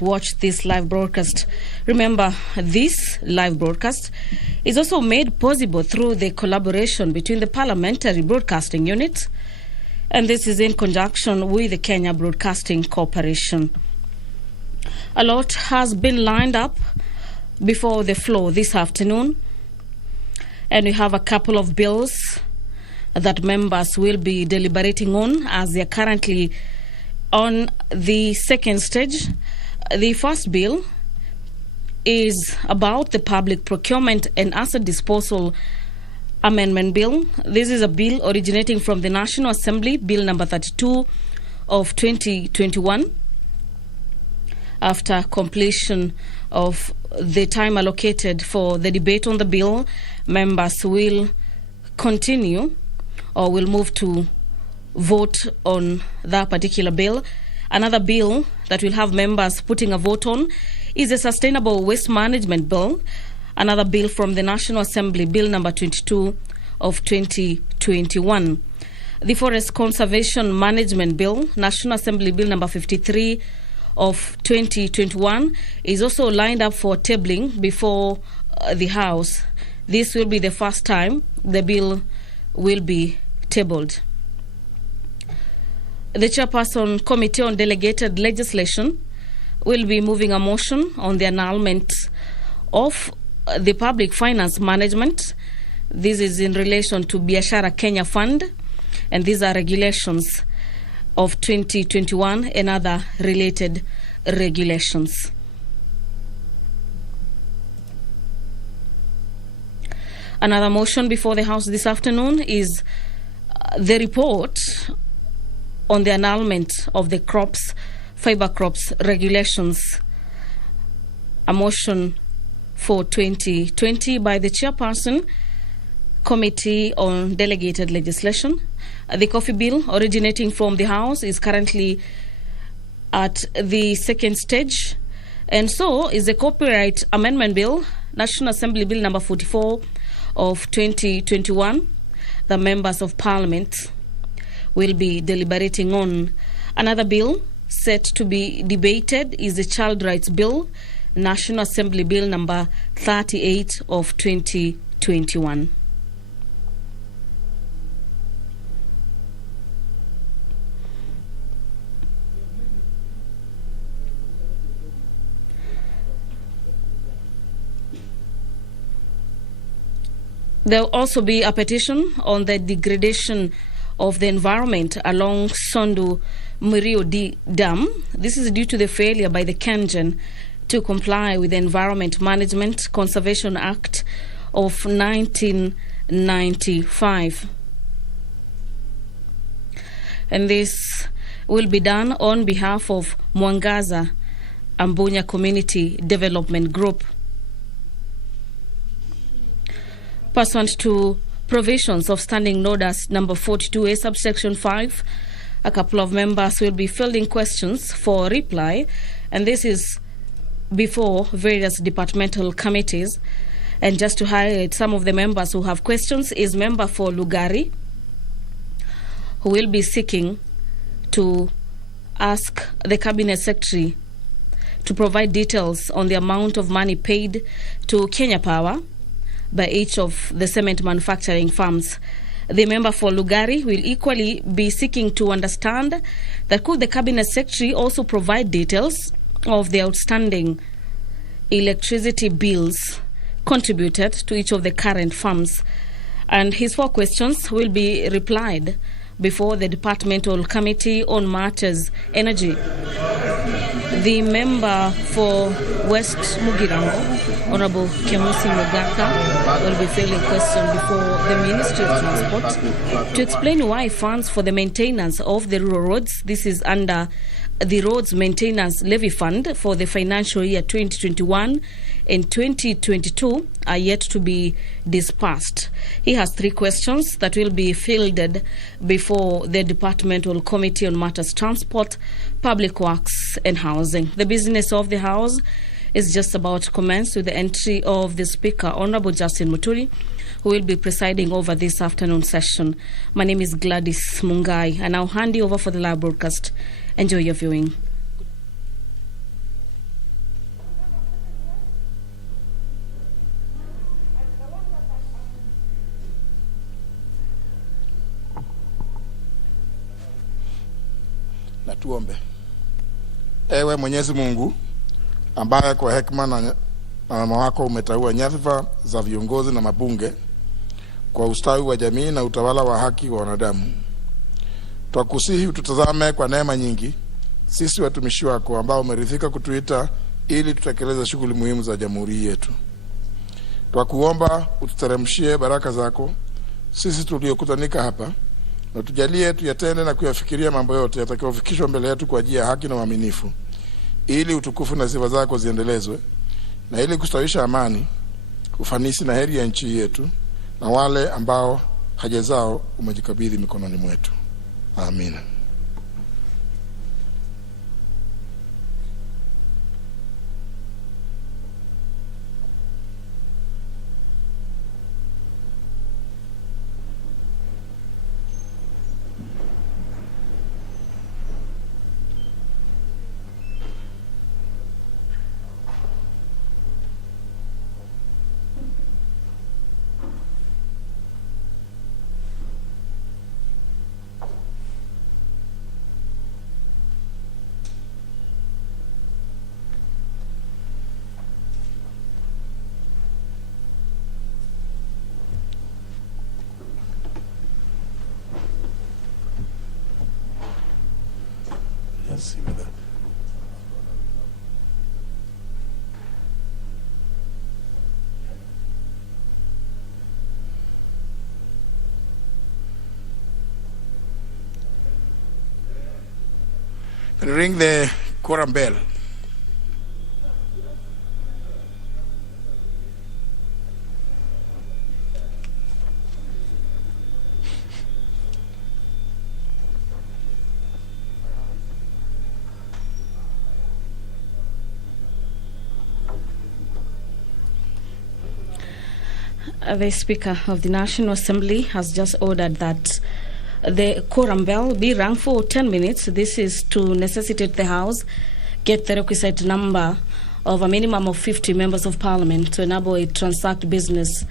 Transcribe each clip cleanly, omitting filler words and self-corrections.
Watch this live broadcast. Remember, this live broadcast is also made possible through the collaboration between the Parliamentary Broadcasting Unit, and this is in conjunction with the Kenya Broadcasting Corporation. A lot has been lined up before the floor this afternoon, and we have a couple of bills that members will be deliberating on as they are currently on the second stage. The first bill is about the Public Procurement and Asset Disposal Amendment Bill. This is a bill originating from the National Assembly, Bill number 32 of 2021. After completion of the time allocated for the debate on the bill, members will continue or will move to vote on that particular bill. Another bill that will have members putting a vote on is the Sustainable Waste Management Bill, another bill from the National Assembly, Bill number 22 of 2021. The Forest Conservation Management Bill, National Assembly, Bill number 53 of 2021, is also lined up for tabling before the House. This will be the first time the bill will be tabled. The Chairperson Committee on Delegated Legislation will be moving a motion on the annulment of the Public Finance Management. This is in relation to Biashara Kenya Fund, and these are regulations of 2021 and other related regulations. Another motion before the House this afternoon is the report on the annulment of the fiber crops regulations, a motion for 2020 by the Chairperson Committee on Delegated Legislation. The coffee bill originating from the House is currently at the second stage, and so is the Copyright Amendment Bill, National Assembly Bill number 44 of 2021. The members of Parliament will be deliberating on. Another bill set to be debated is the Child Rights Bill, National Assembly Bill number 38 of 2021. There will also be a petition on the degradation of the environment along Sondu Murio Dam. This is due to the failure by the Kenyan to comply with the Environment Management Conservation Act of 1995. And this will be done on behalf of Mwangaza Ambunya Community Development Group. Pursuant to provisions of Standing Orders number 42A subsection 5, a couple of members will be fielding questions for reply, and this is before various departmental committees. And just to highlight some of the members who have questions is member for Lugari, who will be seeking to ask the Cabinet Secretary to provide details on the amount of money paid to Kenya Power by each of the cement manufacturing firms. The member for Lugari will equally be seeking to understand that could the Cabinet Secretary also provide details of the outstanding electricity bills contributed to each of the current firms. And his four questions will be replied before the Departmental Committee on Matters Energy. The member for West Mugirango, Honorable Kemusi Mugaka, will be filling question before the Ministry of Transport to explain why funds for the maintenance of the rural roads, this is under the Roads Maintenance Levy Fund for the financial year 2021 and 2022, are yet to be dispersed. He has three questions that will be fielded before the Departmental Committee on Matters Transport, Public Works and Housing. The business of the House is just about to commence with the entry of the Speaker, Honorable Justin Muturi, who will be presiding over this afternoon session. My name is Gladys Mungai, and I'll hand you over for the live broadcast. Enjoy your viewing. Tuombe. Ewe Mwenyezi Mungu, ambaye kwa hekima na wema wako umeteua nyadhifa za viongozi na mabunge kwa ustawi wa jamii na utawala wa haki wa wanadamu, twakusihi ututazame kwa neema nyingi sisi watumishi wako ambao umeridhika kutuita ili tutekeleze shughuli muhimu za jamhuri yetu. Twakuomba ututeremshie baraka zako sisi tuliokutanika hapa, na tujalie tuyatende na kuyafikiria mambo yote yatakayofikishwa mbele yetu kwa ajili ya haki na uaminifu, ili utukufu na sifa zako ziendelezwe, na ili kustawisha amani, ufanisi na heri ya nchi yetu na wale ambao haja zao umejikabidhi mikononi mwetu. Amina. See with that. Ring the quorum bell. The Speaker of the National Assembly has just ordered that the quorum bell be rung for 10 minutes. This is to necessitate the House get the requisite number of a minimum of 50 members of Parliament to enable it transact business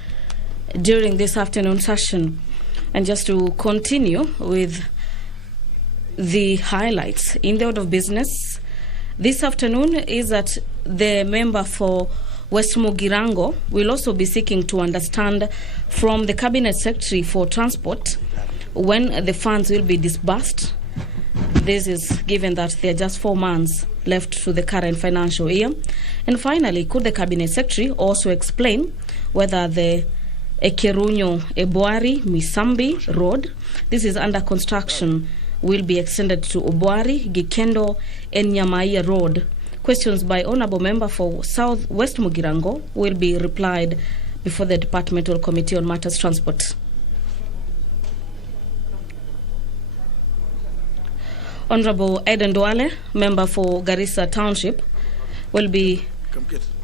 during this afternoon session. And just to continue with the highlights in the order of business, this afternoon is that the member for West Mugirango will also be seeking to understand from the Cabinet Secretary for Transport when the funds will be disbursed. This is given that there are just 4 months left to the current financial year. And finally, could the Cabinet Secretary also explain whether the Ekerunyo Ebwari Misambi Road, this is under construction, will be extended to Obwari, Gikendo and Nyamaiya Road. Questions by Honourable Member for South West Mugirango will be replied before the Departmental Committee on Matters Transport. Honourable Eden Duale, Member for Garissa Township, will be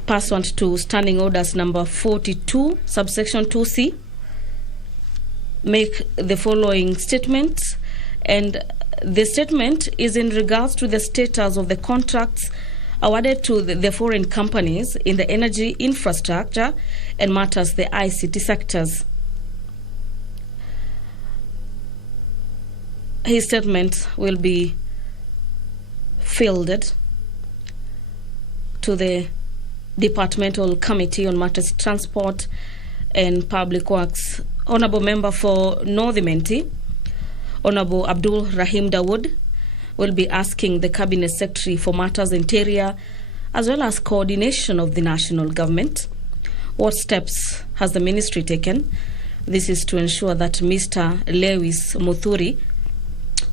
pursuant to Standing Orders number 42, subsection 2C, make the following statement. And the statement is in regards to the status of the contracts awarded to the foreign companies in the energy, infrastructure and matters the ICT sectors. His statement will be fielded to the Departmental Committee on Matters Transport and Public Works. Honourable Member for North Imenti, Honourable Abdul Rahim Dawood, will be asking the Cabinet Secretary for Matters Interior as well as coordination of the national government. What steps has the ministry taken? This is to ensure that Mr. Lewis Muthuri,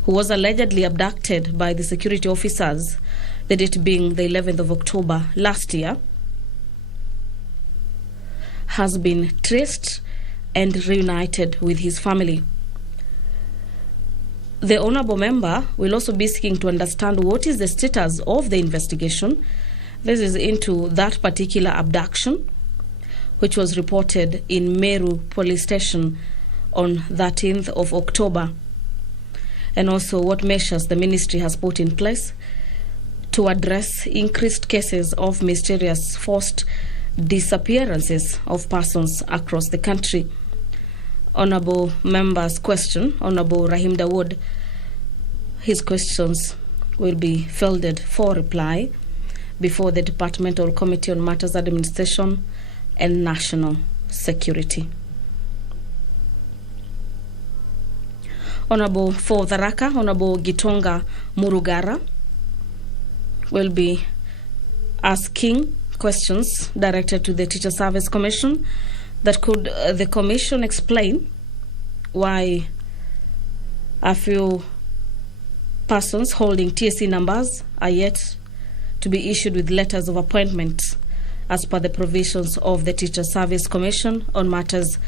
who was allegedly abducted by the security officers, the date being the 11th of October last year, has been traced and reunited with his family. The Honourable Member will also be seeking to understand what is the status of the investigation. This is into that particular abduction, which was reported in Meru Police Station on 13th of October. And also what measures the ministry has put in place to address increased cases of mysterious forced disappearances of persons across the country. Honourable Member's question, Honourable Rahim Dawood, his questions will be fielded for reply before the Departmental Committee on Matters Administration and National Security. Honorable for Tharaka, Honorable Gitonga Murugara will be asking questions directed to the Teacher Service Commission. That could the Commission explain why a few persons holding TSC numbers are yet to be issued with letters of appointment as per the provisions of the Teacher Service Commission on matters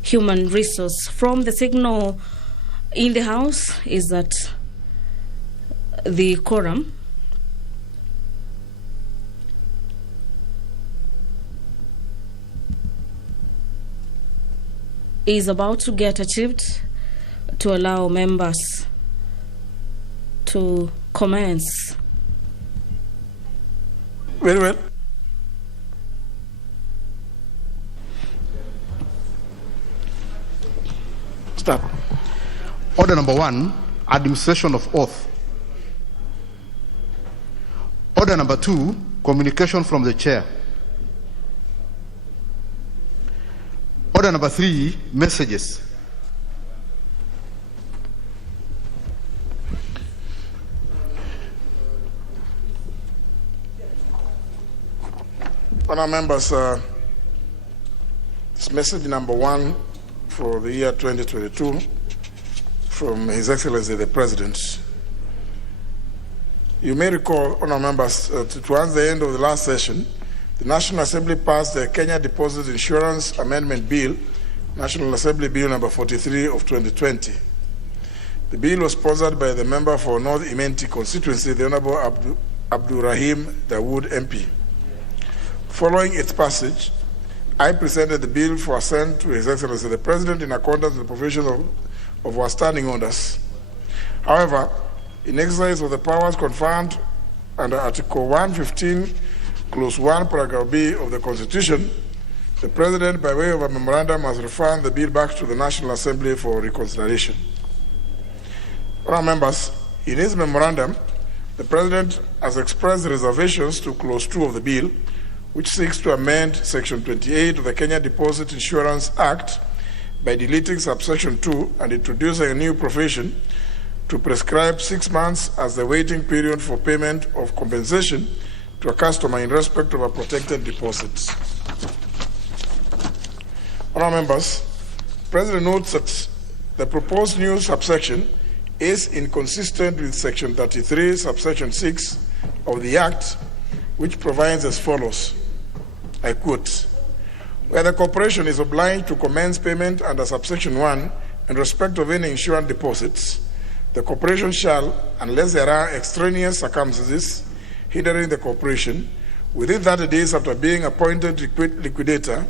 human resource. From the signal in the House is that the quorum is about to get achieved to allow members to commence. Very well. Start. Order number 1, administration of oath. Order number 2, communication from the chair. Order number 3, messages. Honour members, this message number 1 for the year 2022 from His Excellency the President. You may recall, honour members, towards the end of the last session, the National Assembly passed the Kenya Deposit Insurance Amendment Bill, National Assembly Bill number 43 of 2020. The bill was sponsored by the member for North Imenti constituency, the Honourable Abdul Rahim Dawood MP. Following its passage, I presented the bill for assent to His Excellency the President in accordance with the provisions of our standing orders. However, in exercise of the powers conferred under Article 115, Clause 1, Paragraph B of the Constitution, the President, by way of a memorandum, has referred the bill back to the National Assembly for reconsideration. Honourable members, in his memorandum, the President has expressed reservations to Clause 2 of the bill, which seeks to amend Section 28 of the Kenya Deposit Insurance Act by deleting subsection 2 and introducing a new provision to prescribe 6 months as the waiting period for payment of compensation to a customer in respect of a protected deposit. Honourable members, the President notes that the proposed new subsection is inconsistent with Section 33, subsection 6 of the Act, which provides as follows, I quote, where the corporation is obliged to commence payment under subsection 1 in respect of any insurance deposits, the corporation shall, unless there are extraneous circumstances hindering the corporation, within 30 days after being appointed liquidator,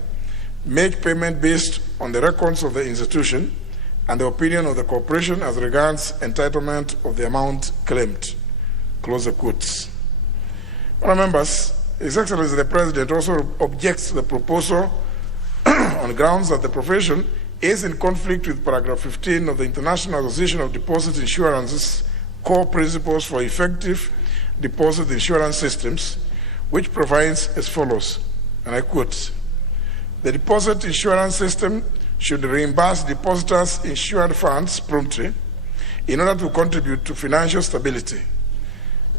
make payment based on the records of the institution and the opinion of the corporation as regards entitlement of the amount claimed. Close the quotes. Honourable members, His Excellency the President also objects to the proposal on grounds that the profession is in conflict with paragraph 15 of the International Association of Deposit Insurance's core principles for effective deposit insurance systems, which provides as follows, and I quote, the deposit insurance system should reimburse depositors' insured funds promptly in order to contribute to financial stability.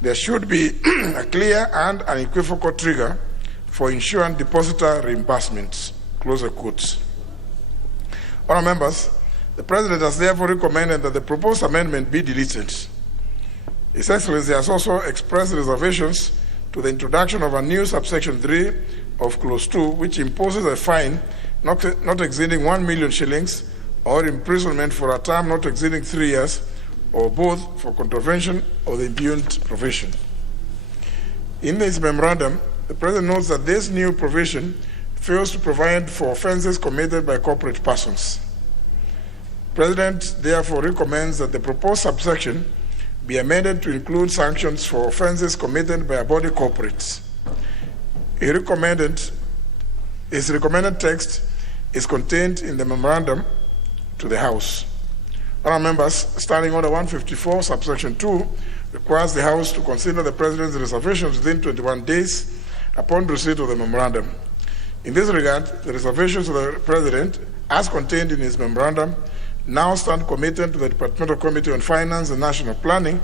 There should be a clear and unequivocal trigger for insurance depositor reimbursements. Close the quotes. Honourable members, the President has therefore recommended that the proposed amendment be deleted. His Excellency has also expressed reservations to the introduction of a new subsection 3 of Clause 2, which imposes a fine not exceeding 1 million shillings or imprisonment for a term not exceeding 3 years, or both, for contravention of the impugned provision. In this memorandum, the President notes that this new provision fails to provide for offences committed by corporate persons. The President therefore recommends that the proposed subsection be amended to include sanctions for offences committed by a body corporate. His recommended text is contained in the memorandum to the House. Honourable members, Standing Order 154, subsection 2, requires the House to consider the President's reservations within 21 days upon receipt of the memorandum. In this regard, the reservations of the President, as contained in his memorandum, now stand committed to the Departmental Committee on Finance and National Planning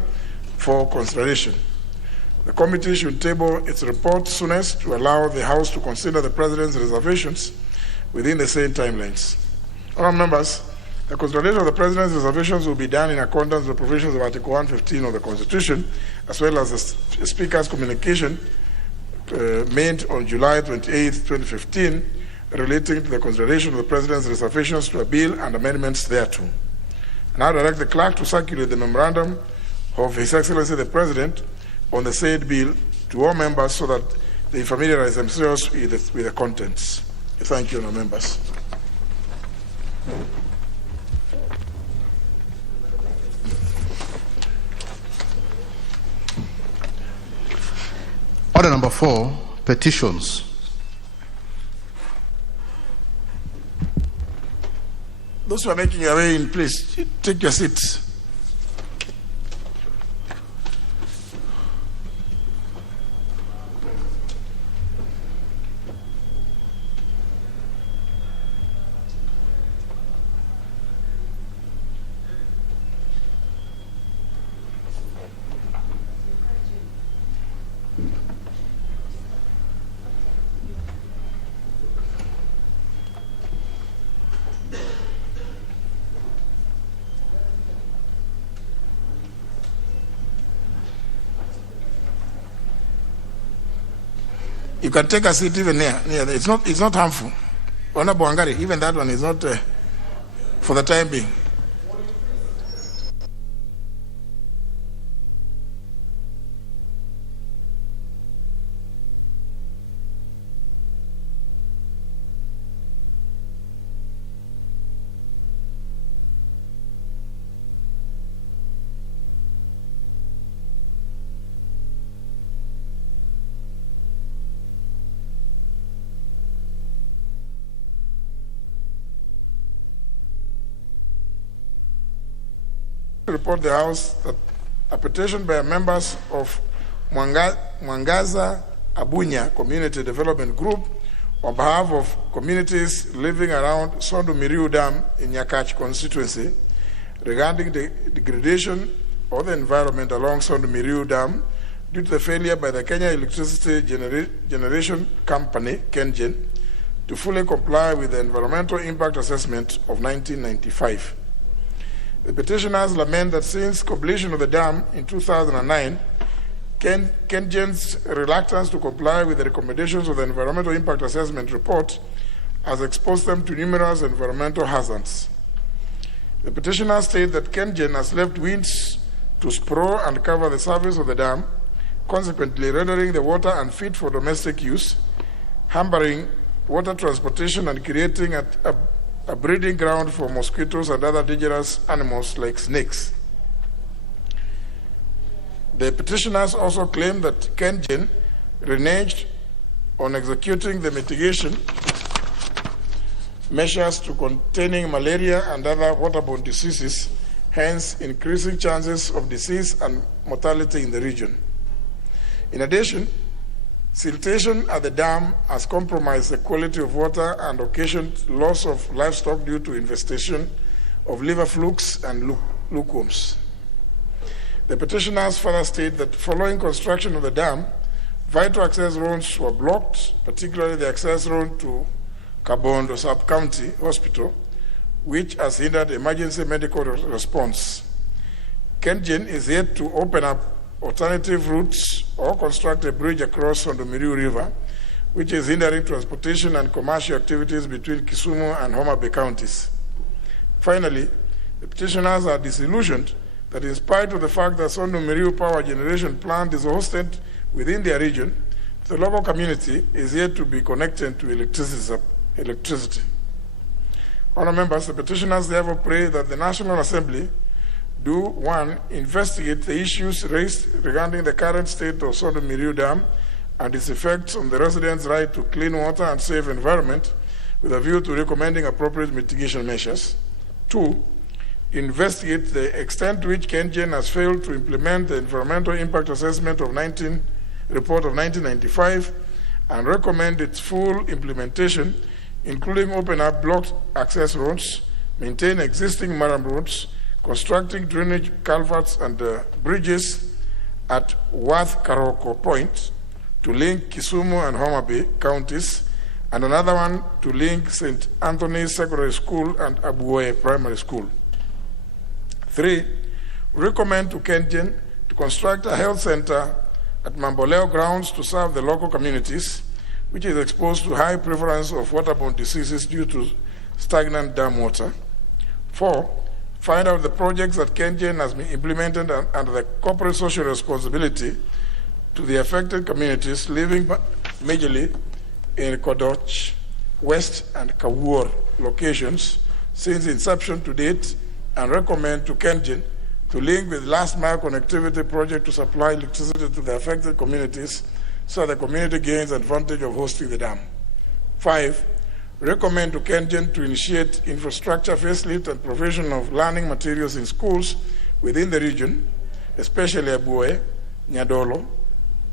for consideration. The committee should table its report soonest to allow the House to consider the President's reservations within the same timelines. Honourable members, the consideration of the President's reservations will be done in accordance with the provisions of Article 115 of the Constitution, as well as the Speaker's communication made on July 28, 2015, relating to the consideration of the President's reservations to a bill and amendments thereto. I now direct the clerk to circulate the memorandum of His Excellency the President on the said bill to all members so that they familiarize themselves with the contents. Thank you, honourable members. Order number 4, petitions. Those who are making your way in, please take your seats. You can take a seat even near. It's not harmful. Honorable Wangari, even that one is not for the time being. Report the House that a petition by members of Mwangaza Abunya Community Development Group on behalf of communities living around Sondu Miriu Dam in Nyakach constituency regarding the degradation of the environment along Sondu Miriu Dam due to the failure by the Kenya Electricity Generation Company, KenGen, to fully comply with the Environmental Impact Assessment of 1995. The petitioners lament that since completion of the dam in 2009, KenGen's reluctance to comply with the recommendations of the Environmental Impact Assessment report has exposed them to numerous environmental hazards. The petitioners state that KenGen has left winds to sprawl and cover the surface of the dam, consequently rendering the water unfit for domestic use, hampering water transportation and creating a breeding ground for mosquitoes and other dangerous animals like snakes. The petitioners also claim that KenGen reneged on executing the mitigation measures to containing malaria and other waterborne diseases, hence increasing chances of disease and mortality in the region. In addition, siltation at the dam has compromised the quality of water and occasioned loss of livestock due to infestation of liver flukes and lookworms. The petitioners further state that following construction of the dam, vital access roads were blocked, particularly the access road to Kabondo Sub-County Hospital, which has hindered emergency medical response. KenGen is yet to open up alternative routes or construct a bridge across on the Miriu River, which is hindering transportation and commercial activities between Kisumu and Homa Bay counties. Finally, the petitioners are disillusioned that in spite of the fact that Sondu Miriu power generation plant is hosted within their region, the local community is yet to be connected to electricity. Honourable members, the petitioners therefore pray that the National Assembly do, 1, investigate the issues raised regarding the current state of Sondu Miriu Dam and its effects on the residents' right to clean water and safe environment with a view to recommending appropriate mitigation measures. 2, investigate the extent to which KenGen has failed to implement the environmental impact assessment of report of 1995 and recommend its full implementation, including open up blocked access roads, maintain existing maram roads, constructing drainage culverts and bridges at Worth Karoko Point to link Kisumu and Homa Bay counties, and another one to link St. Anthony's Secondary School and Abuoye Primary School. 3, recommend to KenGen to construct a health center at Mamboleo grounds to serve the local communities, which is exposed to high prevalence of waterborne diseases due to stagnant dam water. 4, find out the projects that KenGen has been implemented under the corporate social responsibility to the affected communities living majorly in Kodoch, West, and Kawur locations since inception to date, and recommend to KenGen to link with last mile connectivity project to supply electricity to the affected communities so the community gains advantage of hosting the dam. 5, recommend to KenGen to initiate infrastructure facelift and provision of learning materials in schools within the region, especially Abuoye, Nyadolo,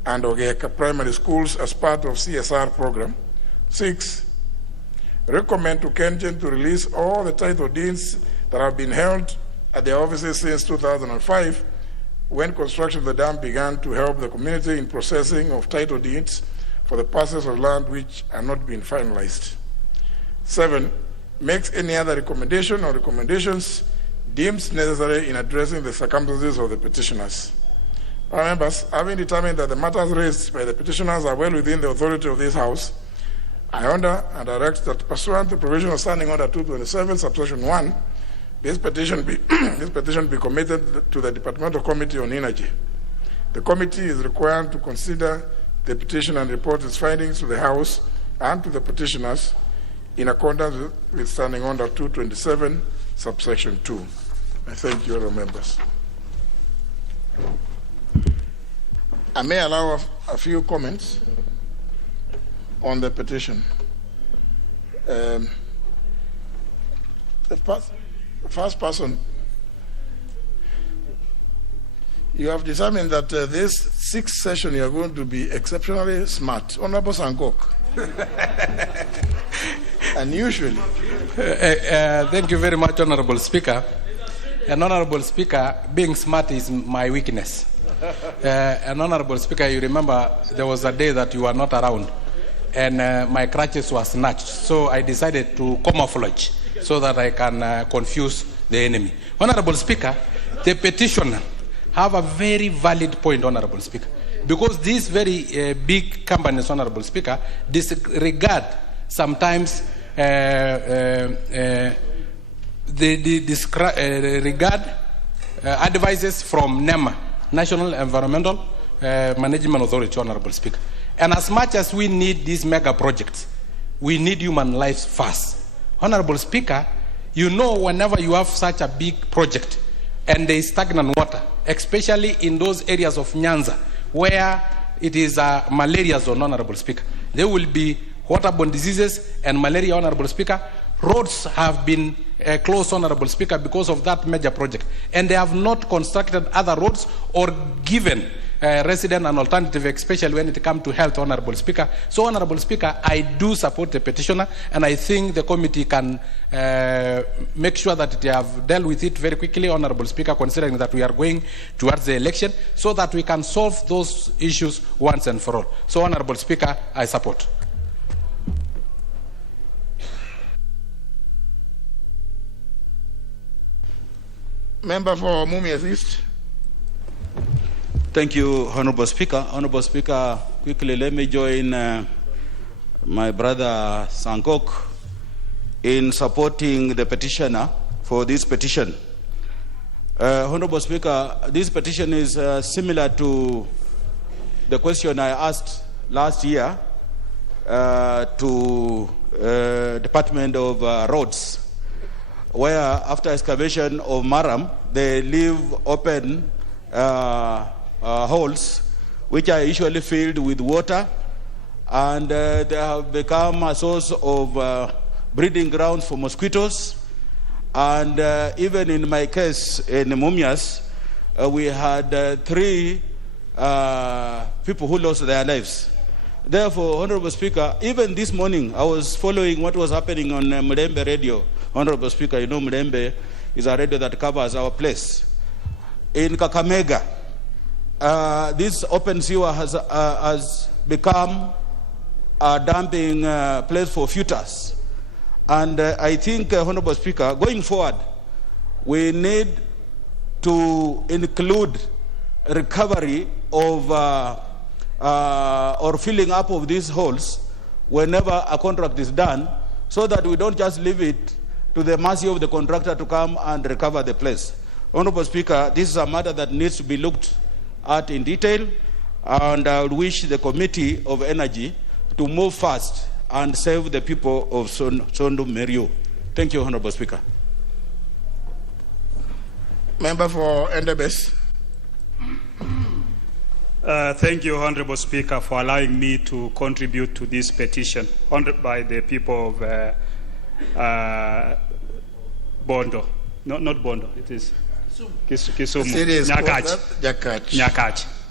and Ogeka primary schools as part of CSR program. 6, recommend to KenGen to release all the title deeds that have been held at their offices since 2005, when construction of the dam began, to help the community in processing of title deeds for the parcels of land which are not being finalized. 7, makes any other recommendation or recommendations deemed necessary in addressing the circumstances of the petitioners. Our members, having determined that the matters raised by the petitioners are well within the authority of this House, I order and direct that pursuant to provision of Standing Order 227, subsection 1, this petition be committed to the Departmental Committee on Energy. The committee is required to consider the petition and report its findings to the House and to the petitioners in accordance with Standing Order 227, subsection 2. I thank you, all members. I may allow a few comments on the petition. The first person, you have determined that this sixth session you are going to be exceptionally smart. Honorable Sankok. Unusually. Thank you very much, Honorable Speaker. And Honorable Speaker, being smart is my weakness. And Honorable Speaker, you remember there was a day that you were not around and my crutches were snatched. So I decided to camouflage so that I can confuse the enemy. Honorable Speaker, the petitioner have a very valid point, Honorable Speaker, because these very big companies, Honorable Speaker, disregard sometimes they disregard advices from NEMA, National Environmental Management Authority, Honorable Speaker. And as much as we need these mega projects, we need human lives first. Honorable Speaker, you know whenever you have such a big project and there is stagnant water, especially in those areas of Nyanza where it is a malaria zone, Honorable Speaker, there will be waterborne diseases and malaria, Honorable Speaker. Roads have been closed, Honorable Speaker, because of that major project. And they have not constructed other roads or given resident an alternative, especially when it comes to health, Honorable Speaker. So, Honorable Speaker, I do support the petitioner, and I think the committee can make sure that they have dealt with it very quickly, Honorable Speaker, considering that we are going towards the election, so that we can solve those issues once and for all. So, Honorable Speaker, I support. Member for Mumias East. Thank you, Honorable Speaker. Honorable Speaker, quickly let me join my brother Sankok in supporting the petitioner for this petition. Honorable Speaker, this petition is similar to the question I asked last year to Department of Roads, where after excavation of Maram, they leave open holes which are usually filled with water, and they have become a source of breeding grounds for mosquitoes, And even in my case in Mumias, we had 3 people who lost their lives. Therefore, Honorable Speaker, even this morning I was following what was happening on Mlembe radio. Honorable Speaker, you know Mlembe is a radio that covers our place. In Kakamega, this open sewer has become a dumping place for futures. And I think, Honorable Speaker, going forward, we need to include recovery of or filling up of these holes whenever a contract is done, so that we don't just leave it to the mercy of the contractor to come and recover the place. Honorable Speaker, this is a matter that needs to be looked at in detail, and I would wish the Committee of Energy to move fast and save the people of Sondu Meru. Thank you, Honorable Speaker. Member for Endebess. Thank you, Honorable Speaker, for allowing me to contribute to this petition by the people of Bondo. No, not Bondo, it is Kisumu.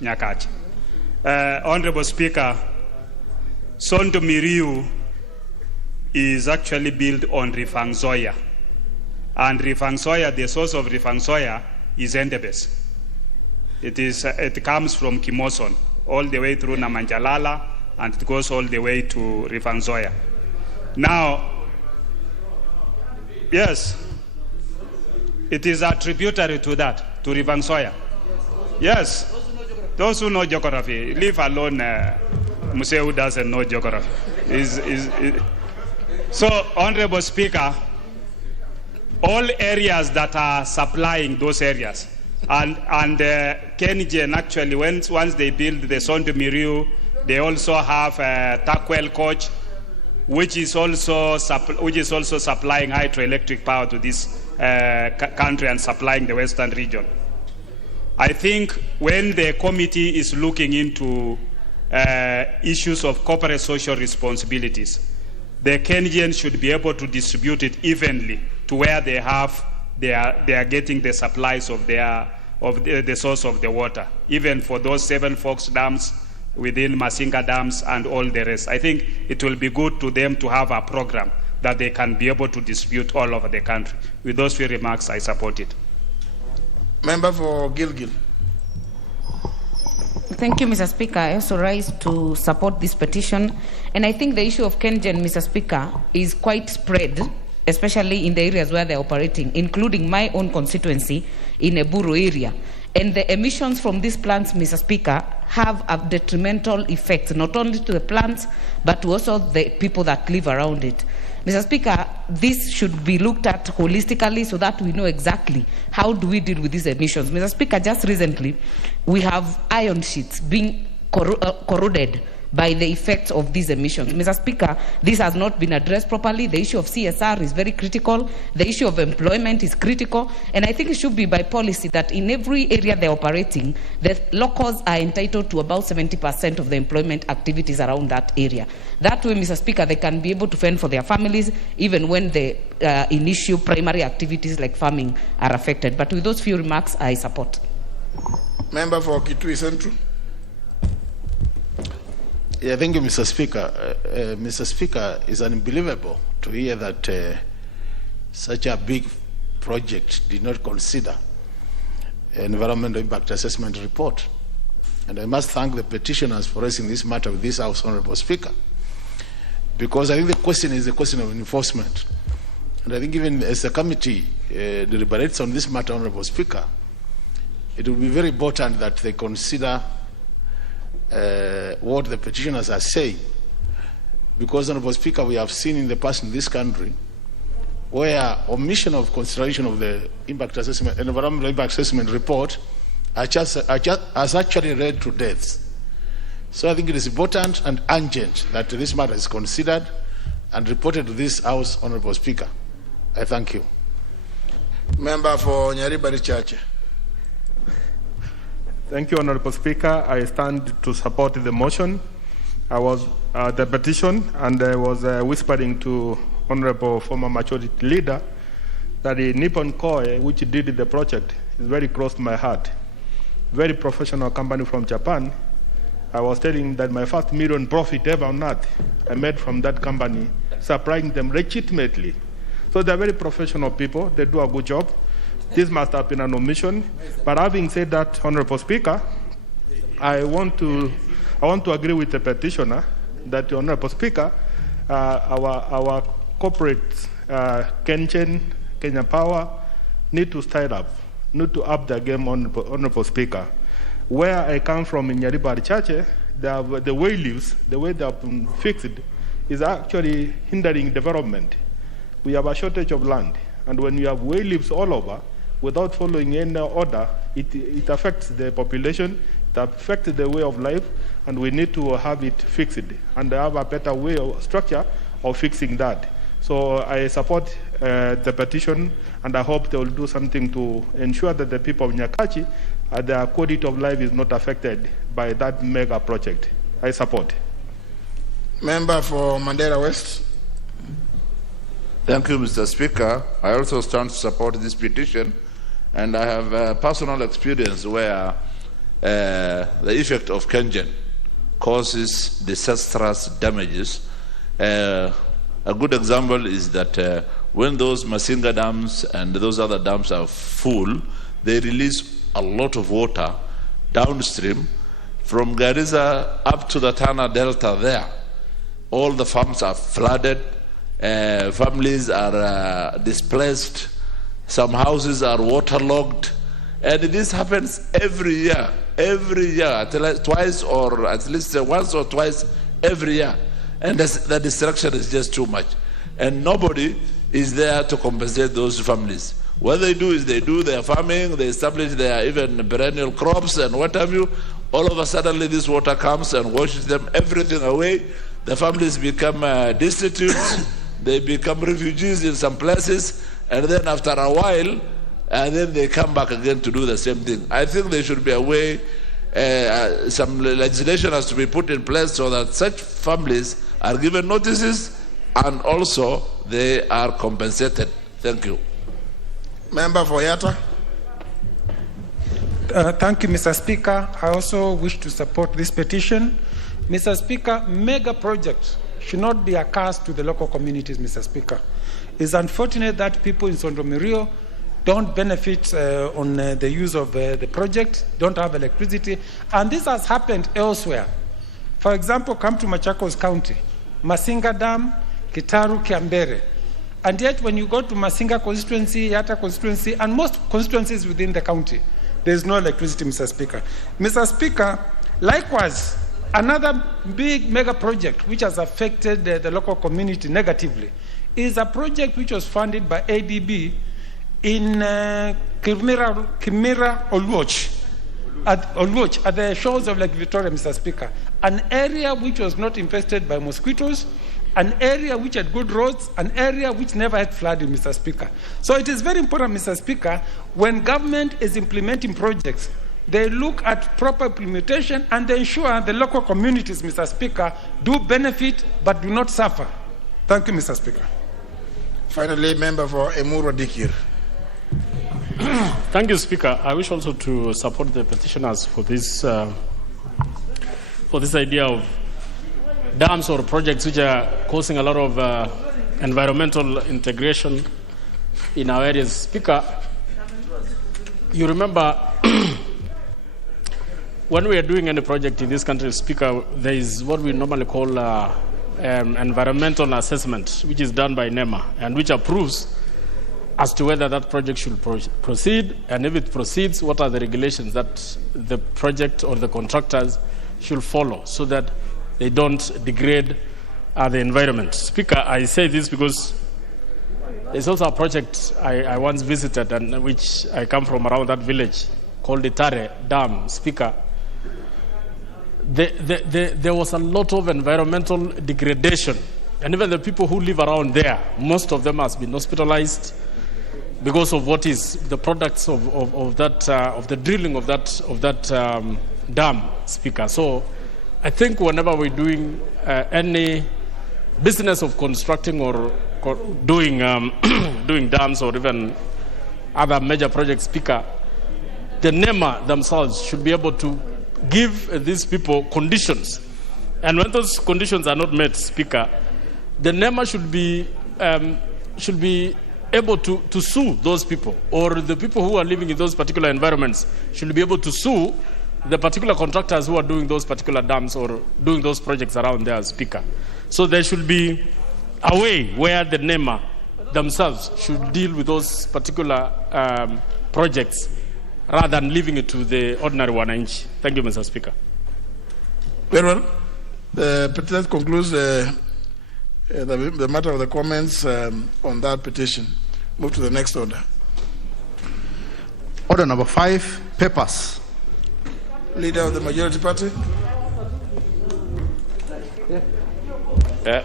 Nyakach. Honorable Speaker, Sondu Miriu is actually built on Rifangsoya. And Rifangsoya, the source of Rifangsoya is Endebess. It comes from Kimoson all the way through Namanjalala, and it goes all the way to Rifangsoya. Now, yes, it is a tributary to that, to Rifangsoya. Yes, those who know geography, leave alone Muse who doesn't know geography. So, Honorable Speaker, all areas that are supplying those areas, and Kengen actually, once they build the Sondu Miriu, they also have Takwel Coach, which is also supplying hydroelectric power to this country and supplying the western region. I think when the committee is looking into issues of corporate social responsibilities, the Kenyans should be able to distribute it evenly to where they are getting the supplies of the source of the water, even for those 7 Fox dams within Masinga dams and all the rest. I think it will be good to them to have a program that they can be able to distribute all over the country. With those few remarks, I support it. Member for Gilgil. Thank you, Mr. Speaker. I also rise to support this petition. And I think the issue of Kengen, Mr. Speaker, is quite spread, especially in the areas where they're operating, including my own constituency in Eburu area. And the emissions from these plants, Mr. Speaker, have a detrimental effect, not only to the plants, but to also the people that live around it. Mr. Speaker, this should be looked at holistically so that we know exactly how do we deal with these emissions. Mr. Speaker, just recently, we have iron sheets being corroded by the effects of these emissions. Mr. Speaker, this has not been addressed properly. The issue of CSR is very critical. The issue of employment is critical. And I think it should be by policy that in every area they're operating, the locals are entitled to about 70% of the employment activities around that area. That way, Mr. Speaker, they can be able to fend for their families, even when the initial primary activities like farming are affected. But with those few remarks, I support. Member for Kitui Central. Yeah, thank you, Mr. Speaker. Mr. Speaker, it's unbelievable to hear that such a big project did not consider an environmental impact assessment report. And I must thank the petitioners for raising this matter with this House, Honorable Speaker, because I think the question is a question of enforcement. And I think even as the committee deliberates on this matter, Honorable Speaker, it will be very important that they consider what the petitioners are saying, because, Honorable Speaker, we have seen in the past in this country where omission of consideration of the impact assessment, environmental impact assessment report has actually led to deaths. So I think it is important and urgent that this matter is considered and reported to this House, Honorable Speaker. I thank you. Member for Nyaribari Chache. Thank you, Honorable Speaker. I stand to support the motion. I was the petition, and I was whispering to Honorable former Majority Leader that the Nippon Koi, which did the project, is very close to my heart. Very professional company from Japan. I was telling that my first million profit ever on earth I made from that company, supplying them legitimately. So they're very professional people. They do a good job. This must have been an omission. But having said that, Honorable Speaker, I want to agree with the petitioner that, Honorable Speaker, our corporate Kenya Power need to style up, need to up their game, Honorable Speaker. Where I come from in Nyaribari Chache, the way leaves, the way they have been fixed, is actually hindering development. We have a shortage of land, and when you have way leaves all over, without following any order, it affects the population, it affects the way of life, and we need to have it fixed, and have a better way of structure of fixing that. So I support the petition, and I hope they will do something to ensure that the people of Nyakachi, their quality of life is not affected by that mega project. I support. Member for Mandera West. Thank you, Mr. Speaker. I also stand to support this petition, and I have personal experience where the effect of Kengen causes disastrous damages. A good example is that when those Masinga dams and those other dams are full, they release a lot of water downstream from Garissa up to the Tana Delta there. All the farms are flooded. Families are displaced, some houses are waterlogged, and this happens every year, twice or at least once or twice every year, and the destruction is just too much, and nobody is there to compensate those families. What they do is they do their farming, they establish their even perennial crops and what have you. All of a sudden this water comes and washes them everything away. The families become destitute. They become refugees in some places, and then after a while, and then they come back again to do the same thing. I think there should be a way, some legislation has to be put in place so that such families are given notices and also they are compensated. Thank you. Member for Yatta. Thank you, Mr. Speaker. I also wish to support this petition. Mr. Speaker, mega projects should not be a curse to the local communities, Mr. Speaker. It's unfortunate that people in Sondomirio don't benefit on the use of the project, don't have electricity, and this has happened elsewhere. For example, come to Machakos County, Masinga Dam, Kitaru, Kiambere. And yet when you go to Masinga constituency, Yatta constituency, and most constituencies within the county, there's no electricity, Mr. Speaker. Mr. Speaker, likewise, another big mega project which has affected the local community negatively is a project which was funded by ADB in Kimira Olwoch at the shores of Lake Victoria, Mr. Speaker. An area which was not infested by mosquitoes, an area which had good roads, an area which never had flooding, Mr. Speaker. So it is very important, Mr. Speaker, when government is implementing projects, they look at proper implementation and they ensure the local communities, Mr. Speaker, do benefit but do not suffer. Thank you, Mr. Speaker. Finally, member for Emuru Dikir. Thank you, Speaker. I wish also to support the petitioners for this idea of dams or projects which are causing a lot of environmental integration in our areas. Speaker, you remember when we are doing any project in this country, Speaker, there is what we normally call environmental assessment, which is done by NEMA, and which approves as to whether that project should proceed, and if it proceeds, what are the regulations that the project or the contractors should follow so that they don't degrade the environment. Speaker, I say this because there's also a project I once visited, and which I come from around that village, called the Tare Dam. Speaker, there was a lot of environmental degradation, and even the people who live around there, most of them has been hospitalized because of what is the products of the drilling of that dam. Speaker, so I think whenever we're doing any business of constructing or doing doing dams or even other major projects, Speaker, the NEMA themselves should be able to give these people conditions. And when those conditions are not met, Speaker, the NEMA should be able to sue those people, or the people who are living in those particular environments should be able to sue the particular contractors who are doing those particular dams or doing those projects around there, Speaker. So there should be a way where the NEMA themselves should deal with those particular projects rather than leaving it to the ordinary wananchi. Thank you, Mr. Speaker. Very well. The petition concludes the matter of the comments on that petition. Move to the next order. Order number 5, papers. Leader of the majority party.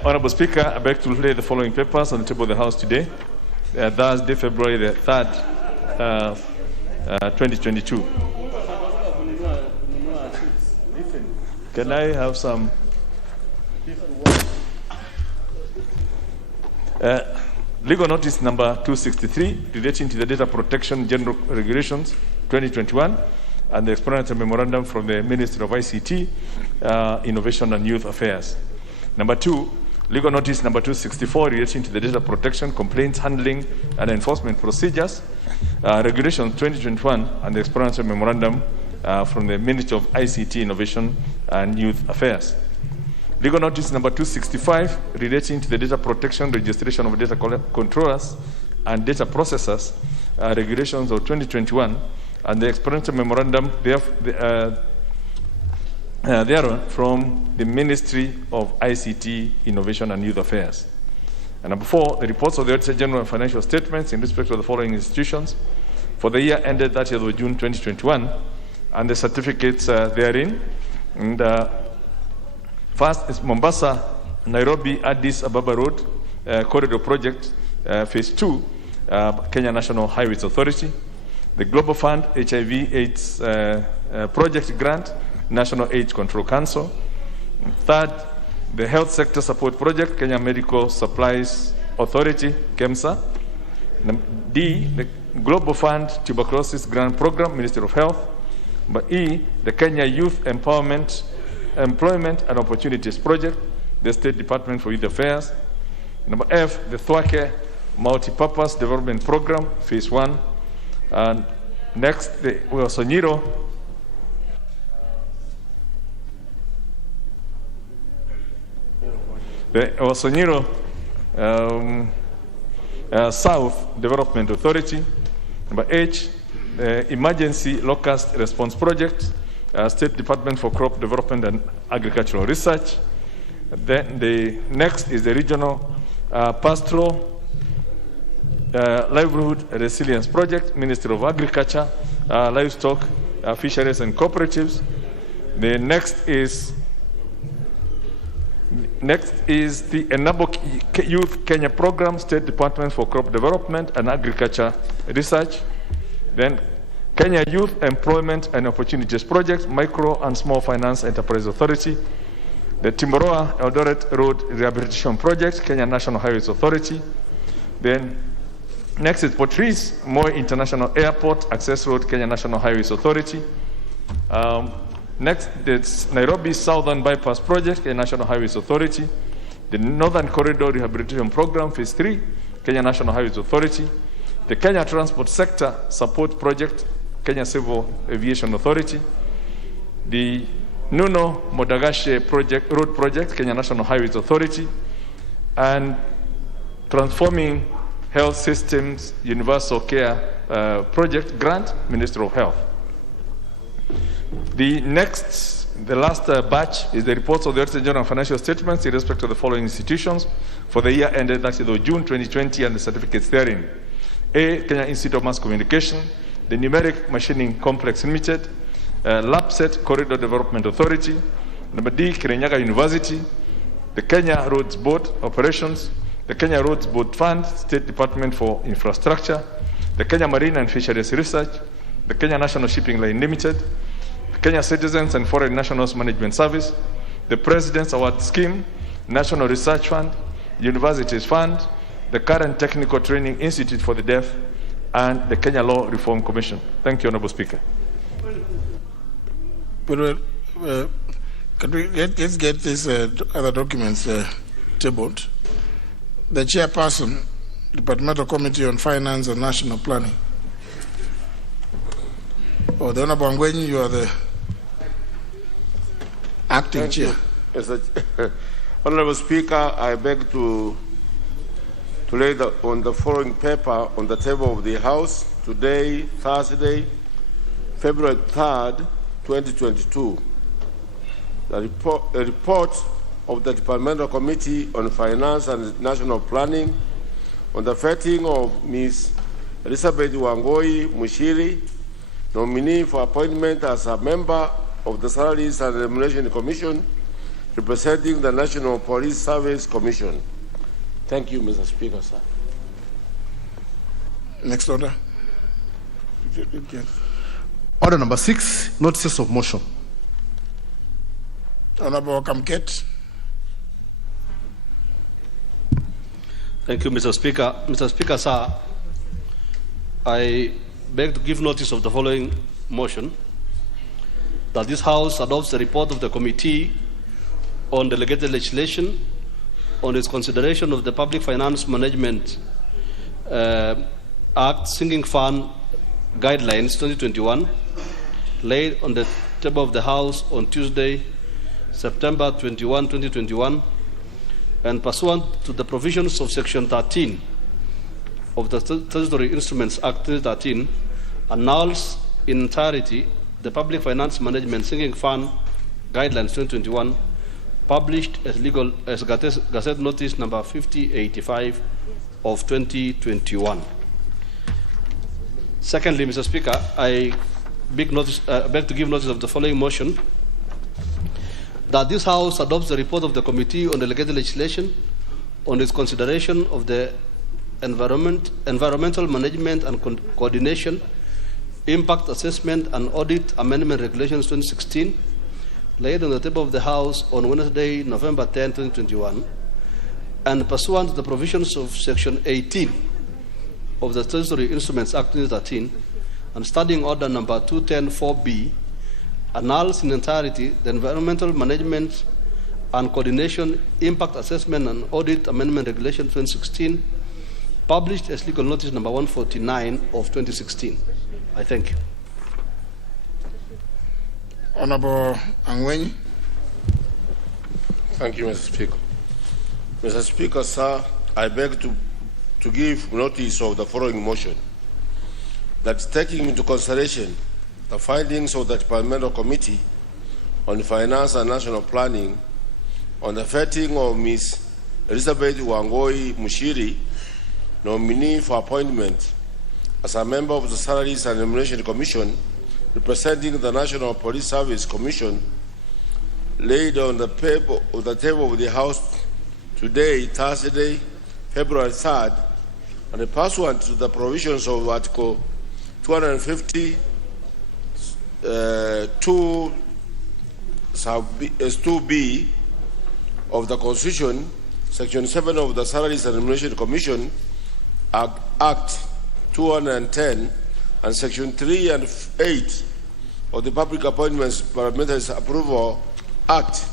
Honorable Speaker, I beg to lay the following papers on the table of the House today. Thursday, February the 3rd, 2022. Can I have some? Legal notice number 263 relating to the Data Protection General Regulations 2021 and the explanatory memorandum from the Ministry of ICT, Innovation and Youth Affairs. Number 2, legal notice number 264 relating to the Data Protection, Complaints Handling and Enforcement Procedures, Regulations 2021 and the explanatory memorandum from the Ministry of ICT, Innovation and Youth Affairs. Legal notice number 265 relating to the Data Protection, Registration of Data Controllers and Data Processors, Regulations of 2021 and the explanatory memorandum thereon from the Ministry of ICT, Innovation and Youth Affairs. And number 4, the reports of the Auditor General and financial statements in respect of the following institutions for the year ended 30th of June 2021 and the certificates therein. And first is Mombasa, Nairobi, Addis Ababa Road Corridor Project, Phase 2, Kenya National Highways Authority. The Global Fund HIV/AIDS Project Grant, National AIDS Control Council. Third, the Health Sector Support Project, Kenya Medical Supplies Authority, KEMSA. D, the Global Fund Tuberculosis Grant Program, Ministry of Health. But E, the Kenya Youth Employment and Opportunities Project, the State Department for Youth Affairs. Number F, the Thwake Multipurpose Development Program, Phase 1. And next, the Osonyiro South Development Authority. Number H, the Emergency Locust Response Project, State Department for Crop Development and Agricultural Research. Then the next is the Regional Pastoral Livelihood Resilience Project, Ministry of Agriculture, Livestock, Fisheries and Cooperatives. The next is the Enable Youth Kenya Program, State Department for Crop Development and Agriculture Research. Then Kenya Youth Employment and Opportunities Project, Micro and Small Finance Enterprise Authority. The Timboroa Eldoret Road Rehabilitation Project, Kenya National Highways Authority. Then next is Port Reitz Moi International Airport Access Road, Kenya National Highways Authority. Next is Nairobi Southern Bypass Project, Kenya National Highways Authority. The Northern Corridor Rehabilitation Program, Phase 3, Kenya National Highways Authority. The Kenya Transport Sector Support Project, Kenya Civil Aviation Authority. The Nuno Modagashe Road Project, Kenya National Highways Authority. And Transforming Health Systems Universal Care Project Grant, Ministry of Health. The last batch is the reports of the Auditor General and financial statements in respect to the following institutions for the year ended 30th of June 2020 and the certificates therein. A, Kenya Institute of Mass Communication, the Numeric Machining Complex Limited, LAPSET Corridor Development Authority. Number D, Kirinyaga University, the Kenya Roads Board Operations, the Kenya Roads Board Fund, State Department for Infrastructure, the Kenya Marine and Fisheries Research, the Kenya National Shipping Line Limited, the Kenya Citizens and Foreign Nationals Management Service, the President's Award Scheme, National Research Fund, Universities Fund, the current Technical Training Institute for the Deaf, and the Kenya Law Reform Commission. Thank you, Honorable Speaker. Let's get these other documents tabled. The chairperson, Departmental Committee on Finance and National Planning. Oh, the Honorable Angwenyi, you are the acting chair. Honorable Speaker, I beg to lay on the following paper on the table of the House today, Thursday, February 3rd, 2022. A report of the Departmental Committee on Finance and National Planning on the vetting of Ms. Elizabeth Wangoi Mushiri, nominee for appointment as a member of the Salaries and Remuneration Commission, representing the National Police Service Commission. Thank you, Mr. Speaker, sir. Next order. Order number 6, notices of motion. Honorable Kamket. Thank you, Mr. Speaker. Mr. Speaker, sir, I beg to give notice of the following motion: that this House adopts the report of the Committee on Delegated Legislation on its consideration of the Public Finance Management Act Sinking Fund Guidelines 2021, laid on the table of the House on Tuesday, September 21, 2021, and pursuant to the provisions of Section 13 of the Statutory Instruments Act 2013, annuls in entirety the Public Finance Management Sinking Fund Guidelines 2021, published as Gazette Notice number 5085 of 2021. Secondly, Mr. Speaker, I beg to give notice of the following motion: that this House adopts the report of the Committee on Delegated Legislation on its consideration of the Environmental Management and Coordination, Impact Assessment and Audit Amendment Regulations 2016, laid on the table of the House on Wednesday, November 10, 2021, and pursuant to the provisions of Section 18 of the Statutory Instruments Act 2013, and Standing Order number 2104B, annuls in entirety the Environmental Management and Coordination, Impact Assessment and Audit Amendment Regulation 2016, published as Legal Notice number 149 of 2016. I thank you. Honorable Angwenyi. Thank you, Mr. Speaker. Mr. Speaker, sir, I beg to give notice of the following motion: that taking into consideration the findings of the Departmental Committee on Finance and National Planning on the vetting of Ms. Elizabeth Wangoi Mushiri, nominee for appointment as a member of the Salaries and Remuneration Commission, representing the National Police Service Commission, laid on the table of the House today, Thursday, February 3rd, and pursuant to the provisions of Article 250 2B of the Constitution, Section 7 of the Salaries and Remuneration Commission Act 210, and Section 3 and 8 of the Public Appointments Parliamentary Approval Act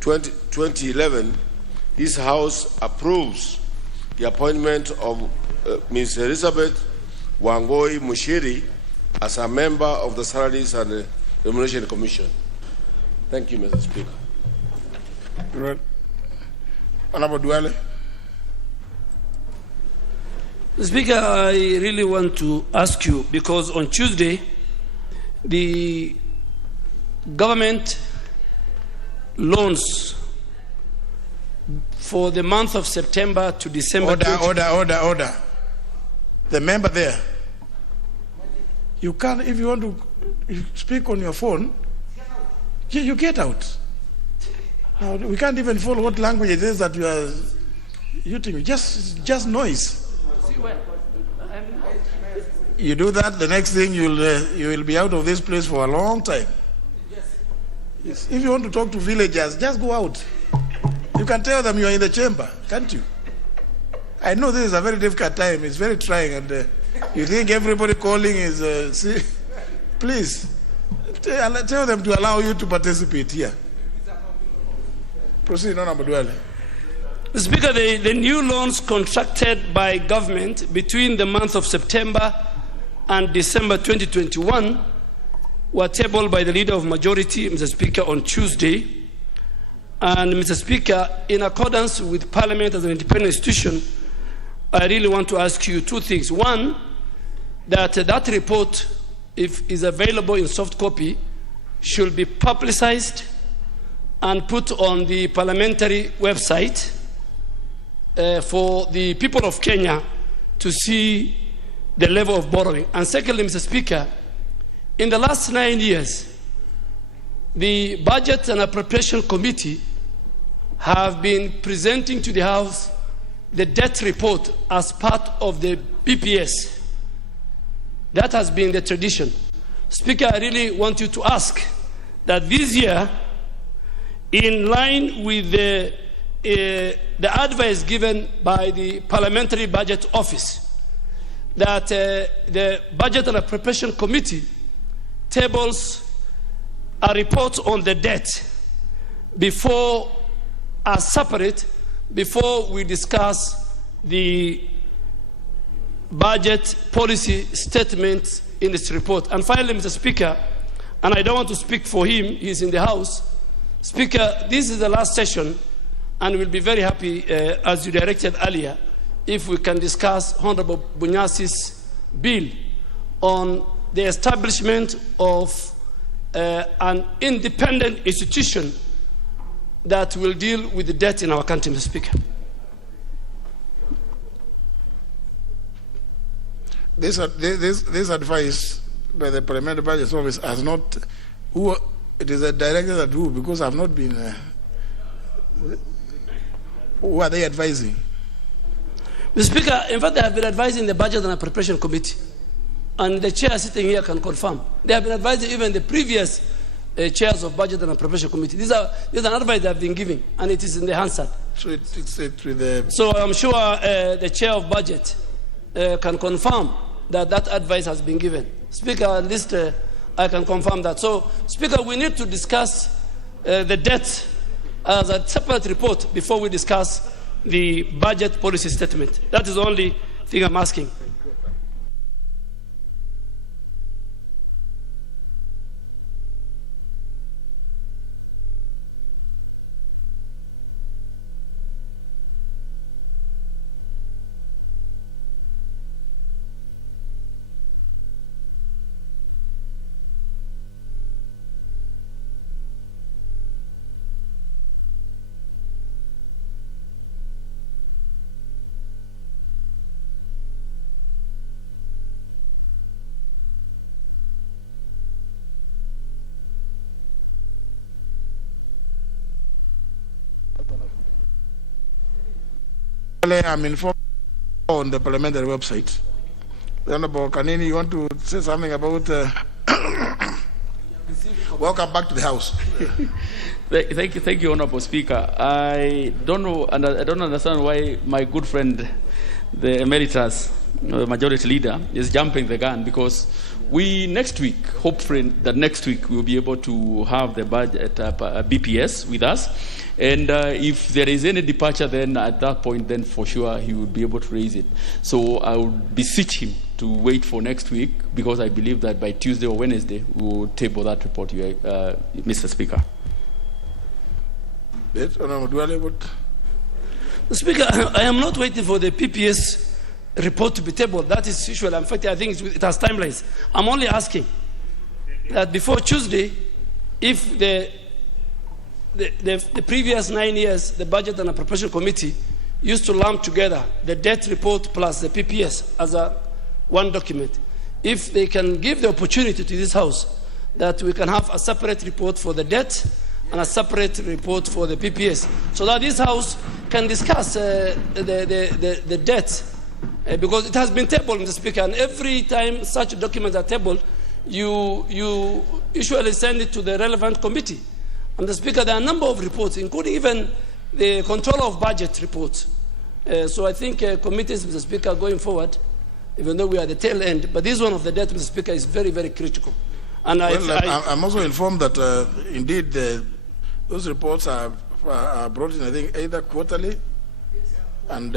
2011, this House approves the appointment of Ms. Elizabeth Wangoi Mushiri as a member of the Salaries and Remuneration Commission. Thank you, Mr. Speaker. Right. Honorable Duale. Speaker, I really want to ask you, because on Tuesday, the government loans for the month of September to December. Order. The member there. You can't, if you want to speak on your phone, you get out. Now, we can't even follow what language it is that you are using. Just noise. You do that, the next thing you will be out of this place for a long time. Yes. If you want to talk to villagers, just go out. You can tell them you are in the chamber, can't you? I know this is a very difficult time. It's very trying, and you think everybody calling is... see, please, tell them to allow you to participate here. Proceed, Honorable Duale. Mr. Speaker, the new loans contracted by government between the month of September and December 2021 were tabled by the Leader of Majority, Mr. Speaker, on Tuesday. And, Mr. Speaker, in accordance with Parliament as an independent institution, I really want to ask you two things. One, that report, if is available in soft copy, should be publicized and put on the parliamentary website for the people of Kenya to see the level of borrowing. And secondly, Mr. Speaker, in the last 9 years, the Budget and Appropriation Committee have been presenting to the House the debt report as part of the BPS. That has been the tradition. Speaker, I really want you to ask that this year, in line with the advice given by the Parliamentary Budget Office, that the Budget and Appropriation Committee tables a report on the debt separate before we discuss the budget policy statement in this report. And finally, Mr. Speaker, and I don't want to speak for him, he's in the House. Speaker, this is the last session, and we'll be very happy, as you directed earlier, if we can discuss Honorable Bunyasi's bill on the establishment of an independent institution that will deal with the debt in our country, Mr. Speaker. This advice by the Parliamentary Budget Office has not... it is a director at who? Because I've not been... who are they advising? Mr. Speaker, in fact, they have been advising the Budget and Appropriation Committee. And the chair sitting here can confirm. They have been advising even the previous chairs of Budget and Appropriation Committee. These are an advice they have been giving, and it is in the Hansard. So it's with the... So I'm sure the chair of Budget can confirm that advice has been given. Speaker, at least I can confirm that. So, Speaker, we need to discuss the debt as a separate report before we discuss the budget policy statement. That is the only thing I'm asking. I'm informed on the parliamentary website. Honorable Kanini, you want to say something about... Welcome back to the House. Thank you, Honorable Speaker. I don't know, and I don't understand why my good friend, the emeritus, the majority leader, is jumping the gun, because we next week, hopefully that next week we'll be able to have the budget BPS with us. And if there is any departure, then at that point, then for sure he would be able to raise it. So I would beseech him to wait for next week, because I believe that by Tuesday or Wednesday we will table that report, Mr. Speaker. Speaker, I am not waiting for the PPS report to be tabled. That is usual. In fact, I think it has timelines. I'm only asking that before Tuesday, if the previous 9 years, the Budget and Appropriation Committee used to lump together the debt report plus the PPS as one document. If they can give the opportunity to this House that we can have a separate report for the debt and a separate report for the PPS, so that this House can discuss the debt, because it has been tabled, Mr. Speaker, and every time such documents are tabled, you usually send it to the relevant committee. And the Speaker, there are a number of reports, including even the control of budget report. So I think committees, Mr. Speaker, going forward, even though we are at the tail end, but this one of the debt, Mr. Speaker, is very, very critical. And I'm also informed that indeed those reports are brought in, I think, either quarterly, and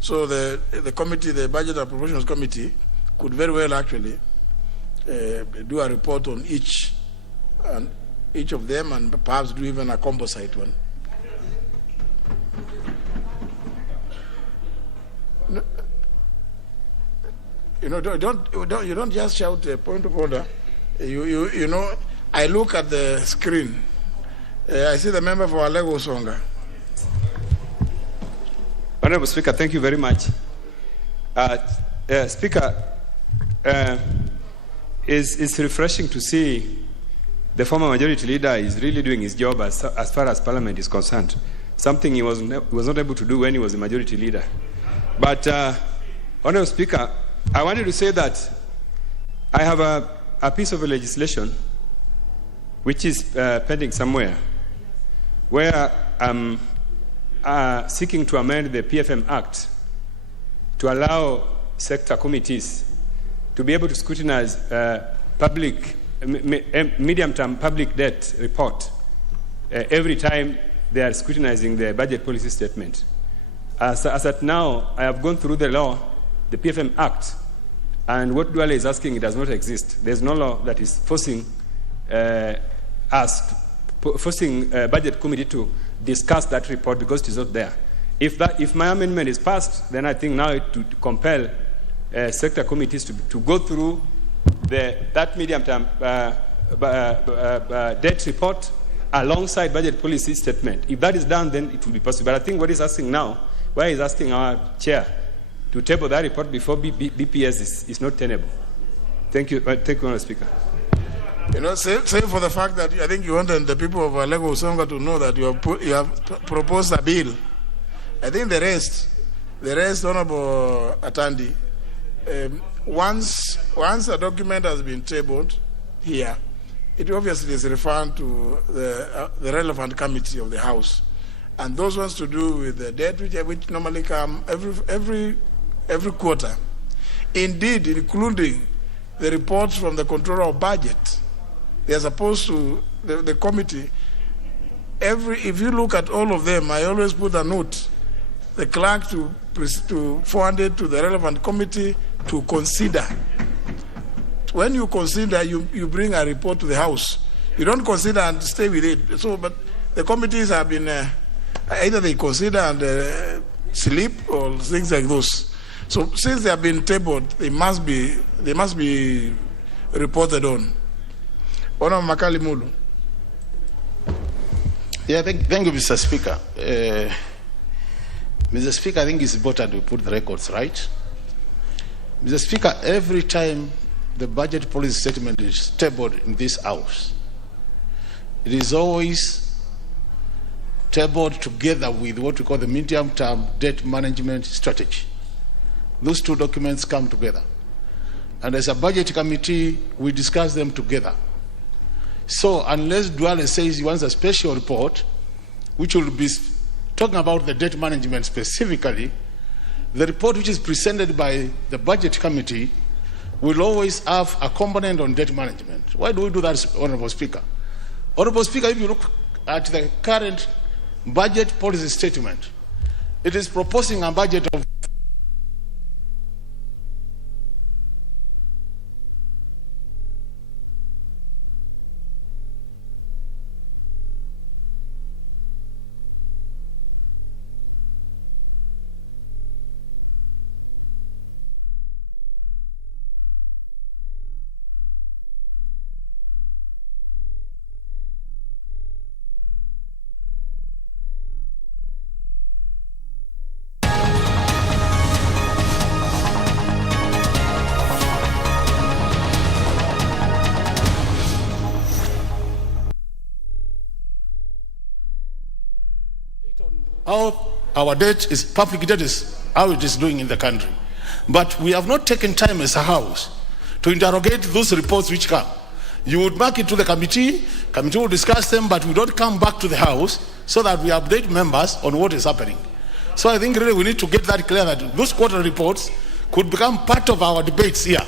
so the committee, the Budget and Appropriations Committee, could very well actually do a report on each of them, and perhaps do even a composite one. No, you know, you don't just shout a point of order. You know, I look at the screen. I see the member for Alego Songa. Honorable Speaker, thank you very much. Speaker, it's refreshing to see the former majority leader is really doing his job as far as Parliament is concerned. Something he was not able to do when he was the majority leader. But, Honorable Speaker, I wanted to say that I have a piece of legislation which is pending somewhere, where I'm seeking to amend the PFM Act to allow sector committees to be able to scrutinize medium-term public debt report every time they are scrutinizing the budget policy statement. As at now, I have gone through the law, the PFM Act, and what Duale is asking, it does not exist. There's no law that is forcing budget committee to discuss that report because it is not there. If my amendment is passed, then I think now to compel sector committees to go through that medium-term debt report alongside budget policy statement. If that is done, then it will be possible. But I think what he's asking now, why he's asking our chair to table that report before BPS is not tenable. Thank you, Mr. Speaker. You know, say for the fact that I think you wanted the people of Alego Usonga to know that you have proposed a bill. I think the rest, Honorable Atandi, once a document has been tabled here, it obviously is referred to the relevant committee of the House, and those ones to do with the debt which normally come every quarter, indeed including the reports from the controller of budget. They are supposed to the committee. If you look at all of them, I always put a note, the clerk to forward it to the relevant committee to consider. When you consider, you bring a report to the House. You don't consider and stay with it. So, but the committees have been either they consider and sleep or things like those. So since they have been tabled, they must be reported on. Honorable Makali Mulu. Yeah, thank you, Mr. Speaker. Mr. Speaker, I think it's important we put the records right. Mr. Speaker, every time the budget policy statement is tabled in this House, it is always tabled together with what we call the medium-term debt management strategy. Those two documents come together. And as a budget committee, we discuss them together. So unless Duale says he wants a special report, which will be talking about the debt management specifically, the report which is presented by the budget committee will always have a component on debt management. Why do we do that, Honorable Speaker? Honorable Speaker, if you look at the current budget policy statement, it is proposing a budget of how our debt is, public debt is, how it is doing in the country. But we have not taken time as a House to interrogate those reports which come. You would mark it to the committee will discuss them, but we don't come back to the House so that we update members on what is happening. So I think really we need to get that clear that those quarter reports could become part of our debates here,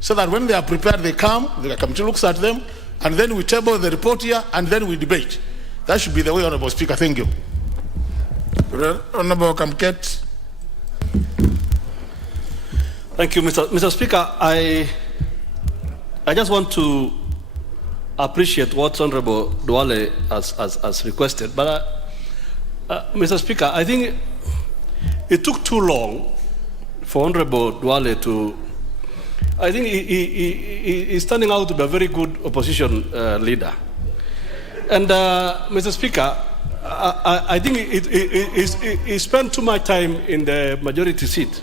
so that when they are prepared, they come, the committee looks at them, and then we table the report here, and then we debate. That should be the way, Honorable Speaker. Thank you. Honorable Kamket. Thank you, Mr. Speaker. I just want to appreciate what Honorable Duale has requested, but Mr. Speaker, I think it took too long for Honorable Duale to. I think he's turning out to be a very good opposition leader. And Mr. Speaker, I think he spent too much time in the majority seat.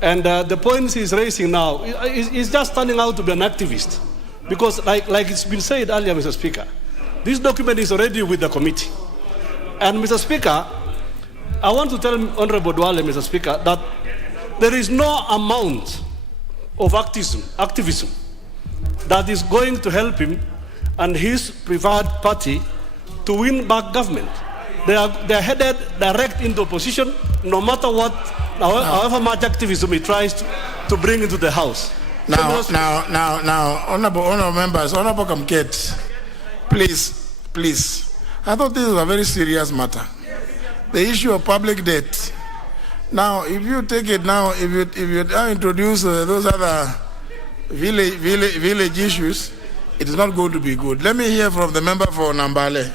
And the points he's raising now, he's just turning out to be an activist. Because like it's been said earlier, Mr. Speaker, this document is already with the committee. And Mr. Speaker, I want to tell Honorable Duale, Mr. Speaker, that there is no amount of activism that is going to help him and his preferred party to win back government. They are headed direct into opposition, no matter what, however much activism he tries to bring into the House. Now, honorable members, Honorable Kamket, please. I thought this was a very serious matter. The issue of public debt. Now, if you take it now, if you now introduce those other village issues, it is not going to be good. Let me hear from the member for Nambale.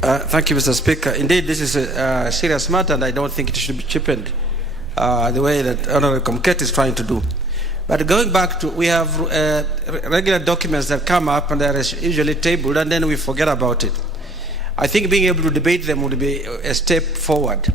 Thank you, Mr. Speaker. Indeed, this is a serious matter, and I don't think it should be cheapened the way that Honorable Kamket is trying to do. But going back to, we have regular documents that come up and they are usually tabled, and then we forget about it. I think being able to debate them would be a step forward.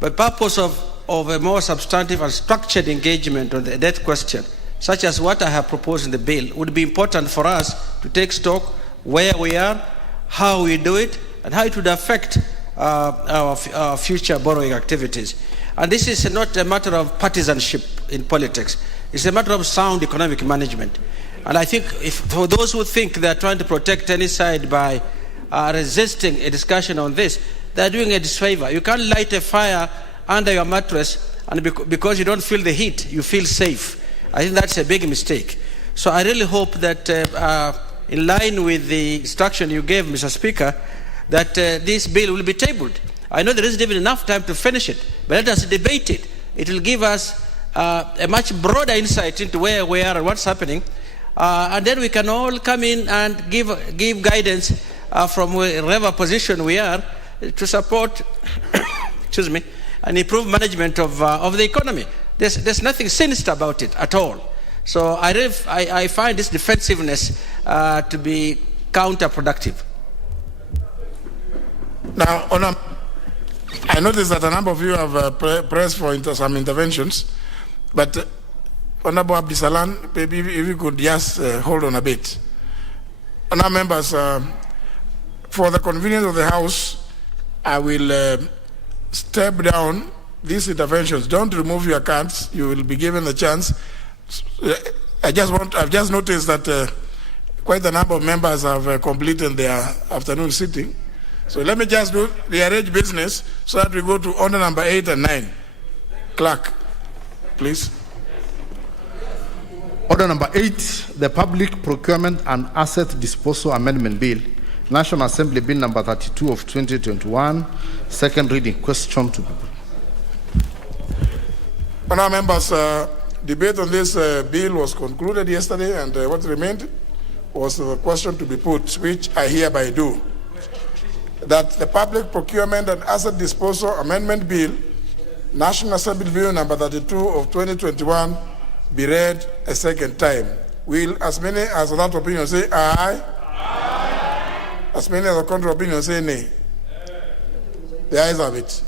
But purpose of a more substantive and structured engagement on the debt question, such as what I have proposed in the bill, would be important for us to take stock where we are, how we do it, and how it would affect our future borrowing activities. And this is not a matter of partisanship in politics. It's a matter of sound economic management. And I think for those who think they're trying to protect any side by resisting a discussion on this, they're doing a disfavor. You can't light a fire under your mattress, and because you don't feel the heat, you feel safe. I think that's a big mistake. So I really hope that in line with the instruction you gave, Mr. Speaker, that this bill will be tabled. I know there isn't even enough time to finish it, but let us debate it. It will give us a much broader insight into where we are and what's happening. And then we can all come in and give guidance from wherever position we are to support excuse me, and improve management of the economy. There's nothing sinister about it at all. So I find this defensiveness to be counterproductive. Now, I noticed that a number of you have pressed for some interventions, but Honorable Abdisalan, maybe if you could just hold on a bit. Honourable members, for the convenience of the House, I will step down these interventions. Don't remove your cards. You will be given the chance. I've just noticed that quite a number of members have completed their afternoon sitting. So let me just do the arranged business so that we go to order number 8 and 9. Clerk, please. Order number 8, the Public Procurement and Asset Disposal Amendment Bill, National Assembly Bill number 32 of 2021, second reading. Question to people. Honourable members, debate on this bill was concluded yesterday, and what remained was the question to be put, which I hereby do. That the Public Procurement and Asset Disposal Amendment Bill, National Assembly Bill number 32 of 2021, be read a second time. Will as many as that opinion say aye? Aye. As many as the contrary opinion say nay? The ayes have it.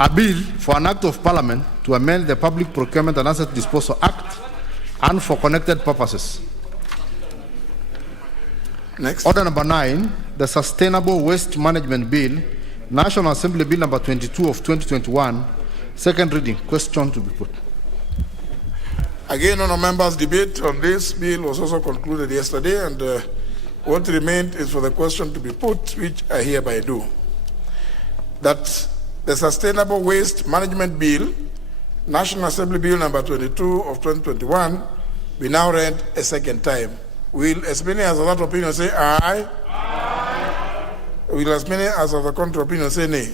A bill for an act of Parliament to amend the Public Procurement and Asset Disposal Act and for connected purposes. Next. Order number 9, the Sustainable Waste Management Bill, National Assembly Bill number 22 of 2021, second reading. Question to be put. Again, honourable members, debate on this bill was also concluded yesterday, and What remained is for the question to be put, which I hereby do. That the Sustainable Waste Management Bill, National Assembly Bill number 22 of 2021, be now read a second time. Will as many as of that opinion say aye? Aye. Will as many as of the contrary opinion say nay?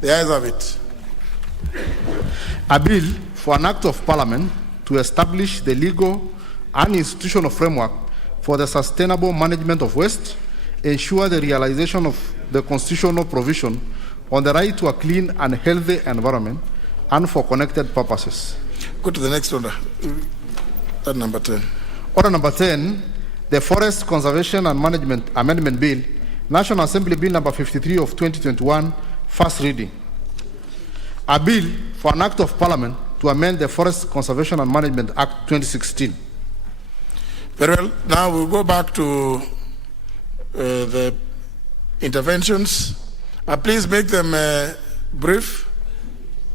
The ayes have it. A bill for an act of parliament to establish the legal and institutional framework for the sustainable management of waste, ensure the realization of the constitutional provision on the right to a clean and healthy environment, and for connected purposes. Go to the next order. That number 10. Order number 10, the Forest Conservation and Management Amendment Bill, National Assembly Bill number 53 of 2021, first reading. A bill for an act of parliament to amend the Forest Conservation and Management Act 2016. Very well. Now we'll go back to the interventions. Please make them brief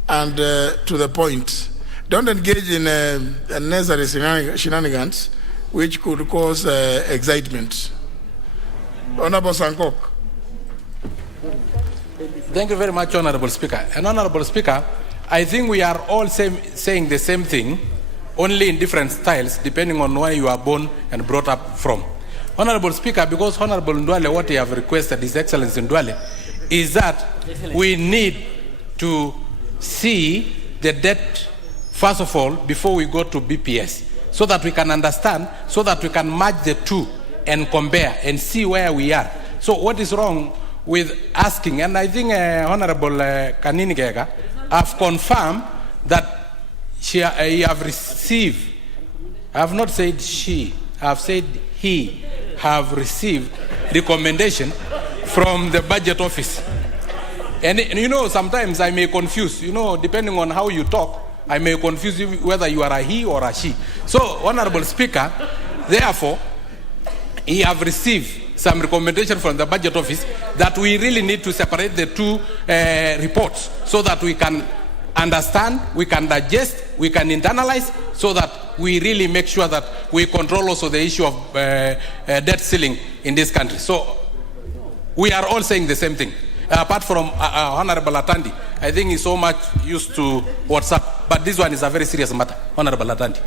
and to the point. Don't engage in unnecessary shenanigans which could cause excitement. Honorable Sankok. Thank you very much, Honorable Speaker. And Honorable Speaker, I think we are all saying the same thing, only in different styles, depending on where you are born and brought up from. Honorable Speaker, because Honorable Ndwale, what he have requested, His Excellency Ndwale, is that we need to see the debt, first of all, before we go to BPS, so that we can understand, so that we can match the two and compare and see where we are. So what is wrong with asking? And I think Honorable Kanini Gega have confirmed that he have received, I have not said she, I have said he have received recommendation from the budget office. And you know, sometimes I may confuse, you know, depending on how you talk, I may confuse you whether you are a he or a she. So, Honorable Speaker, therefore, he have received some recommendation from the budget office that we really need to separate the two reports so that we can understand, we can digest, we can internalize, so that we really make sure that we control also the issue of debt ceiling in this country. So we are all saying the same thing. Apart from Honorable Atandi, I think he's so much used to WhatsApp, but this one is a very serious matter. Honorable Atandi.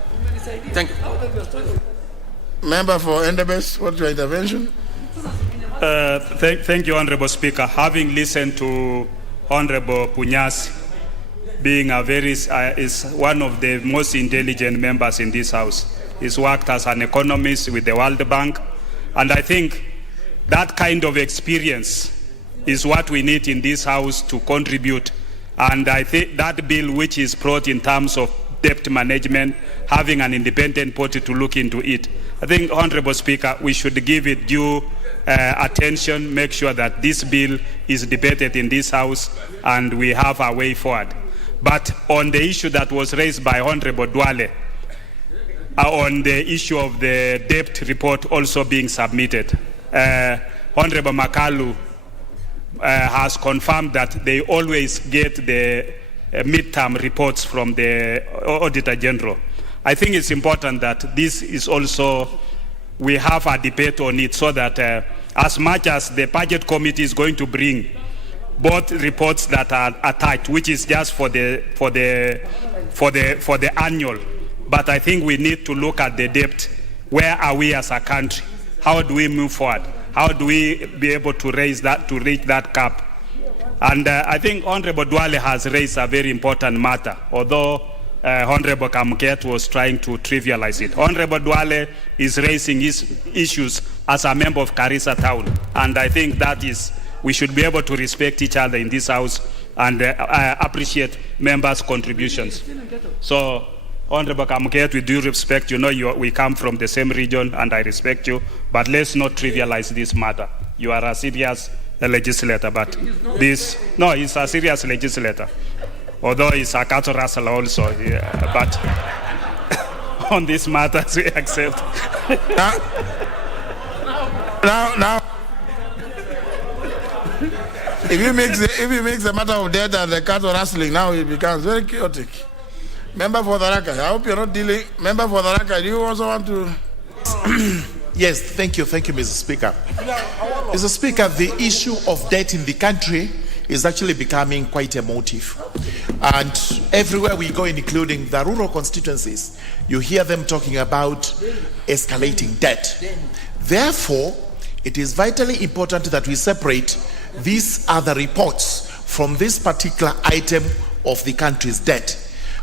Thank you. Member for Endebess, what's your intervention? Thank you, Honorable Speaker. Having listened to Honorable Punyasi, being is one of the most intelligent members in this House. He's worked as an economist with the World Bank, and I think that kind of experience is what we need in this House to contribute. And I think that bill which is brought in terms of debt management, having an independent body to look into it, I think, Honorable Speaker, we should give it due attention, make sure that this bill is debated in this House and we have a way forward. But on the issue that was raised by Honorable Dwale, on the issue of the debt report also being submitted, Honorable Makalu has confirmed that they always get the midterm reports from the Auditor General. I think it's important that this is also, we have a debate on it so that as much as the Budget Committee is going to bring both reports that are attached, which is just for the annual, but I think we need to look at the debt. Where are we as a country? How do we move forward? How do we be able to raise that, to reach that cap? And I think Honorable Dwale has raised a very important matter, although Honorable Kamuket was trying to trivialize it. Honorable Dwale is raising his issues as a member of Garissa Town, and I think that is, we should be able to respect each other in this House and appreciate members' contributions. So, Honorable Kamuket, with due respect, you know we come from the same region and I respect you, but let's not trivialize this matter. You are a serious legislator, but this, no, he's a serious legislator, although he's a cattle rustler also, yeah, but on this matter, we accept. Now, if he makes the matter of death and the cattle rustling, now it becomes very chaotic. Member for the Raka, I hope you're not dealing. Member for the Raka, do you also want to? Yes, thank you, Mr. Speaker. Mr. Speaker, the issue of debt in the country is actually becoming quite emotive. And everywhere we go, including the rural constituencies, you hear them talking about escalating debt. Therefore, it is vitally important that we separate these other reports from this particular item of the country's debt.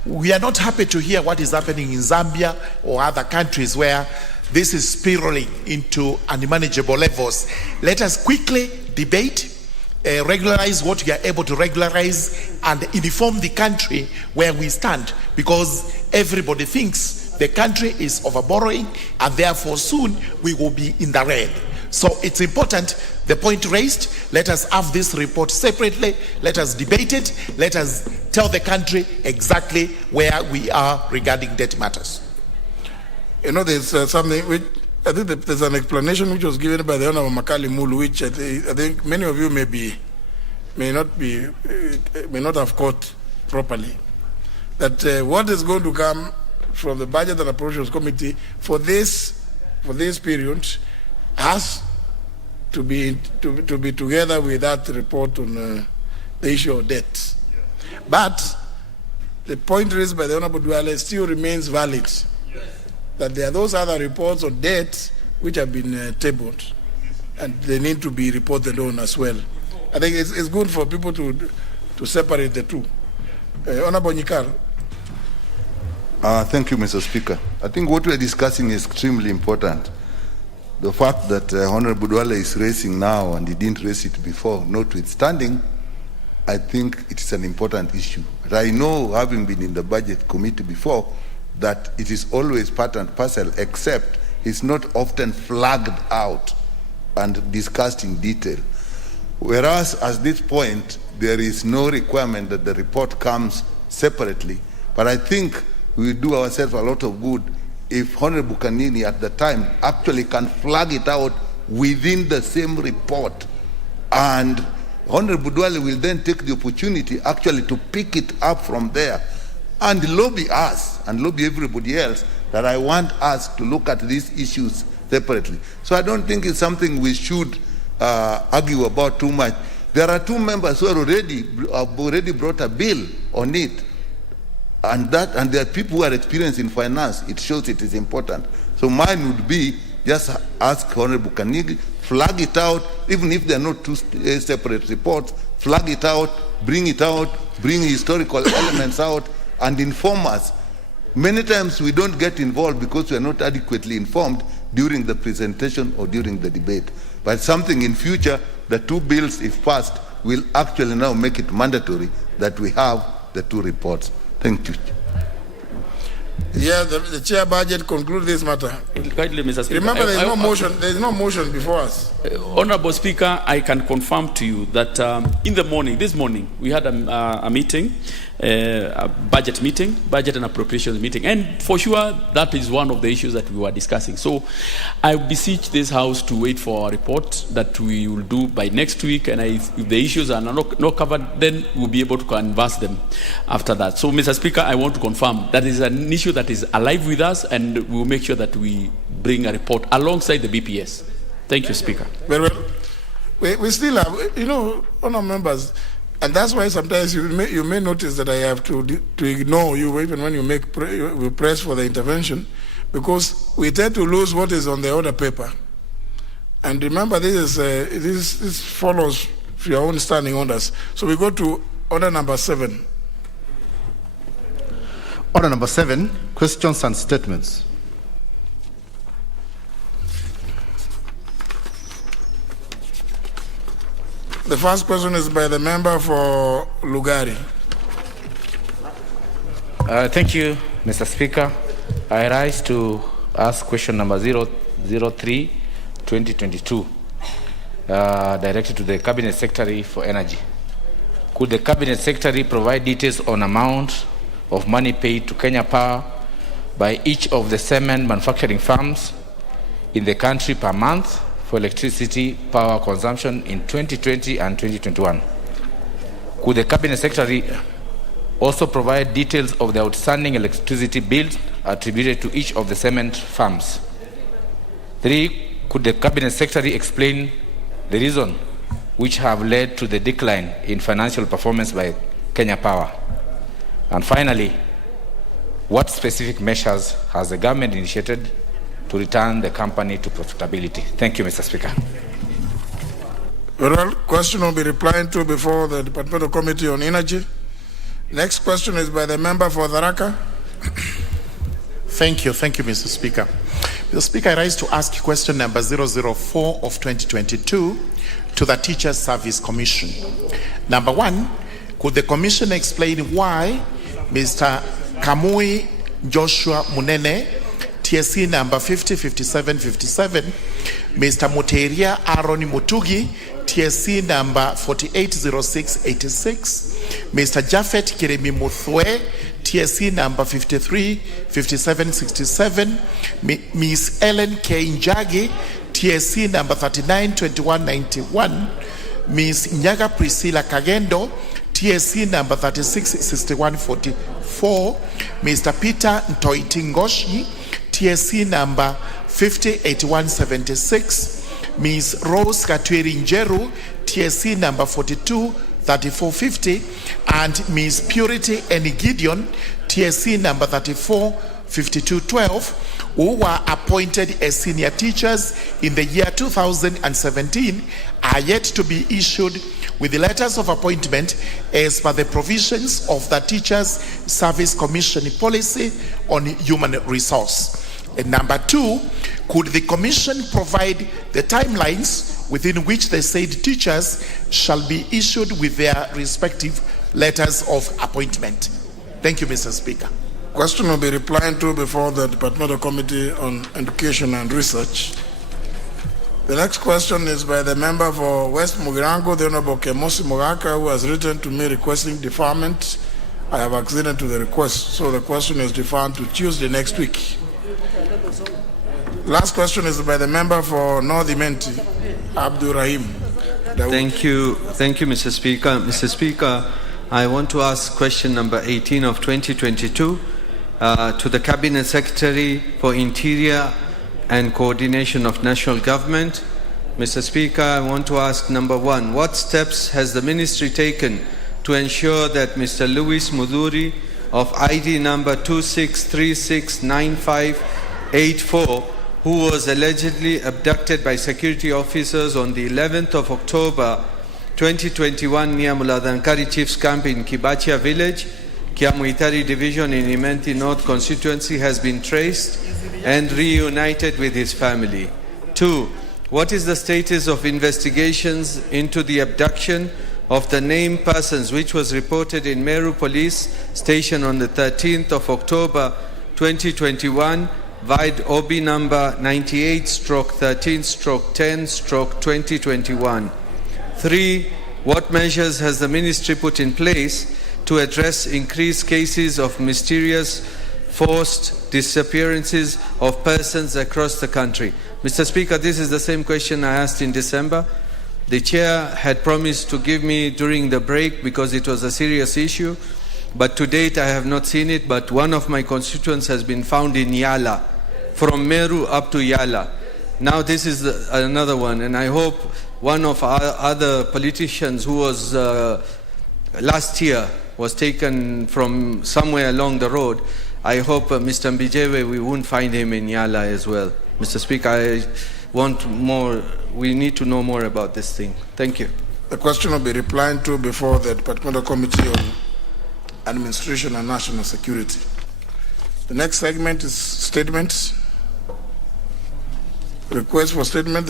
We are not happy to hear what is happening in Zambia or other countries where this is spiraling into unmanageable levels. Let us quickly debate, regularize what we are able to regularize, and inform the country where we stand, because everybody thinks the country is overborrowing and therefore soon we will be in the red. So it's important, the point raised, let us have this report separately, let us debate it, let us tell the country exactly where we are regarding debt matters. You know, there's something which, I think there's an explanation which was given by the Honorable Makali Mulu, which I think many of you may not have caught properly. That what is going to come from the Budget and Appropriations Committee for this period has to be together with that report on the issue of debt. But the point raised by the Honorable Duale still remains valid. That there are those other reports on debt which have been tabled, and they need to be reported on as well. I think it's good for people to separate the two. Honorable Nyikar. Thank you, Mr. Speaker. I think what we're discussing is extremely important. The fact that Honorable Duale is raising now and he didn't raise it before, notwithstanding, I think it is an important issue. But I know, having been in the Budget Committee before, that it is always part and parcel, except it's not often flagged out and discussed in detail. Whereas at this point, there is no requirement that the report comes separately. But I think we do ourselves a lot of good if Honorable Kanini at the time actually can flag it out within the same report. And Honorable Duale will then take the opportunity actually to pick it up from there and lobby us and lobby everybody else that I want us to look at these issues separately. So I don't think it's something we should argue about too much. There are two members who are already brought a bill on it, and there are people who are experienced in finance. It shows it is important. So mine would be just ask Honorable Kanigi, flag it out, even if they are not two separate reports, flag it out, bring historical elements out, and inform us. Many times we don't get involved because we are not adequately informed during the presentation or during the debate. But something in future, the two bills, if passed, will actually now make it mandatory that we have the two reports. Thank you. Yeah, the chair budget conclude this matter. Kindly, Mr. Speaker. Remember, there is no motion before us. Honorable Speaker, I can confirm to you that this morning, we had a meeting, a budget meeting, budget and appropriations meeting, and for sure that is one of the issues that we were discussing. So I beseech this House to wait for a report that we will do by next week, and if the issues are not covered, then we'll be able to canvass them after that. So, Mr. Speaker, I want to confirm that is an issue that is alive with us, and we will make sure that we bring a report alongside the BPS. Thank you, Speaker. Very well. We still have, honour members, and that's why sometimes you may notice that I have to ignore you even when we press for the intervention, because we tend to lose what is on the order paper. And remember, this follows your own standing orders. So we go to order number 7. Order number 7, questions and statements. The first question is by the member for Lugari. Thank you, Mr. Speaker. I rise to ask question number 003, 2022, directed to the Cabinet Secretary for Energy. Could the Cabinet Secretary provide details on amount of money paid to Kenya Power by each of the cement manufacturing firms in the country per month for electricity power consumption in 2020 and 2021? Could the Cabinet Secretary also provide details of the outstanding electricity bills attributed to each of the cement firms? 3, could the Cabinet Secretary explain the reason which have led to the decline in financial performance by Kenya Power? And finally, what specific measures has the government initiated to return the company to profitability? Thank you, Mr. Speaker. Well, question will be replied to before the Departmental Committee on Energy. Next question is by the member for Tharaka. Thank you, Mr. Speaker. Mr. Speaker, I rise to ask question number 004 of 2022 to the Teachers Service Commission. Number 1, could the Commission explain why Mr. Kamui Joshua Munene, TSC number 505757, Mr. Muteria Aaron Mutugi, TSC number 480686, Mr. Jafet Kiremi Muthwe, TSC number 535767, Ms. Ellen K. Njagi, TSC number 392191, Ms. Nyaga Priscilla Kagendo, TSC number 366144, Mr. Peter Ntoitingoshi, TSC number 508176, Ms. Rose Katwiri Njeru, TSC number 423450, and Ms. Purity Enigideon, TSC number 345212, who were appointed as senior teachers in the year 2017, are yet to be issued with the letters of appointment as per the provisions of the Teachers Service Commission policy on human resource. And number 2, could the Commission provide the timelines within which the said teachers shall be issued with their respective letters of appointment? Thank you, Mr. Speaker. Question will be replied to before the Departmental Committee on Education and Research. The next question is by the member for West Mugirango, the Honorable Kemosi Mogaka, who has written to me requesting deferment. I have acceded to the request, so the question is deferred to Tuesday next week. Last question is by the member for North Imenti, Abdul Rahim. Thank you, Mr. Speaker. Mr. Speaker, I want to ask question number 18 of 2022 to the Cabinet Secretary for Interior and Coordination of National Government. Mr. Speaker, I want to ask number 1, what steps has the Ministry taken to ensure that Mr. Louis Muduri of ID number 26369584, who was allegedly abducted by security officers on the 11th of October 2021 near Muladankari Chief's Camp in Kibachia Village, Kiamuitari Division in Imenti North Constituency, has been traced and reunited with his family? 2, what is the status of investigations into the abduction of the named persons which was reported in Meru Police Station on the 13th of October 2021, Vide OB number 98/13/10/2021. 3, what measures has the Ministry put in place to address increased cases of mysterious forced disappearances of persons across the country? Mr. Speaker, this is the same question I asked in December. The chair had promised to give me during the break because it was a serious issue, but to date I have not seen it. But one of my constituents has been found in Yala, from Meru up to Yala. Now this is another one, and I hope one of our other politicians who was last year was taken from somewhere along the road. I hope Mr. Mbijewe, we won't find him in Yala as well. Mr. Speaker, I want more. We need to know more about this thing. Thank you. The question will be replied to before the Departmental Committee on Administration and National Security. The next segment is statements. Request for statement.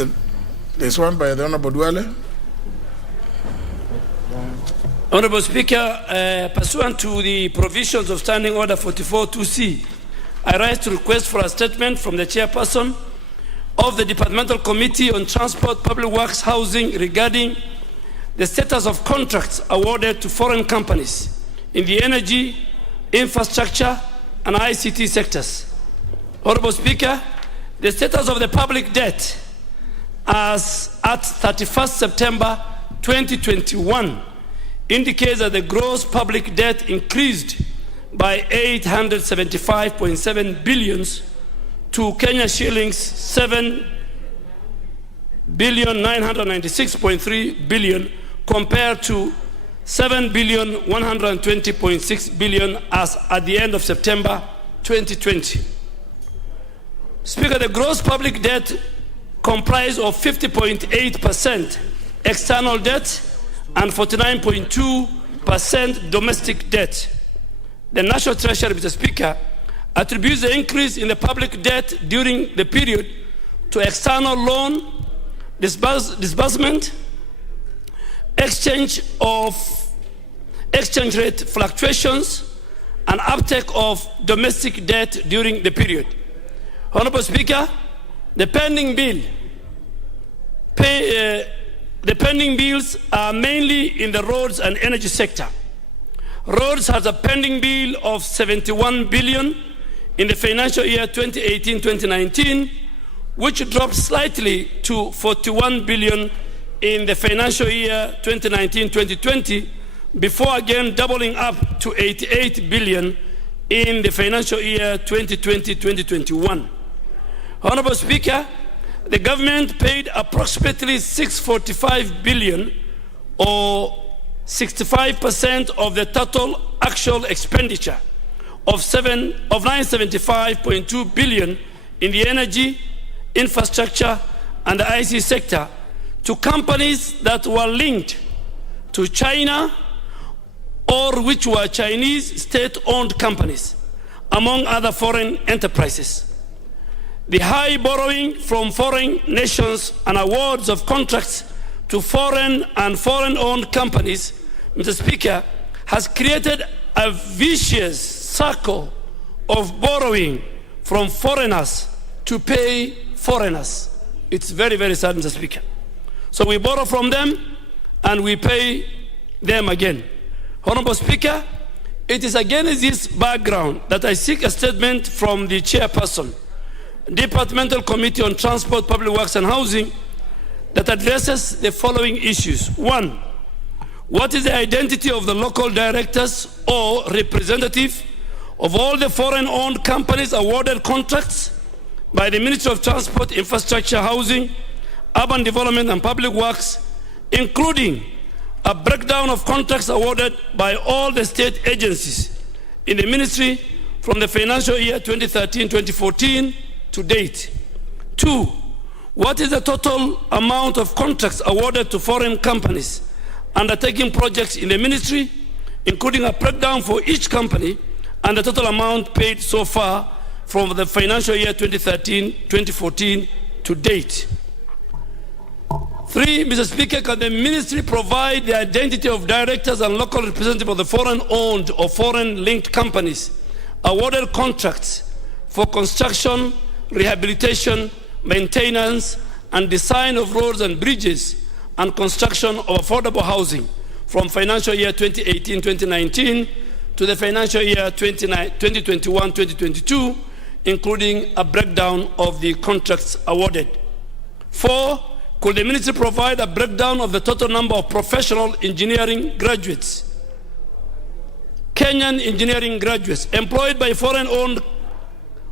There's one by the Honorable Dwale. Honorable Speaker, pursuant to the provisions of Standing Order 44-2C, I rise to request for a statement from the chairperson of the Departmental Committee on Transport, Public Works, Housing regarding the status of contracts awarded to foreign companies in the energy, infrastructure, and ICT sectors. Honorable Speaker, the status of the public debt as at 31st September 2021 indicates that the gross public debt increased by 875.7 billion to Kenya shillings 7,996.3 billion compared to 7,120.6 billion as at the end of September 2020. Speaker, the gross public debt comprised of 50.8% external debt and 49.2% domestic debt. The National Treasury, Mr. Speaker, attributes the increase in the public debt during the period to external loan disbursement, exchange rate fluctuations, and uptake of domestic debt during the period. Honorable Speaker, the pending bills are mainly in the roads and energy sector. Roads has a pending bill of 71 billion in the financial year 2018-2019, which dropped slightly to 41 billion in the financial year 2019-2020, before again doubling up to 88 billion in the financial year 2020-2021. Honorable Speaker, the government paid approximately 645 billion, or 65% of the total actual expenditure of 975.2 billion in the energy, infrastructure, and the IC sector to companies that were linked to China or which were Chinese state-owned companies, among other foreign enterprises. The high borrowing from foreign nations and awards of contracts to foreign and foreign-owned companies, Mr. Speaker, has created a vicious circle of borrowing from foreigners to pay foreigners. It's very, very sad, Mr. Speaker. So we borrow from them and we pay them again. Honorable Speaker, it is against this background that I seek a statement from the chairperson, Departmental Committee on Transport, Public Works and Housing, that addresses the following issues. 1, what is the identity of the local directors or representative of all the foreign-owned companies awarded contracts by the Ministry of Transport, Infrastructure, Housing, Urban Development and Public Works, including a breakdown of contracts awarded by all the state agencies in the ministry from the financial year 2013-2014 to date. 2, what is the total amount of contracts awarded to foreign companies undertaking projects in the ministry, including a breakdown for each company and the total amount paid so far from the financial year 2013-2014 to date. 3, Mr. Speaker, can the ministry provide the identity of directors and local representatives of the foreign-owned or foreign-linked companies awarded contracts for construction, rehabilitation, maintenance, and design of roads and bridges and construction of affordable housing from financial year 2018-2019 to the financial year 2021-2022, including a breakdown of the contracts awarded. 4, could the ministry provide a breakdown of the total number of professional engineering graduates, Kenyan engineering graduates, employed by foreign-owned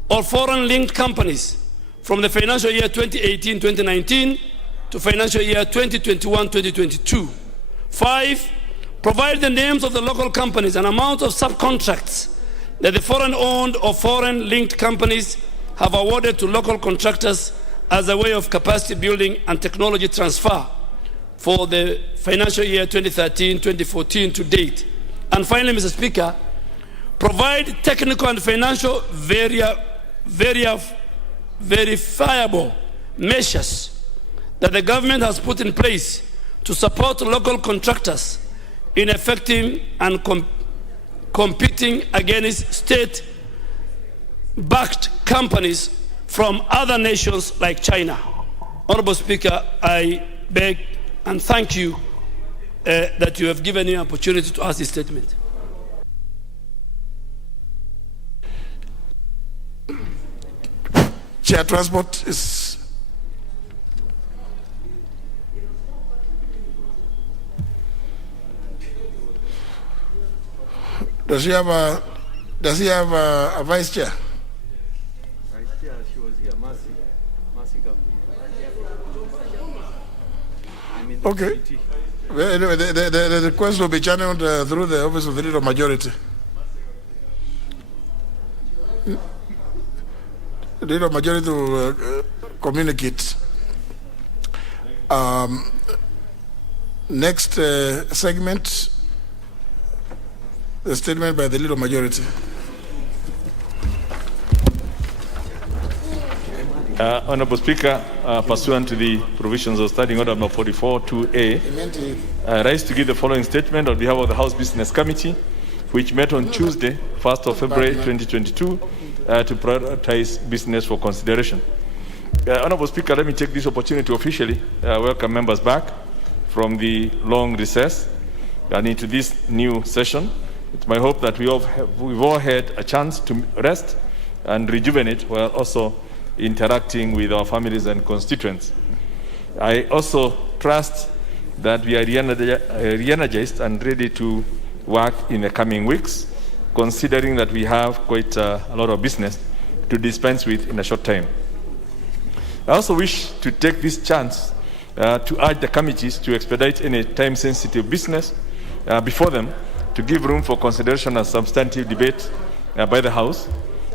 or foreign-linked companies from the financial year 2018-2019 to financial year 2021-2022. 5, provide the names of the local companies and amount of subcontracts that the foreign-owned or foreign-linked companies have awarded to local contractors as a way of capacity building and technology transfer for the financial year 2013-2014 to date. And finally, Mr. Speaker, provide technical and financial verifiable measures that the government has put in place to support local contractors in effecting and competing against state-backed companies from other nations like China. Honorable Speaker, I beg and thank you that you have given me an opportunity to ask this statement. Chair Transport is does he have a vice chair? Vice chair, she was here, Mercy Okay. Well, anyway, the request will be channeled through the Office of the Leader of Majority. The Leader of Majority will communicate. Next segment, the statement by the Leader of Majority. Honorable Speaker, pursuant to the provisions of Standing Order number 44-2A, I rise to give the following statement on behalf of the House Business Committee, which met on Tuesday, 1st of February 2022, to prioritize business for consideration. Honorable Speaker, let me take this opportunity to officially welcome members back from the long recess and into this new session. It's my hope that we've all had a chance to rest and rejuvenate while also interacting with our families and constituents. I also trust that we are re-energized and ready to work in the coming weeks, considering that we have quite a lot of business to dispense with in a short time. I also wish to take this chance to urge the committees to expedite any time-sensitive business before them, to give room for consideration and substantive debate by the House.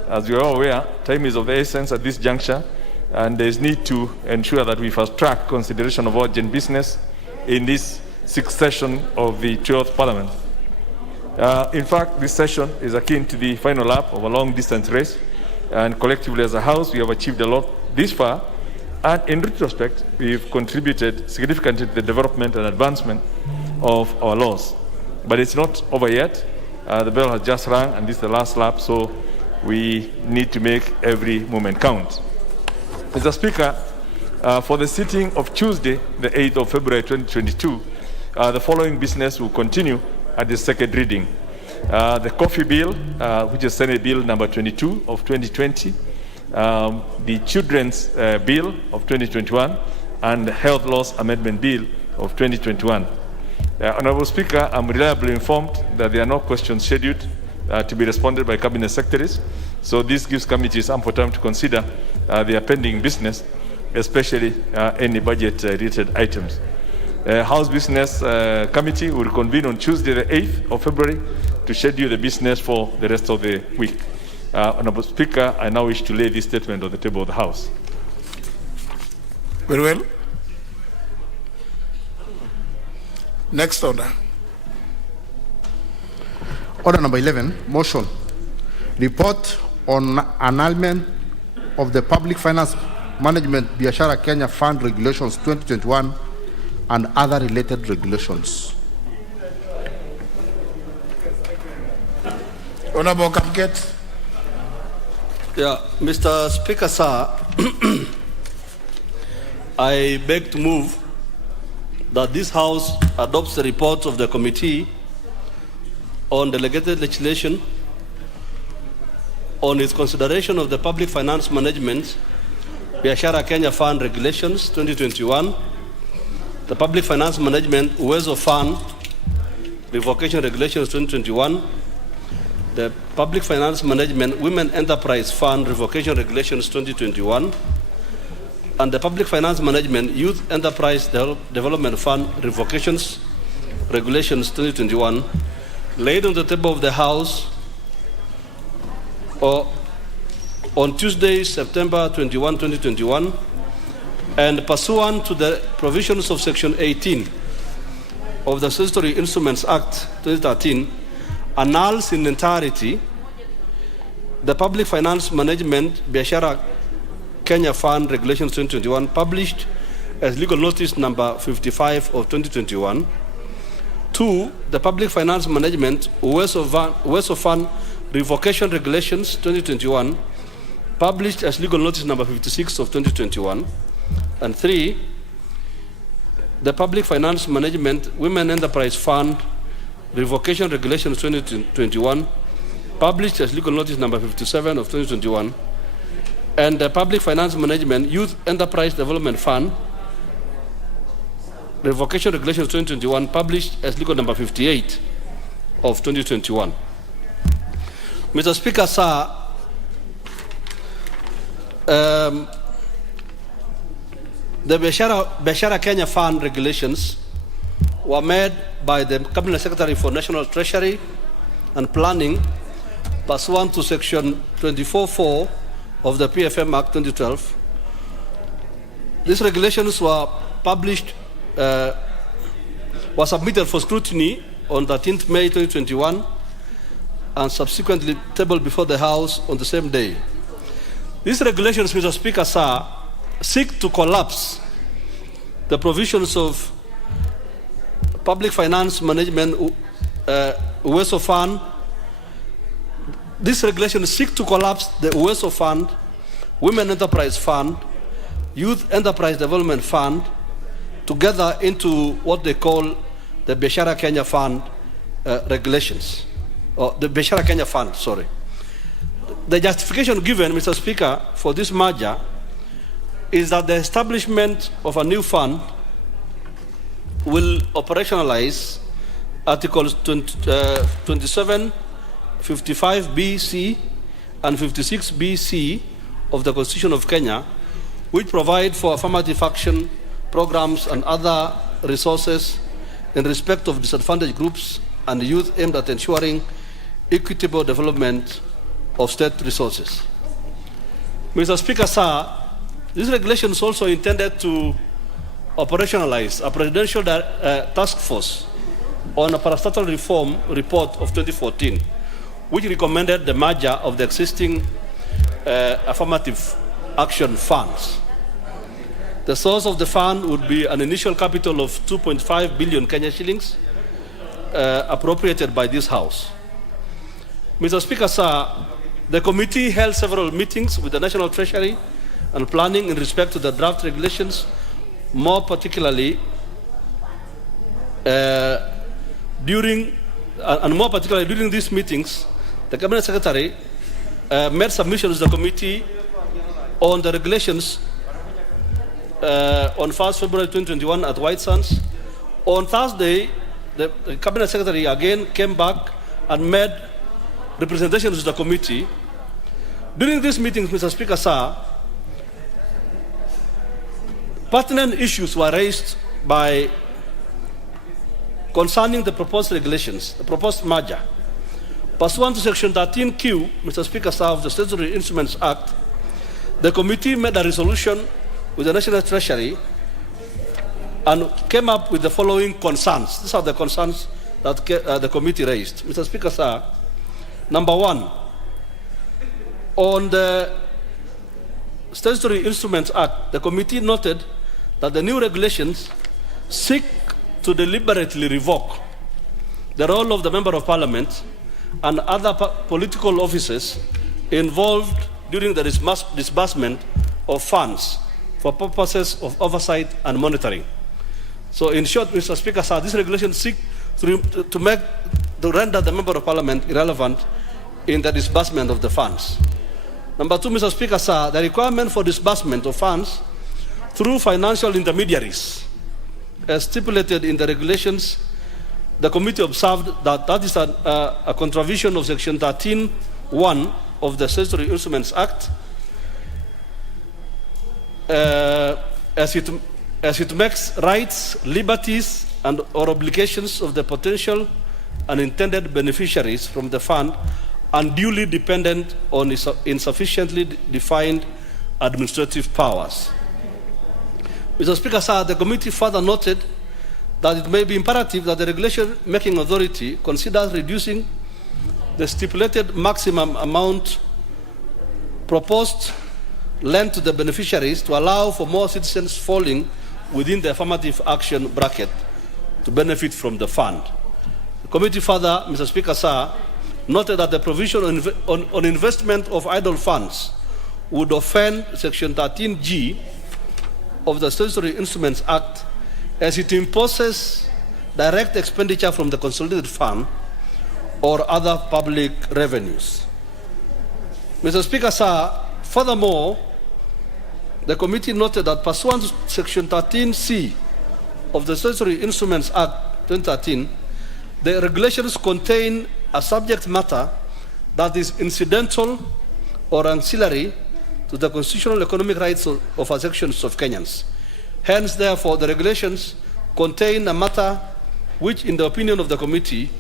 As you are aware, time is of the essence at this juncture, and there is need to ensure that we fast-track consideration of urgent business in this sixth session of the 12th Parliament. In fact, this session is akin to the final lap of a long-distance race, and collectively as a House, we have achieved a lot this far, and in retrospect, we've contributed significantly to the development and advancement of our laws. But it's not over yet. The bell has just rung, and this is the last lap, so we need to make every moment count. Mr. Speaker, for the sitting of Tuesday, the 8th of February 2022, the following business will continue at the second reading. The coffee bill, which is Senate Bill number 22 of 2020, the Children's Bill of 2021, and the Health Laws Amendment Bill of 2021. Honorable Speaker, I'm reliably informed that there are no questions scheduled to be responded by Cabinet Secretaries, so this gives committees ample time to consider their pending business, especially any budget-related items. House Business Committee will convene on Tuesday, the 8th of February, to schedule the business for the rest of the week. Honorable Speaker, I now wish to lay this statement on the table of the House. Very well. Next order. Order number 11, motion. Report on annulment of the Public Finance Management Biashara Kenya Fund Regulations 2021 and other related regulations. Honorable Kamket. Yeah, Mr. Speaker, sir, I beg to move that this House adopts the report of the Committee on Delegated Legislation on its consideration of the Public Finance Management Biashara Kenya Fund Regulations 2021, the Public Finance Management Uwezo Fund Revocation Regulations 2021, the Public Finance Management Women Enterprise Fund Revocation Regulations 2021, and the Public Finance Management Youth Enterprise Development Fund Revocations Regulations 2021, laid on the table of the House on Tuesday, September 21, 2021, and pursuant to the provisions of Section 18 of the Statutory Instruments Act 2013, annuls in entirety the Public Finance Management Biashara Kenya Fund Regulations 2021, published as legal notice number 55 of 2021. 2, the Public Finance Management Uwezo Fund Revocation Regulations 2021, published as legal notice number 56 of 2021. And 3, the Public Finance Management Women Enterprise Fund Revocation Regulations 2021, published as legal notice number 57 of 2021. And the Public Finance Management Youth Enterprise Development Fund Revocation Regulations 2021, published as legal number 58 of 2021. Mr. Speaker, sir, The Biashara Kenya Fund regulations were made by the Cabinet Secretary for National Treasury and Planning pursuant to Section 24(4) of the PFM Act 2012. These regulations were published, were submitted for scrutiny on 13th May 2021 and subsequently tabled before the House on the same day. These regulations, Mr. Speaker, sir, seek to collapse the provisions of Public Finance Management UESO Fund. These regulations seek to collapse the UESO Fund, Women Enterprise Fund, Youth Enterprise Development Fund, together into what they call the Biashara Kenya Fund regulations, or the Biashara Kenya Fund, sorry. The justification given, Mr. Speaker, for this merger is that the establishment of a new fund will operationalize Articles 27, 55B(c) and 56B(c) of the Constitution of Kenya, which provide for affirmative action programs and other resources in respect of disadvantaged groups and youth aimed at ensuring equitable development of state resources. Mr. Speaker, sir, these regulations also intended to operationalize a presidential task force on a parastatal reform report of 2014, which recommended the merger of the existing affirmative action funds. The source of the fund would be an initial capital of 2.5 billion Kenya shillings appropriated by this House. Mr. Speaker, sir, the committee held several meetings with the National Treasury and Planning in respect to the draft regulations. More particularly, during these meetings, the Cabinet Secretary made submissions to the committee on the regulations on 1st February 2021 at White Sands. On Thursday, the Cabinet Secretary again came back and made representations to the committee. During these meetings, Mr. Speaker, sir, pertinent issues were raised by concerning the proposed regulations, the proposed merger. Pursuant to Section 13Q, Mr. Speaker, sir, of the Statutory Instruments Act, the committee made a resolution with the National Treasury and came up with the following concerns. These are the concerns that the committee raised. Mr. Speaker, sir, number one, on the Statutory Instruments Act, the committee noted that the new regulations seek to deliberately revoke the role of the Member of Parliament and other political officers involved during the disbursement of funds for purposes of oversight and monitoring. So in short, Mr. Speaker, sir, these regulations seek to render the Member of Parliament irrelevant in the disbursement of the funds. Number two, Mr. Speaker, sir, the requirement for disbursement of funds through financial intermediaries, as stipulated in the regulations, the committee observed that that is a contravention of Section 13(1) of the Statutory Instruments Act, as it makes rights, liberties, and or obligations of the potential and intended beneficiaries from the fund unduly dependent on insufficiently defined administrative powers. Mr. Speaker, sir, the committee further noted that it may be imperative that the regulation-making authority considers reducing the stipulated maximum amount proposed lent to the beneficiaries to allow for more citizens falling within the affirmative action bracket to benefit from the fund. The committee further, Mr. Speaker, sir, noted that the provision on investment of idle funds would offend Section 13G of the Statutory Instruments Act, as it imposes direct expenditure from the consolidated fund or other public revenues. Mr. Speaker, sir, furthermore, the committee noted that pursuant to Section 13C of the Statutory Instruments Act 2013, the regulations contain a subject matter that is incidental or ancillary to the constitutional economic rights of sections of Kenyans. Hence, therefore, the regulations contain a matter which, in the opinion of the committee,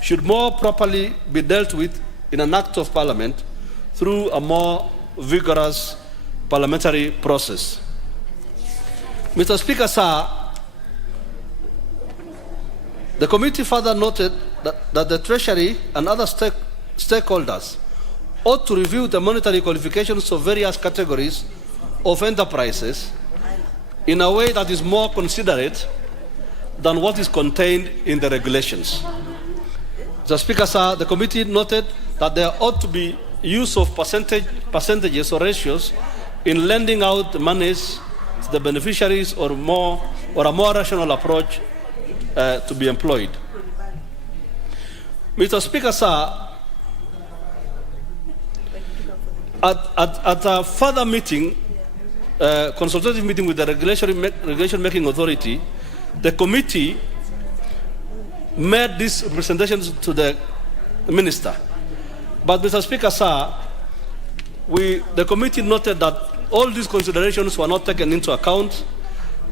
should more properly be dealt with in an act of parliament through a more vigorous parliamentary process. Mr. Speaker, sir, the committee further noted that the Treasury and other stakeholders ought to review the monetary qualifications of various categories of enterprises in a way that is more considerate than what is contained in the regulations. Mr. Speaker, sir, the committee noted that there ought to be use of percentages or ratios in lending out monies to the beneficiaries or a more rational approach to be employed. Mr. Speaker, sir, at a further meeting, consultative meeting with the regulation-making authority, the committee made these representations to the minister. But, Mr. Speaker, sir, the committee noted that all these considerations were not taken into account,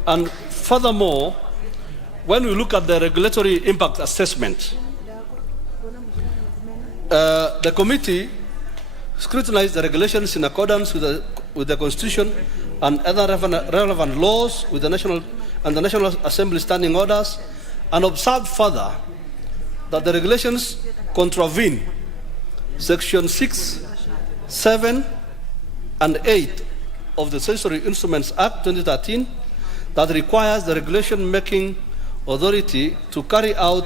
and furthermore, when we look at the regulatory impact assessment, the committee scrutinized the regulations in accordance with the Constitution and other relevant laws with the National Assembly standing orders, and observed further that the regulations contravene Section 6, 7, and 8 of the Statutory Instruments Act 2013 that requires the regulation-making authority to carry out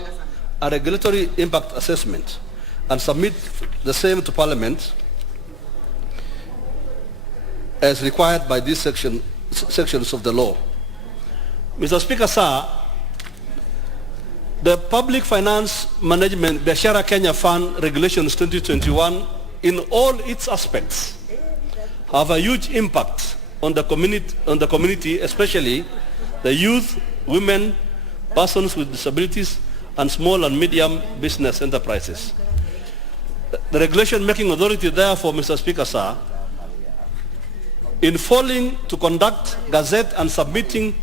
a regulatory impact assessment and submit the same to Parliament as required by these sections of the law. Mr. Speaker, sir, the Public Finance Management Biashara Kenya Fund Regulations 2021 in all its aspects have a huge impact on the community, especially the youth, women, persons with disabilities, and small and medium business enterprises. The regulation-making authority, therefore, Mr. Speaker, sir, in failing to conduct, gazette, and submitting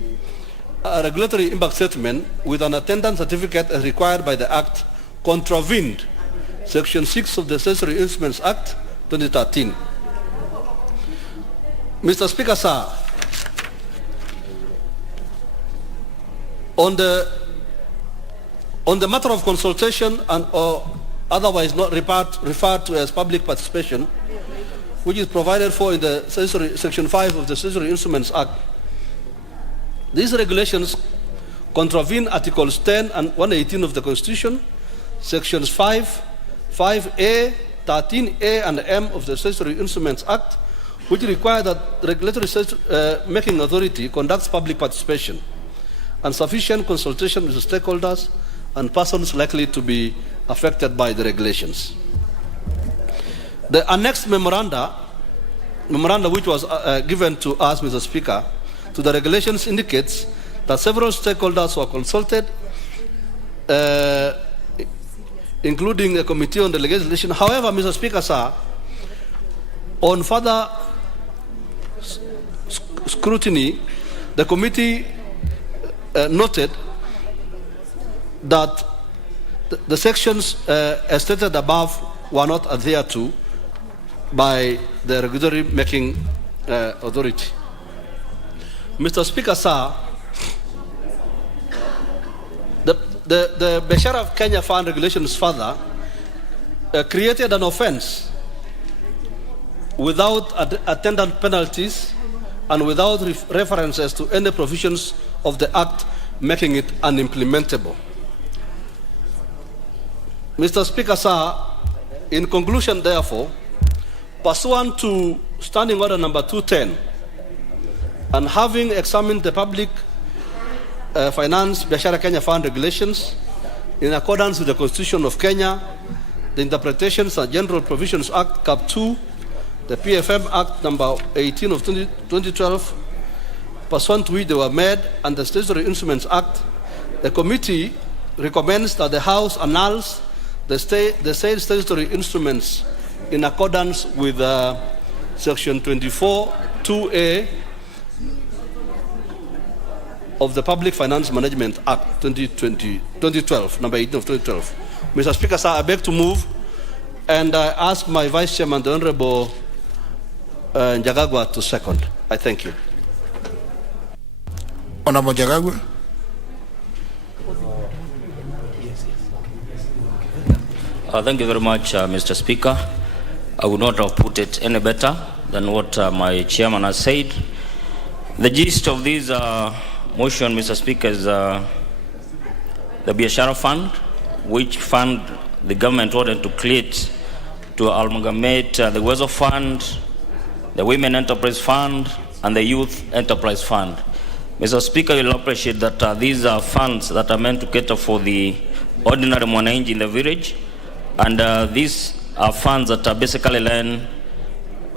a regulatory impact statement with an attendance certificate as required by the Act, contravened Section 6 of the Statutory Instruments Act 2013. Mr. Speaker, sir, on the matter of consultation and or otherwise not referred to as public participation, which is provided for in the Section 5 of the Statutory Instruments Act, these regulations contravene Articles 10 and 118 of the Constitution, Sections 5, 5A, 13A, and M of the Statutory Instruments Act, which require that regulatory making authority conducts public participation and sufficient consultation with the stakeholders and persons likely to be affected by the regulations. The annexed memoranda which was given to us, Mr. Speaker, to the regulations indicates that several stakeholders were consulted, including a committee on the legislation. However, Mr. Speaker, sir, on further scrutiny, the committee noted that the sections as stated above were not adhered to by the regulatory making authority. Mr. Speaker, sir, the Biashara Kenya Fund regulations further created an offense without attendant penalties and without references to any provisions of the Act, making it unimplementable. Mr. Speaker, sir, in conclusion, therefore, pursuant to Standing Order number 210, and having examined the Public Finance Biashara Kenya Fund regulations in accordance with the Constitution of Kenya, the Interpretations and General Provisions Act, Cap 2, the PFM Act number 18 of 2012, pursuant to which they were made, and the Statutory Instruments Act, the committee recommends that the House annuls the said statutory instruments in accordance with Section 24, 2A of the Public Finance Management Act 2012, number 18 of 2012. Mr. Speaker, sir, I beg to move, and I ask my Vice Chairman, the Honorable Njagagwa, to second. I thank you. Honorable Njagagwa. Thank you very much, Mr. Speaker. I would not have put it any better than what my chairman has said. The gist of this motion, Mr. Speaker, is the Biashara Fund, which fund the government wanted to create to amalgamate the Wezo Fund, the Women Enterprise Fund, and the Youth Enterprise Fund. Mr. Speaker, you'll appreciate that these are funds that are meant to cater for the ordinary mwananchi in the village, and these are funds that are basically led.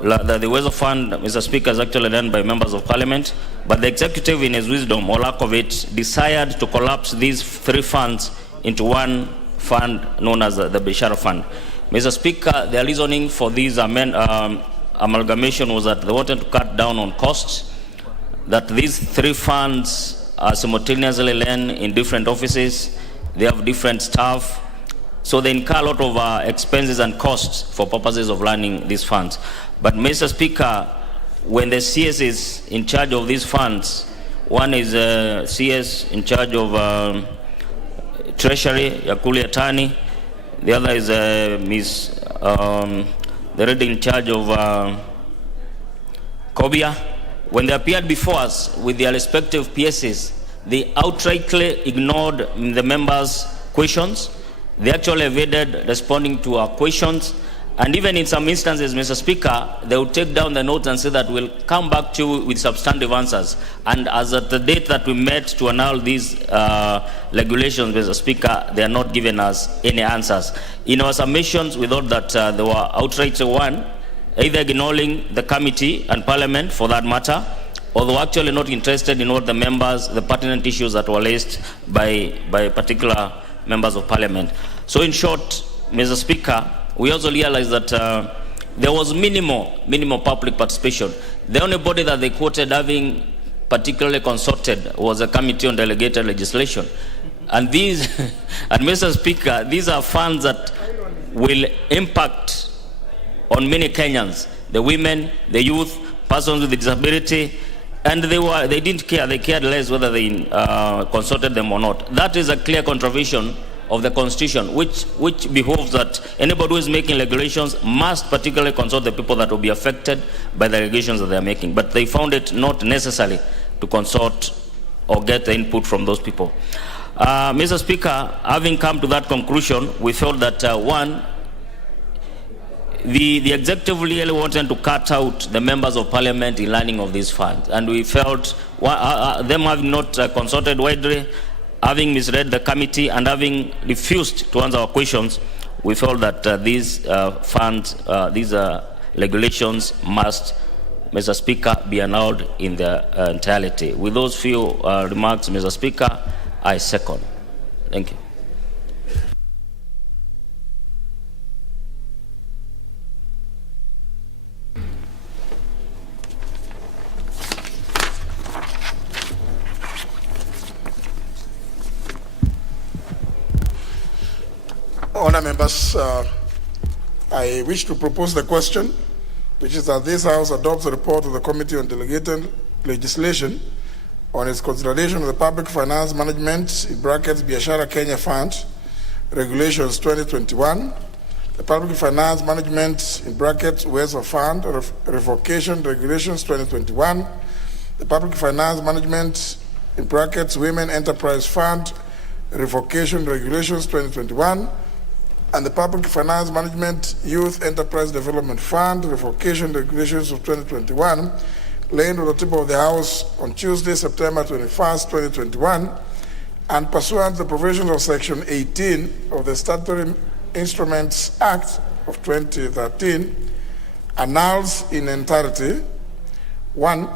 The Wezo Fund, Mr. Speaker, is actually run by members of parliament, but the executive, in his wisdom or lack of it, decided to collapse these three funds into one fund known as the Biashara Fund. Mr. Speaker, the reasoning for this amalgamation was that they wanted to cut down on costs, that these three funds are simultaneously run in different offices, they have different staff, so they incur a lot of expenses and costs for purposes of running these funds. But Mr. Speaker, when the CS is in charge of these funds, one is CS in charge of Treasury, Yakuli Atani, the other is Ms. the lady in charge of Kobia. When they appeared before us with their respective PSs, they outrightly ignored the members' questions. They actually evaded responding to our questions. And even in some instances, Mr. Speaker, they would take down the notes and say that we'll come back to you with substantive answers. And as at the date that we met to annul these regulations, Mr. Speaker, they are not giving us any answers. In our submissions, we thought that they were outright one, either ignoring the committee and parliament for that matter, or they were actually not interested in what the members, the pertinent issues that were raised by particular members of parliament. So in short, Mr. Speaker, we also realized that there was minimal public participation. The only body that they quoted having particularly consulted was a committee on delegated legislation. And these, and Mr. Speaker, these are funds that will impact on many Kenyans, the women, the youth, persons with disability, and they didn't care. They cared less whether they consulted them or not. That is a clear contravention of the Constitution, which behoves that anybody who is making regulations must particularly consult the people that will be affected by the regulations that they are making. But they found it not necessary to consult or get the input from those people. Mr. Speaker, having come to that conclusion, we felt that one, the executive really wanted to cut out the members of parliament in running of these funds. And we felt them having not consulted widely, having misread the committee, and having refused to answer our questions, we felt that these funds, these regulations must, Mr. Speaker, be annulled in their entirety. With those few remarks, Mr. Speaker, I second. Thank you. Honour members, I wish to propose the question, which is that this House adopts a report of the Committee on Delegated Legislation on its consideration of the Public Finance Management, in brackets, Biashara Kenya Fund, Regulations 2021, the Public Finance Management, in brackets, Wezo Fund, Revocation Regulations 2021, the Public Finance Management, in brackets, Women Enterprise Fund, Revocation Regulations 2021, and the Public Finance Management Youth Enterprise Development Fund, Revocation Regulations of 2021, laid on the table of the House on Tuesday, September 21st, 2021, and pursuant to the provisions of Section 18 of the Statutory Instruments Act of 2013, annuls in entirety, 1,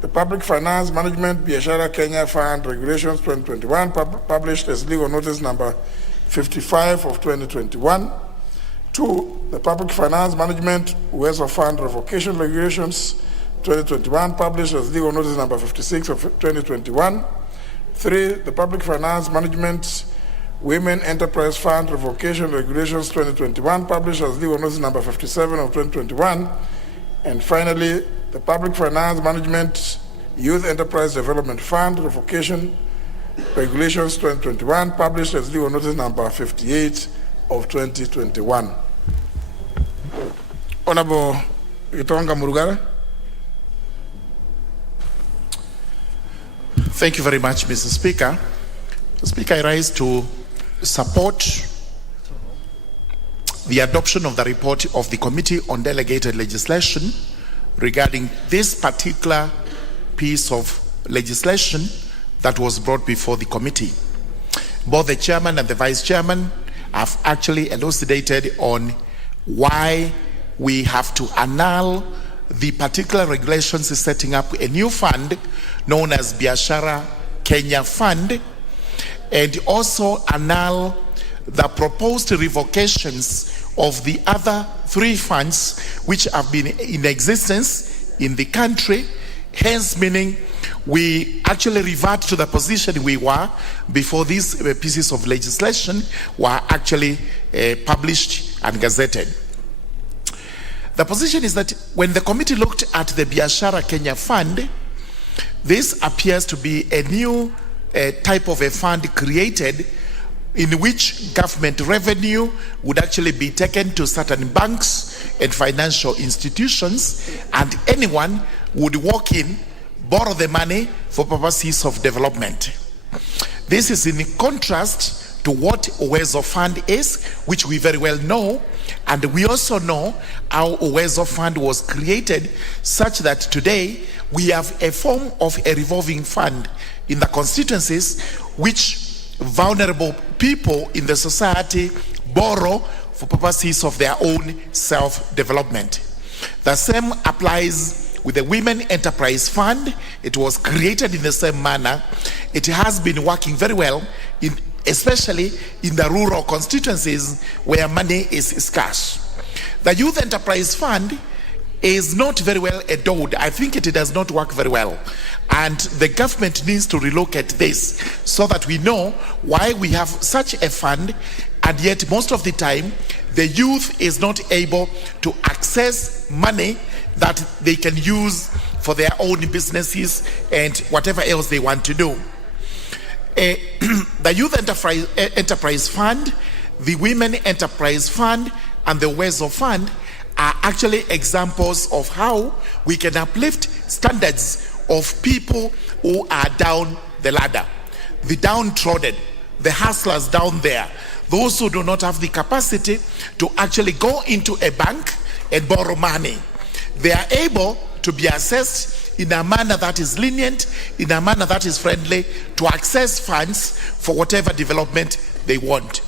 the Public Finance Management Biashara Kenya Fund Regulations 2021, published as legal notice number 55 of 2021. 2, the Public Finance Management Wezo Fund Revocation Regulations 2021, published as legal notice number 56 of 2021. 3, the Public Finance Management Women Enterprise Fund Revocation Regulations 2021, published as legal notice number 57 of 2021. And finally, the Public Finance Management Youth Enterprise Development Fund Revocation Regulations 2021, published as legal notice number 58 of 2021. Honorable Itonga Murugara. Thank you very much, Mr. Speaker. Speaker, I rise to support the adoption of the report of the Committee on Delegated Legislation regarding this particular piece of legislation that was brought before the committee. Both the chairman and the vice chairman have actually elucidated on why we have to annul the particular regulations setting up a new fund known as Biashara Kenya Fund, and also annul the proposed revocations of the other 3 funds which have been in existence in the country, hence meaning we actually revert to the position we were before these pieces of legislation were actually published and gazetted. The position is that when the committee looked at the Biashara Kenya Fund, this appears to be a new type of a fund created in which government revenue would actually be taken to certain banks and financial institutions, and anyone would walk in, borrow the money for purposes of development. This is in contrast to what Uwezo Fund is, which we very well know, and we also know how Uwezo Fund was created such that today we have a form of a revolving fund in the constituencies which vulnerable people in the society borrow for purposes of their own self-development. The same applies with the Women Enterprise Fund. It was created in the same manner. It has been working very well, especially in the rural constituencies where money is scarce. The Youth Enterprise Fund is not very well endowed. I think it does not work very well. And the government needs to relook at this so that we know why we have such a fund, and yet most of the time the youth is not able to access money that they can use for their own businesses and whatever else they want to do. The Youth Enterprise Fund, the Women Enterprise Fund, and the Uwezo Fund are actually examples of how we can uplift standards of people who are down the ladder, the downtrodden, the hustlers down there, those who do not have the capacity to actually go into a bank and borrow money. They are able to be assessed in a manner that is lenient, in a manner that is friendly, to access funds for whatever development they want.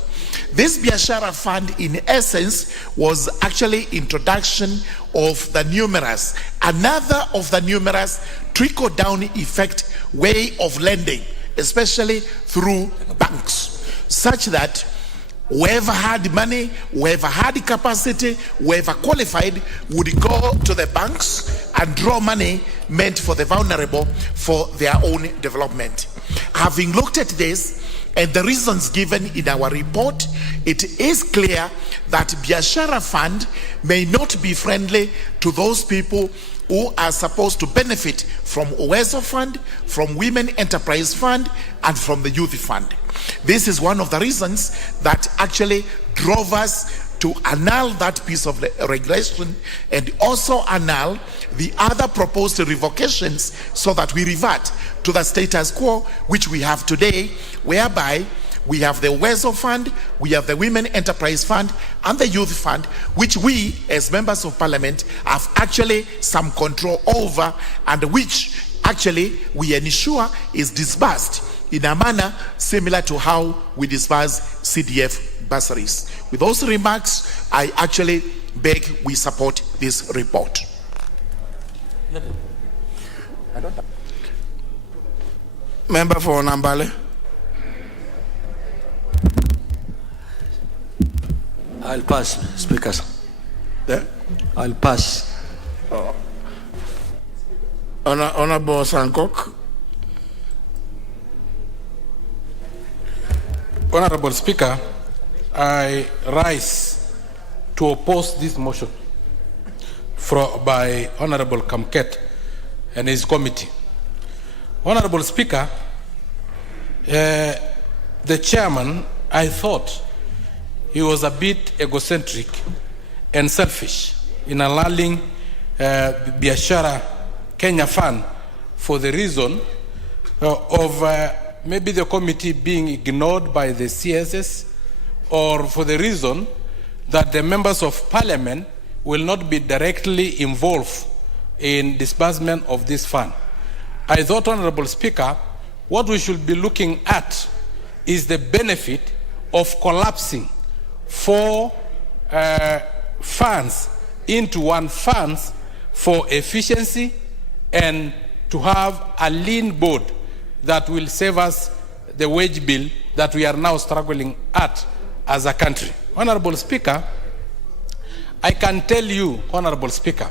This Biashara Fund, in essence, was actually introduction of the numerous, another of the numerous trickle-down effect way of lending, especially through banks, such that whoever had money, whoever had capacity, whoever qualified would go to the banks and draw money meant for the vulnerable for their own development. Having looked at this, and the reasons given in our report, it is clear that Biashara Fund may not be friendly to those people who are supposed to benefit from Uwezo Fund, from Women Enterprise Fund, and from the Youth Fund. This is one of the reasons that actually drove us to annul that piece of regulation and also annul the other proposed revocations so that we revert to the status quo which we have today, whereby we have the Uwezo Fund, we have the Women Enterprise Fund, and the Youth Fund, which we as members of parliament have actually some control over, and which actually we ensure is disbursed in a manner similar to how we disburse CDF bursaries. With those remarks, I actually beg we support this report. Member for Nambale. I'll pass, speakers. Yeah? I'll pass. Oh. Honorable Sankok. Honorable Speaker, I rise to oppose this motion by Honorable Kamket and his committee. Honorable Speaker, the chairman, I thought he was a bit egocentric and selfish in allowing Biashara Kenya Fund for the reason of maybe the committee being ignored by the CSS, or for the reason that the members of parliament will not be directly involved in disbursement of this fund. I thought, Honorable Speaker, what we should be looking at is the benefit of collapsing 4 funds into one fund for efficiency and to have a lean board that will save us the wage bill that we are now struggling at as a country. Honorable Speaker, I can tell you, Honorable Speaker,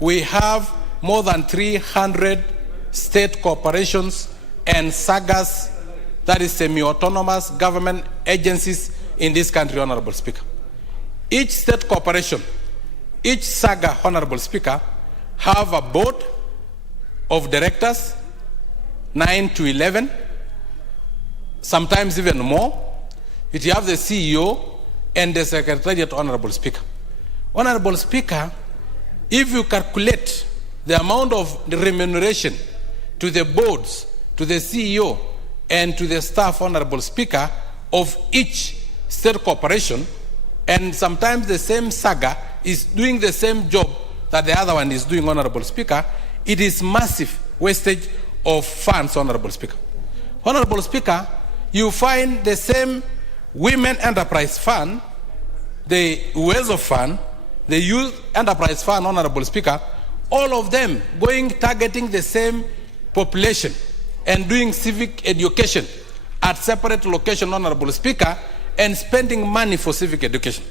we have more than 300 state corporations and SAGAs, that is semi-autonomous government agencies in this country, Honorable Speaker. Each state corporation, each SAGA, Honorable Speaker, have a board of directors, 9 to 11, sometimes even more. You have the CEO and the Secretariat, Honorable Speaker. Honorable Speaker, if you calculate the amount of the remuneration to the boards, to the CEO, and to the staff, Honorable Speaker, of each state corporation, and sometimes the same SAGA is doing the same job that the other one is doing, Honorable Speaker, it is massive wastage of funds, Honorable Speaker. Honorable Speaker, you find the same Women Enterprise Fund, the Uwezo Fund, the Youth Enterprise Fund, Honorable Speaker, all of them targeting the same population and doing civic education at separate location, Honorable Speaker, and spending money for civic education.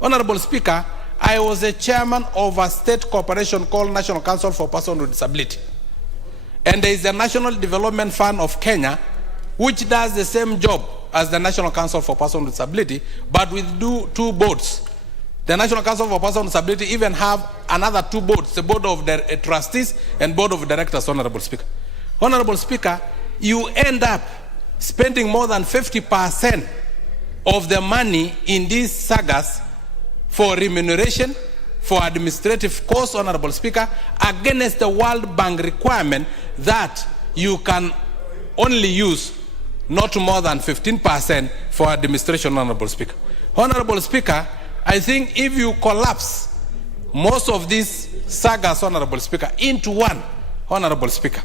Honorable Speaker, I was a chairman of a state corporation called National Council for Persons with Disability. And there is the National Development Fund of Kenya, which does the same job as the National Council for Persons with Disability, but with 2 boards. The National Council for Persons with Disability even have another 2 boards, the board of trustees and board of directors, Honorable Speaker. Honorable Speaker, you end up spending more than 50% of the money in these sagas for remuneration, for administrative costs, Honorable Speaker, against the World Bank requirement that you can only use not more than 15% for administration, Honorable Speaker. Honorable Speaker, I think if you collapse most of these sagas, Honorable Speaker, into one, Honorable Speaker,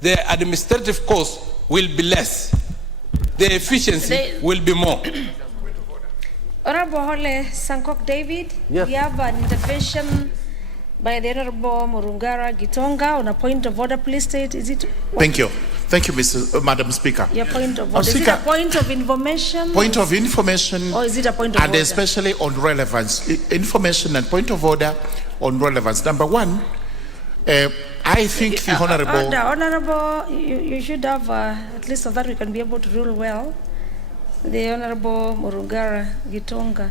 the administrative cost will be less. The efficiency will be more. Honorable Hole Sankok David, yes. We have an intervention by the Honorable Murungara Gitonga on a point of order. Please state, is it? Thank you. Thank you, Madam Speaker. Your point of order. Is it a point of information? Point of information. Or is it a point of order? And especially on relevance. Information and point of order on relevance. Number 1, I think the Honorable... Honorable, you should have, at least so that we can be able to rule well. The Honorable Murungara Gitonga,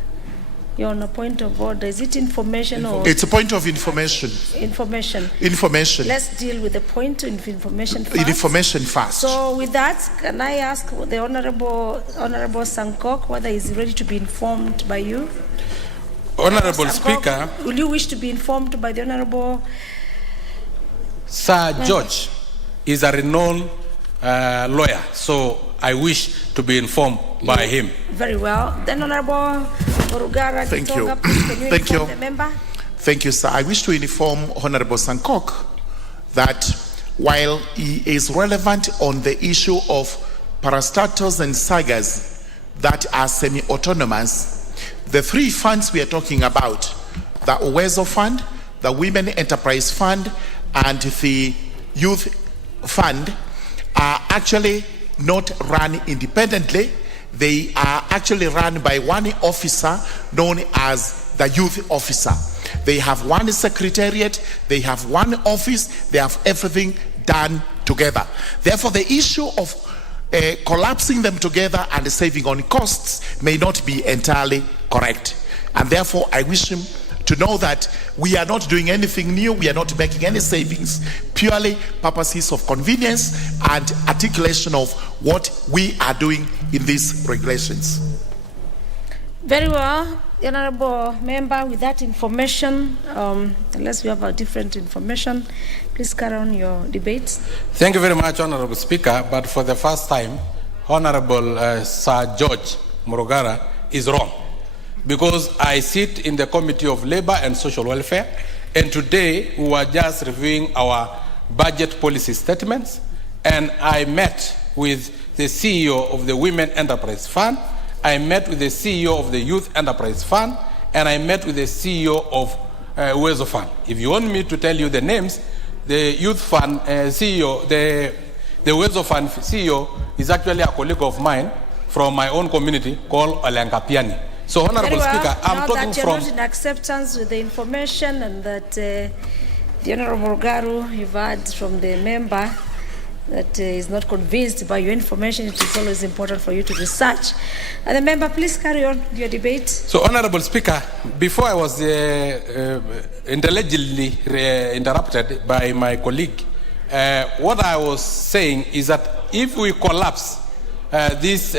you're on a point of order. Is it information or? It's a point of information. Information. Information. Let's deal with the point of information first. Information first. So with that, can I ask the Honorable Sankok whether he's ready to be informed by you? Honorable Speaker. Will you wish to be informed by the Honorable? Sir George is a renowned lawyer, so I wish to be informed by him. Very well. Then Honorable Murungara Gitonga, please can you inform the member? Thank you, sir. I wish to inform Honorable Sankok that while he is relevant on the issue of parastatals and sagas that are semi-autonomous, the 3 funds we are talking about, the Uwezo Fund, the Women Enterprise Fund, and the Youth Fund, are actually not run independently. They are actually run by one officer known as the youth officer. they have one secretariat, they have one office, they have everything done together. Therefore, the issue of collapsing them together and saving on costs may not be entirely correct. And therefore, I wish him to know that we are not doing anything new, we are not making any savings, purely purposes of convenience and articulation of what we are doing in these regulations. Very well, Honorable Member, with that information, unless we have a different information, please carry on your debates. Thank you very much, Honorable Speaker, but for the first time, Honorable Sir George Murugara is wrong, because I sit in the Committee of Labor and Social Welfare, and today we were just reviewing our budget policy statements, and I met with the CEO of the Women Enterprise Fund, I met with the CEO of the Youth Enterprise Fund, and I met with the CEO of Uwezo Fund. If you want me to tell you the names, the Youth Fund CEO, the Uwezo Fund CEO is actually a colleague of mine from my own community called Olenkapiani. So, Honorable Speaker, I'm talking that you're from... not in acceptance with the information, and that the Honorable Garu, you've heard from the member that is not convinced by your information, it is always important for you to research. And the member, please carry on your debate. So, Honorable Speaker, before I was intelligently interrupted by my colleague, what I was saying is that if we collapse these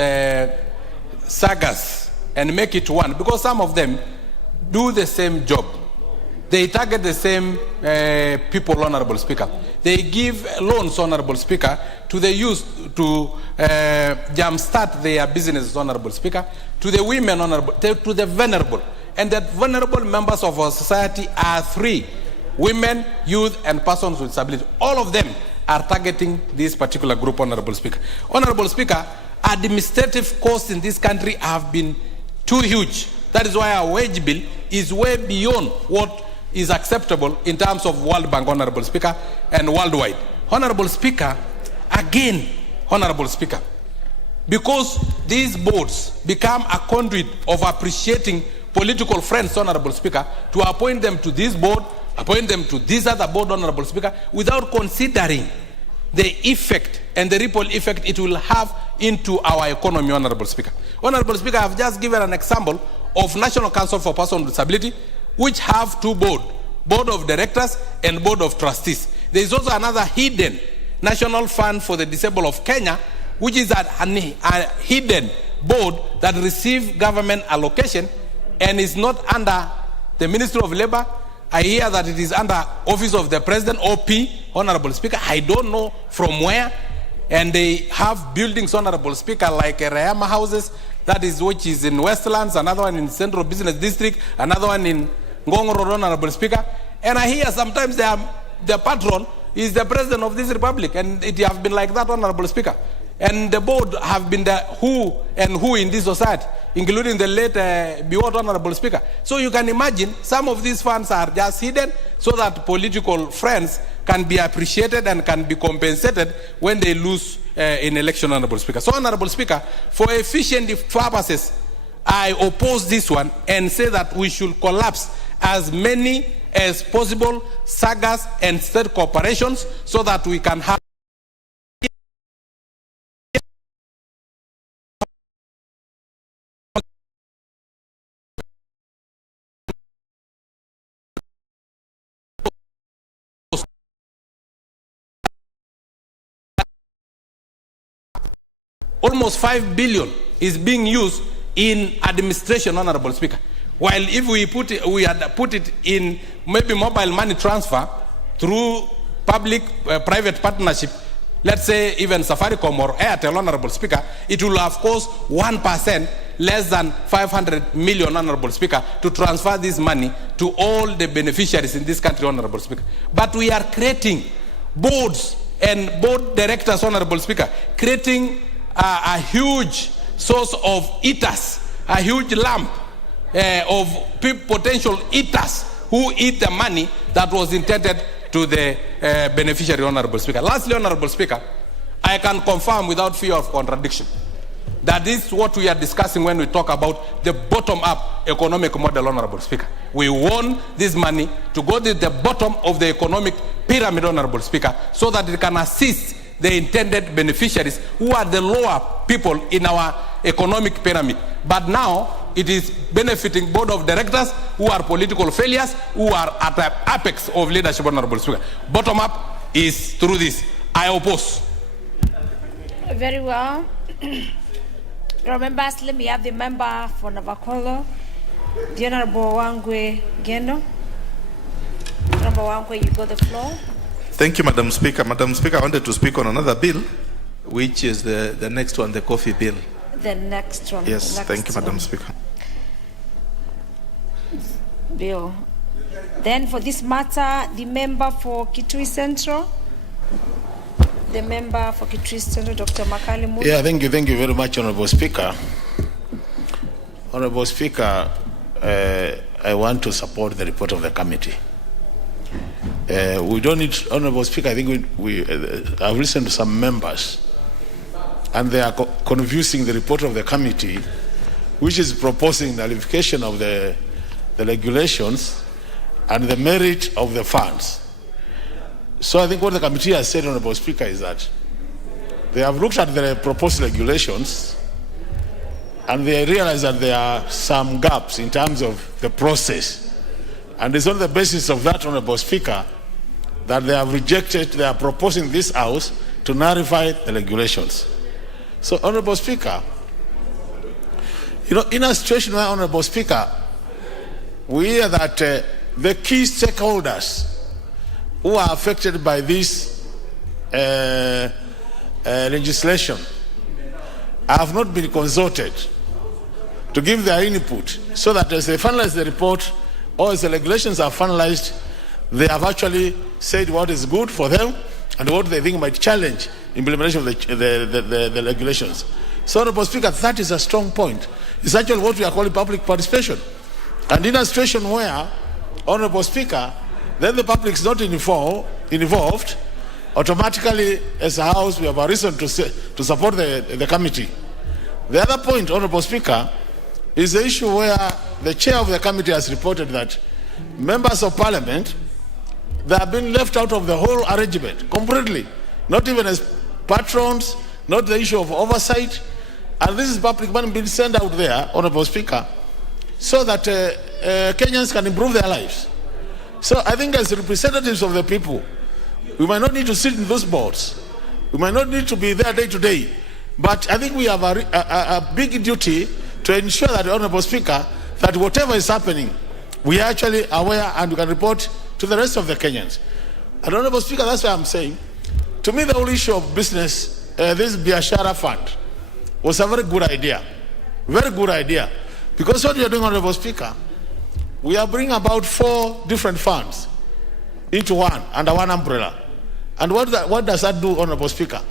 sagas and make it one, because some of them do the same job, they target the same people, Honorable Speaker. They give loans, Honorable Speaker, to the youth to jumpstart their businesses, Honorable Speaker, to the women, Honorable, to the vulnerable. And the vulnerable members of our society are three: women, youth, and persons with disability. All of them are targeting this particular group, Honorable Speaker. Honorable Speaker, administrative costs in this country have been too huge. That is why our wage bill is way beyond what is acceptable in terms of World Bank, Honorable Speaker, and worldwide. Honorable Speaker, again, Honorable Speaker, because these boards become a conduit of appreciating political friends, Honorable Speaker, to appoint them to this board, appoint them to this other board, Honorable Speaker, without considering the effect and the ripple effect it will have into our economy, Honorable Speaker. Honorable Speaker, I have just given an example of National Council for Persons with Disability, which have two boards, Board of Directors and Board of Trustees. There is also another hidden National Fund for the Disabled of Kenya, which is a hidden board that receives government allocation and is not under the Ministry of Labor. I hear that it is under Office of the President, OP, Honorable Speaker. I don't know from where. And they have buildings, Honorable Speaker, like Rayama houses, that is which is in Westlands, another one in Central Business District, another one in Ngong Road, Honorable Speaker. And I hear sometimes the patron is the President of this Republic, and it has been like that, Honorable Speaker. And the board have been the who and who in this society, including the late Biwott, Honorable Speaker. So you can imagine some of these funds are just hidden so that political friends can be appreciated and can be compensated when they lose in election, Honorable Speaker. So, Honorable Speaker, for efficient purposes, I oppose this one and say that we should collapse as many as possible sagas and state corporations so that we can have almost 5 billion is being used in administration, Honorable Speaker. While if we had put it in maybe mobile money transfer through public-private partnership, let's say even Safaricom or Airtel, Honorable Speaker, it will have cost 1%, less than 500 million, Honorable Speaker, to transfer this money to all the beneficiaries in this country, Honorable Speaker. But we are creating boards and board directors, Honorable Speaker, creating a huge source of eaters, a huge lump of potential eaters who eat the money that was intended to the beneficiary, Honorable Speaker. Lastly, Honorable Speaker, I can confirm without fear of contradiction that is what we are discussing when we talk about the bottom-up economic model, Honorable Speaker. We want this money to go to the bottom of the economic pyramid, Honorable Speaker, so that it can assist the intended beneficiaries who are the lower people in our economic pyramid. But now it is benefiting board of directors who are political failures, who are at the apex of leadership, Honorable Speaker. Bottom up is through this. I oppose. Very well. Remember, let me have the member for Navakolo, the Honorable Wangwe Geno. Honorable Wangwe, you got the floor. Thank you, Madam Speaker. Madam Speaker, I wanted to speak on another bill, which is the next one, the coffee bill. The next one. Yes, thank you, Madam Speaker. Bill. Then for this matter, the member for Kitui Central. The member for Kitui Central, Dr. Makalimu. Yeah, thank you very much, Honorable Speaker. Honorable Speaker, I want to support the report of the committee. We don't need, Honorable Speaker, I think I've listened to some members and they are confusing the report of the committee, which is proposing the nullification of the regulations and the merit of the funds. So I think what the committee has said, Honorable Speaker, is that they have looked at the proposed regulations and they realize that there are some gaps in terms of the process. And it's on the basis of that, Honorable Speaker, that they have rejected, they are proposing this House to nullify the regulations. So, Honorable Speaker, you know, in a situation where, Honorable Speaker, we hear that the key stakeholders who are affected by this legislation have not been consulted to give their input, so that as they finalize the report or as the regulations are finalized, they have actually said what is good for them and what they think might challenge implementation of the regulations. So, Honorable Speaker, that is a strong point. It's actually what we are calling public participation. And in a situation where, Honorable Speaker, then the public is not involved, automatically as a House we have a reason to support the committee. The other point, Honorable Speaker, is the issue where the chair of the committee has reported that members of parliament, they have been left out of the whole arrangement completely, not even as patrons, not the issue of oversight, and this is public money being sent out there, Honorable Speaker, so that Kenyans can improve their lives. So I think as representatives of the people, we might not need to sit in those boards, we might not need to be there day to day, but I think we have a big duty to ensure that, Honorable Speaker, that whatever is happening, we are actually aware and we can report to the rest of the Kenyans. And Honorable Speaker, that's why I'm saying, to me the whole issue of business, this Biashara Fund, was a very good idea. Very good idea. Because what we are doing, Honorable Speaker, we are bringing about 4 different funds into one, under one umbrella. And what does that do, Honorable Speaker?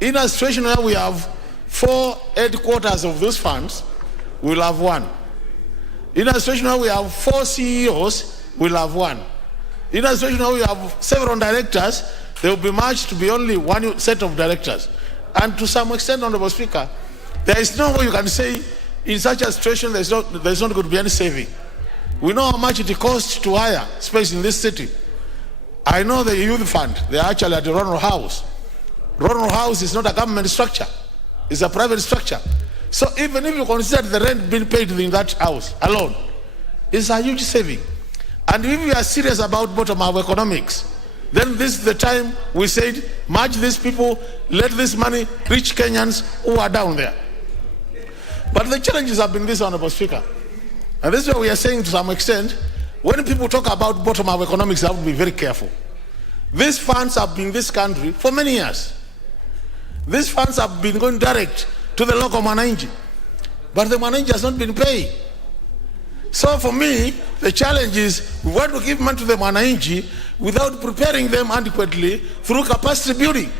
In a situation where we have 4 headquarters of those funds, we'll have one. In a situation where we have 4 CEOs, we'll have one. In a situation where we have several directors, they will be merged to be only one set of directors. And to some extent, Honorable Speaker, there is no way you can say in such a situation there's not going to be any saving. We know how much it costs to hire space in this city. I know the youth fund, they are actually at the Ronald House. Ronald House is not a government structure, it's a private structure. So even if you consider the rent being paid in that house alone, it's a huge saving. And if we are serious about bottom-up economics, then this is the time we said, merge these people, let this money reach Kenyans who are down there. But the challenges have been this, Honorable Speaker. And this is what we are saying to some extent, when people talk about bottom-up economics, they have to be very careful. These funds have been in this country for many years. These funds have been going direct to the local Mwananchi, but the Mwananchi has not been paid. So for me, the challenge is we want to give money to the Mwananchi without preparing them adequately through capacity building.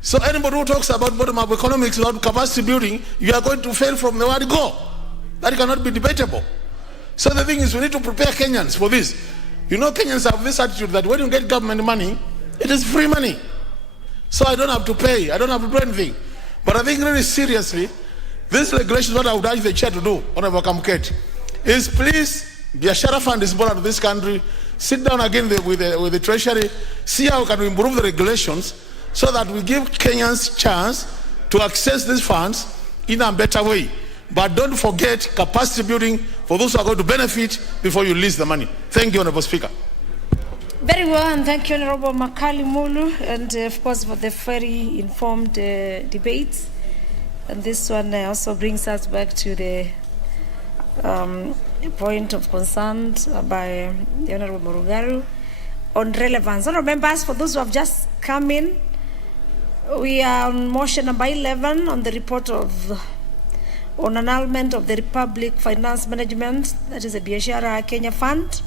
So anybody who talks about bottom-up economics without capacity building, you are going to fail from the word go. That cannot be debatable. So the thing is, we need to prepare Kenyans for this. You know, Kenyans have this attitude that when you get government money, it is free money. So I don't have to pay, I don't have to do anything. But I think really seriously, this regulation, what I would urge the chair to do, Honorable Kamket, is please, Biashara Fund is born out of this country, sit down again with the Treasury, see how we can improve the regulations so that we give Kenyans chance to access these funds in a better way. But don't forget capacity building for those who are going to benefit before you release the money. Thank you, Honorable Speaker. Very well, and thank you, Honorable Makali Mulu, and of course for the very informed debates. And this one also brings us back to the point of concern by the Honorable Murugaru on relevance. Honorable members, for those who have just come in, we are on motion number 11 on the report on annulment of the Republic Finance Management, that is a Biashara Kenya Fund,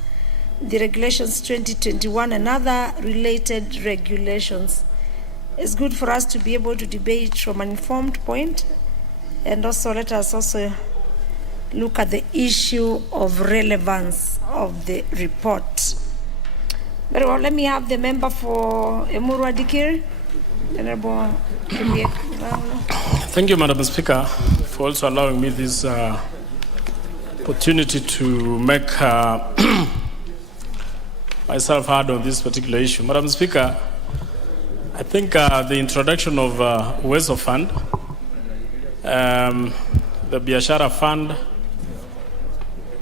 the regulations 2021 and other related regulations. It's good for us to be able to debate from an informed point, and also let us also look at the issue of relevance of the report. Very well, let me have the member for Emurua Dikir, Honorable Kimbiek. Thank you, Madam Speaker, for also allowing me this opportunity to make myself heard on this particular issue. Madam Speaker, I think the introduction of Uwezo Fund, the Biashara Fund,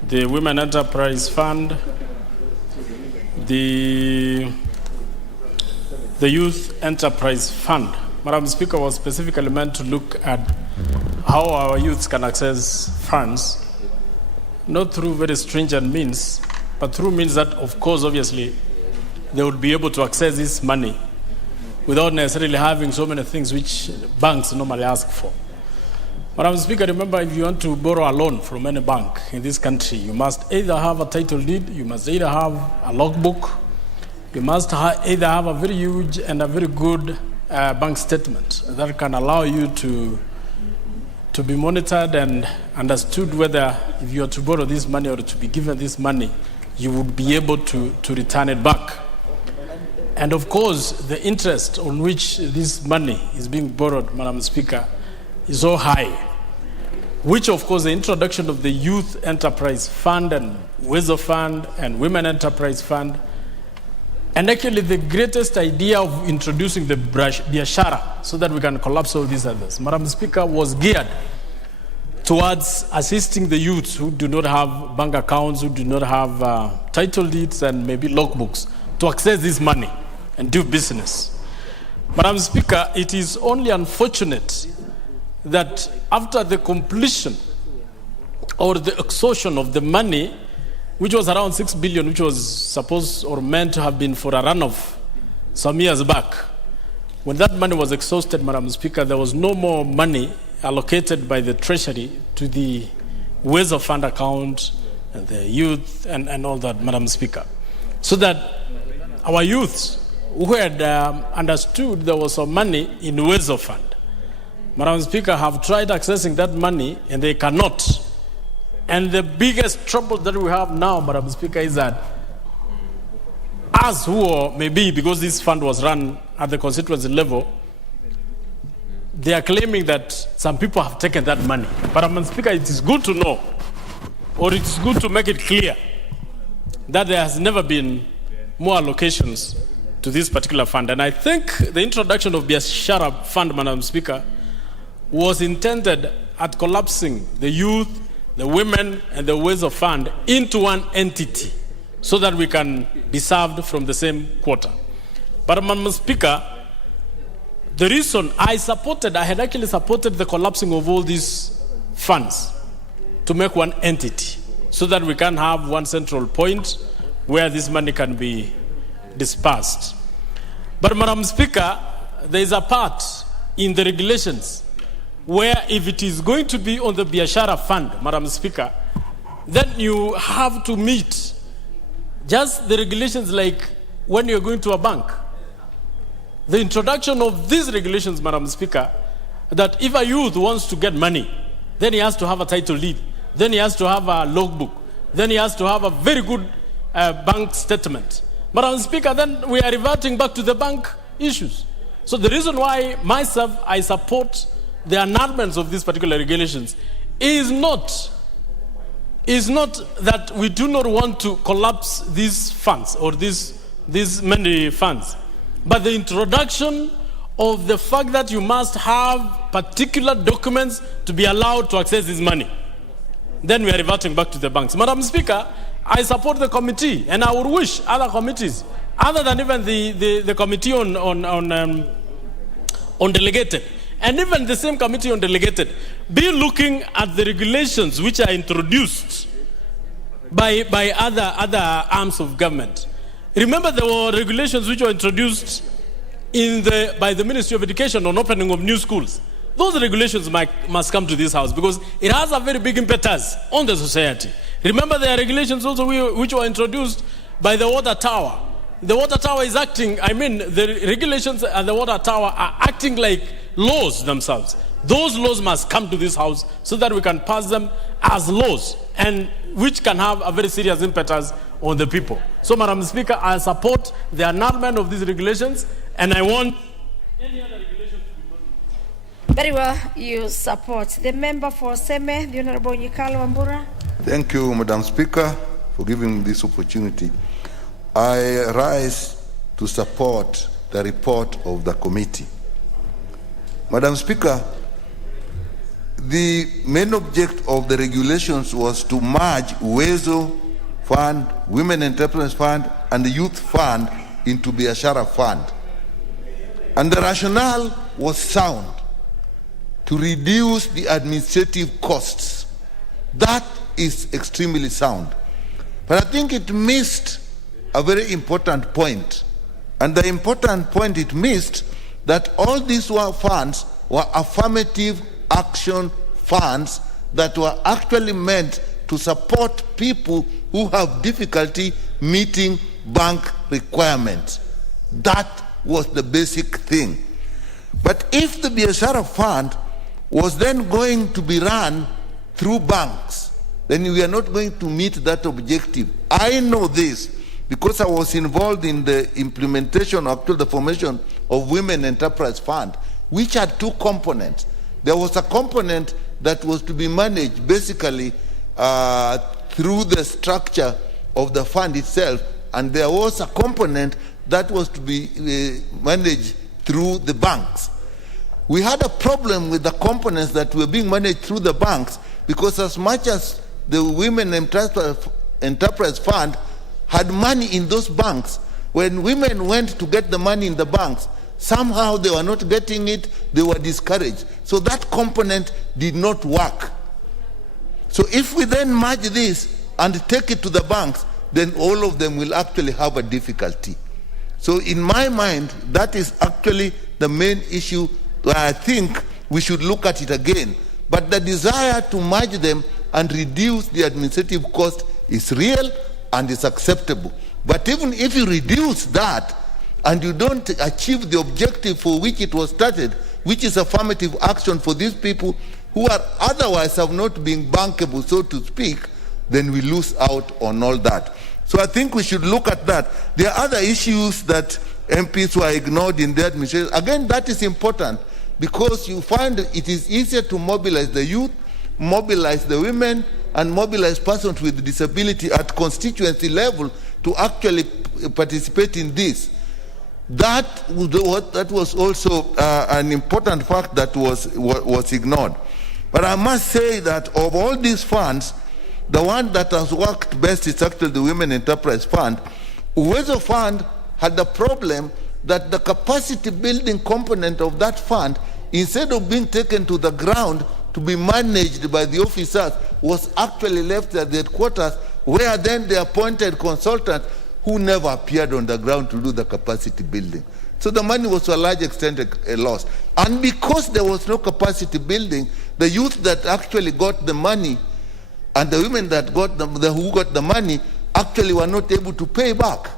the Women Enterprise Fund, the Youth Enterprise Fund, Madam Speaker, was specifically meant to look at how our youths can access funds, not through very stringent means, but through means that, of course, obviously, they would be able to access this money without necessarily having so many things which banks normally ask for. Madam Speaker, remember, if you want to borrow a loan from any bank in this country, you must either have a title deed, you must either have a logbook, you must either have a very huge and a very good bank statement that can allow you to be monitored and understood whether if you are to borrow this money or to be given this money, you would be able to return it back. And of course, the interest on which this money is being borrowed, Madam Speaker, is so high, which of course the introduction of the Youth Enterprise Fund and Uwezo Fund and Women Enterprise Fund, and actually the greatest idea of introducing the Biashara so that we can collapse all these others, Madam Speaker, was geared towards assisting the youths who do not have bank accounts, who do not have title deeds and maybe logbooks to access this money and do business. Madam Speaker, it is only unfortunate that after the completion or the exhaustion of the money, which was around 6 billion, which was supposed or meant to have been for a runoff some years back, when that money was exhausted, Madam Speaker, there was no more money allocated by the Treasury to the Uwezo Fund account and the youth and all that, Madam Speaker. So that our youths who had understood there was some money in Uwezo Fund, Madam Speaker, have tried accessing that money and they cannot. And the biggest trouble that we have now, Madam Speaker, is that us who are, maybe because this fund was run at the constituency level, they are claiming that some people have taken that money. But Madam Speaker, it is good to know, or it is good to make it clear, that there has never been more allocations to this particular fund. And I think the introduction of the Biashara Fund, Madam Speaker, was intended at collapsing the youth, the women, and the Uwezo Fund into one entity so that we can be served from the same quota. But Madam Speaker, the reason I had actually supported the collapsing of all these funds to make one entity so that we can have one central point where this money can be dispersed. But Madam Speaker, there is a part in the regulations where if it is going to be on the Biashara Fund, Madam Speaker, then you have to meet just the regulations like when you're going to a bank. The introduction of these regulations, Madam Speaker, that if a youth wants to get money, then he has to have a title deed, then he has to have a logbook, then he has to have a very good bank statement. Madam Speaker, then we are reverting back to the bank issues. So the reason why myself, I support the annulments of these particular regulations is not that we do not want to collapse these funds or these many funds, but the introduction of the fact that you must have particular documents to be allowed to access this money. Then we are reverting back to the banks. Madam Speaker, I support the committee, and I would wish other committees, other than even the committee on delegated, and even the same committee on delegated, be looking at the regulations which are introduced by other arms of government. Remember, there were regulations which were introduced by the Ministry of Education on opening of new schools. Those regulations must come to this House because it has a very big impetus on the society. Remember, there are regulations also which were introduced by the water tower. The water tower is acting, the regulations at the water tower are acting like laws themselves. Those laws must come to this House so that we can pass them as laws, and which can have a very serious impetus on the people. So, Madam Speaker, I support the annulment of these regulations, and I want any other regulation to be Very well, you support. The member for Seme, the Honorable Nyikalo Wambura. Thank you, Madam Speaker, for giving me this opportunity. I rise to support the report of the committee. Madam Speaker, the main object of the regulations was to merge Uwezo Fund, Women Enterprise Fund, and the Youth Fund into Biashara Fund. And the rationale was sound, to reduce the administrative costs. That is extremely sound. But I think it missed a very important point. And the important point it missed, that all these funds were affirmative action funds that were actually meant to support people who have difficulty meeting bank requirements. That was the basic thing. But if the Biashara Fund was then going to be run through banks, then we are not going to meet that objective. I know this because I was involved in the implementation, actually the formation of Women Enterprise Fund, which had two components. There was a component that was to be managed basically through the structure of the fund itself, and there was a component that was to be managed through the banks. We had a problem with the components that were being managed through the banks, because as much as the Women Enterprise Fund had money in those banks, when women went to get the money in the banks, somehow they were not getting it, they were discouraged. So that component did not work. So if we then merge this and take it to the banks, then all of them will actually have a difficulty. So in my mind, that is actually the main issue where I think we should look at it again. But the desire to merge them and reduce the administrative cost is real and is acceptable. But even if you reduce that and you don't achieve the objective for which it was started, which is affirmative action for these people who are otherwise have not been bankable, so to speak, then we lose out on all that. So I think we should look at that. There are other issues that MPs were ignored in their administration. Again, that is important because you find it is easier to mobilize the youth, mobilize the women, and mobilize persons with disability at constituency level to actually participate in this. That was also an important fact that was ignored. But I must say that of all these funds, the one that has worked best is actually the Women Enterprise Fund. Uwezo Fund had the problem that the capacity building component of that fund, instead of being taken to the ground to be managed by the officers, was actually left at the headquarters, where then they appointed consultants who never appeared on the ground to do the capacity building. So the money was to a large extent a loss. And because there was no capacity building, the youth that actually got the money and the women that who got the money actually were not able to pay back.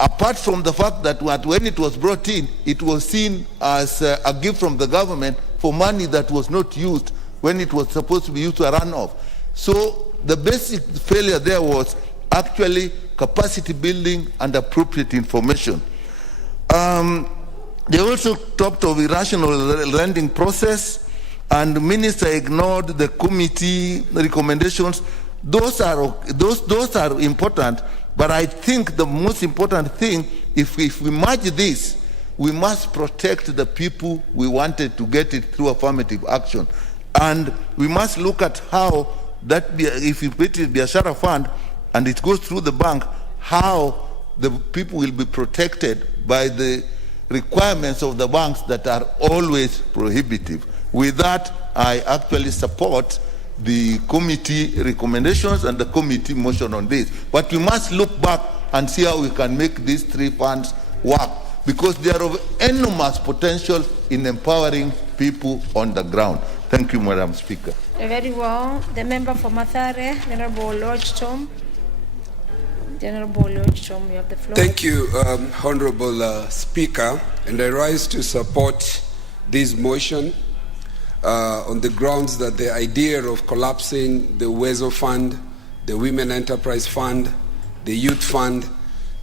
Apart from the fact that when it was brought in, it was seen as a gift from the government for money that was not used when it was supposed to be used to a runoff. So the basic failure there was actually capacity building and appropriate information. They also talked of irrational lending process, and the minister ignored the committee recommendations. Those are important, but I think the most important thing, if we merge this, we must protect the people we wanted to get it through affirmative action. And we must look at how that, if you put it Biashara Fund and it goes through the bank, how the people will be protected by the requirements of the banks that are always prohibitive. With that, I actually support the committee recommendations and the committee motion on this. But we must look back and see how we can make these three funds work, because they are of enormous potential in empowering people on the ground. Thank you, Madam Speaker. Very well. The member for Mathare, Honorable Lodge Tom. Honorable Lodge Tom, you have the floor. Thank you, Honorable Speaker, and I rise to support this motion on the grounds that the idea of collapsing the Uwezo Fund, the Women Enterprise Fund, the Youth Fund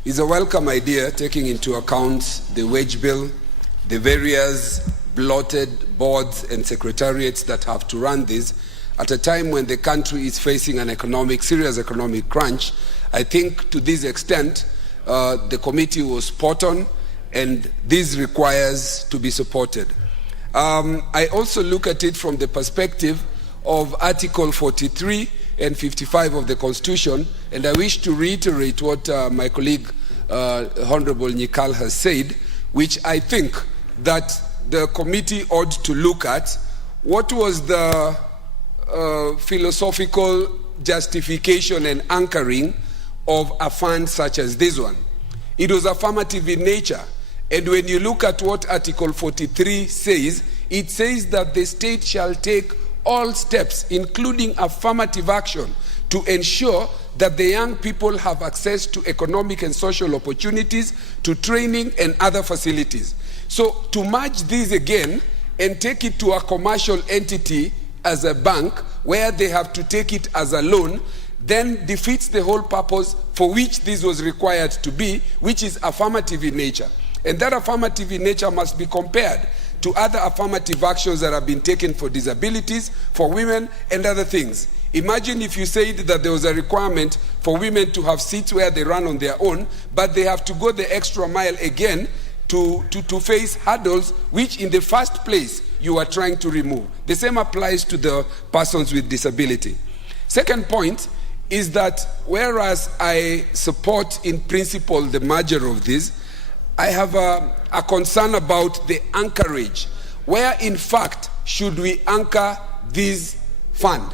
is a welcome idea, taking into account the wage bill, the various bloated boards and secretariats that have to run this at a time when the country is facing an serious economic crunch. I think to this extent, the committee was spot on, and this requires to be supported. I also look at it from the perspective of Article 43 and 55 of the Constitution, and I wish to reiterate what my colleague, Honorable Nyikal, has said, which I think that the committee ought to look at. What was the philosophical justification and anchoring of a fund such as this one? It was affirmative in nature. And when you look at what Article 43 says, it says that the state shall take all steps, including affirmative action, to ensure that the young people have access to economic and social opportunities, to training and other facilities. So to merge these again and take it to a commercial entity as a bank, where they have to take it as a loan, then defeats the whole purpose for which this was required to be, which is affirmative in nature. And that affirmative in nature must be compared to other affirmative actions that have been taken for disabilities, for women, and other things. Imagine if you said that there was a requirement for women to have seats where they run on their own, but they have to go the extra mile again to face hurdles which in the first place you are trying to remove. The same applies to the persons with disability. Second point is that whereas I support in principle the merger of this, I have a concern about the anchorage. Where in fact should we anchor this fund?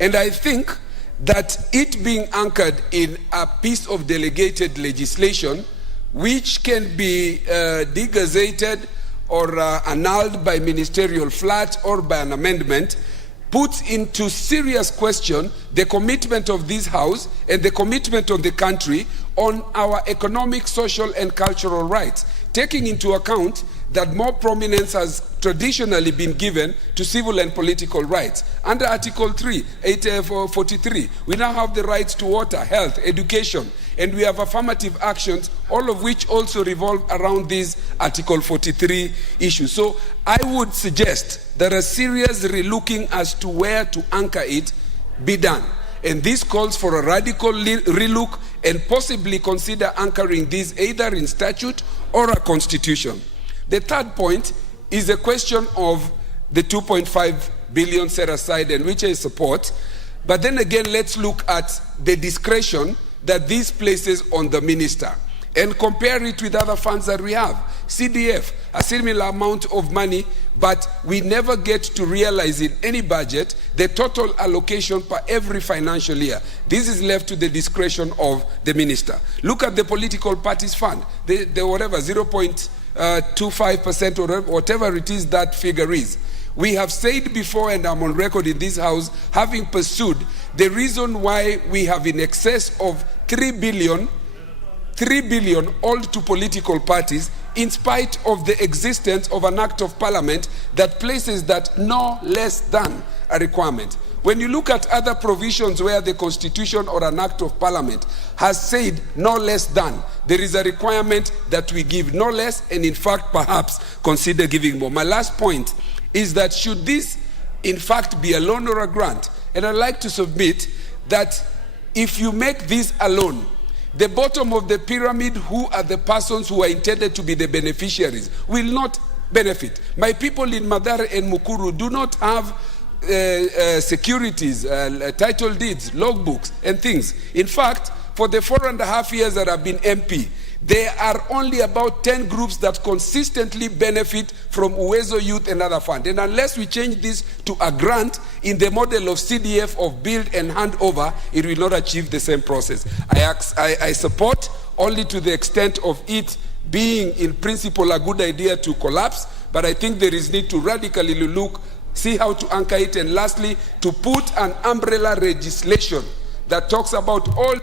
And I think that it being anchored in a piece of delegated legislation which can be degazetted or annulled by ministerial flat or by an amendment puts into serious question the commitment of this House and the commitment of the country on our economic, social, and cultural rights, taking into account that more prominence has traditionally been given to civil and political rights. Under Article 43, we now have the rights to water, health, education, and we have affirmative actions, all of which also revolve around these Article 43 issues. So I would suggest that a serious relooking as to where to anchor it be done. And this calls for a radical relook and possibly consider anchoring this either in statute or a constitution. The third point is the question of the 2.5 billion set aside, and which I support. But then again, let's look at the discretion that this places on the minister and compare it with other funds that we have. CDF, a similar amount of money, but we never get to realize in any budget the total allocation per every financial year. This is left to the discretion of the minister. Look at the political parties fund, the whatever, 0.25% or whatever it is that figure is. We have said before, and I'm on record in this House, having pursued the reason why we have in excess of 3 billion all to political parties, in spite of the existence of an act of parliament that places that no less than a requirement. When you look at other provisions where the Constitution or an Act of Parliament has said no less than, there is a requirement that we give no less, and in fact perhaps consider giving more. My last point is that should this in fact be a loan or a grant, and I'd like to submit that if you make this a loan, the bottom of the pyramid, who are the persons who are intended to be the beneficiaries, will not benefit. My people in Mathare and Mukuru do not have securities, title deeds, logbooks, and things. In fact, for the 4.5 years that I've been MP, there are only about 10 groups that consistently benefit from Uwezo Youth and other fund. And unless we change this to a grant in the model of CDF of build and hand over, it will not achieve the same process. I support only to the extent of it being in principle a good idea to collapse, but I think there is need to radically look, see how to anchor it, and lastly, to put an umbrella legislation that talks about all.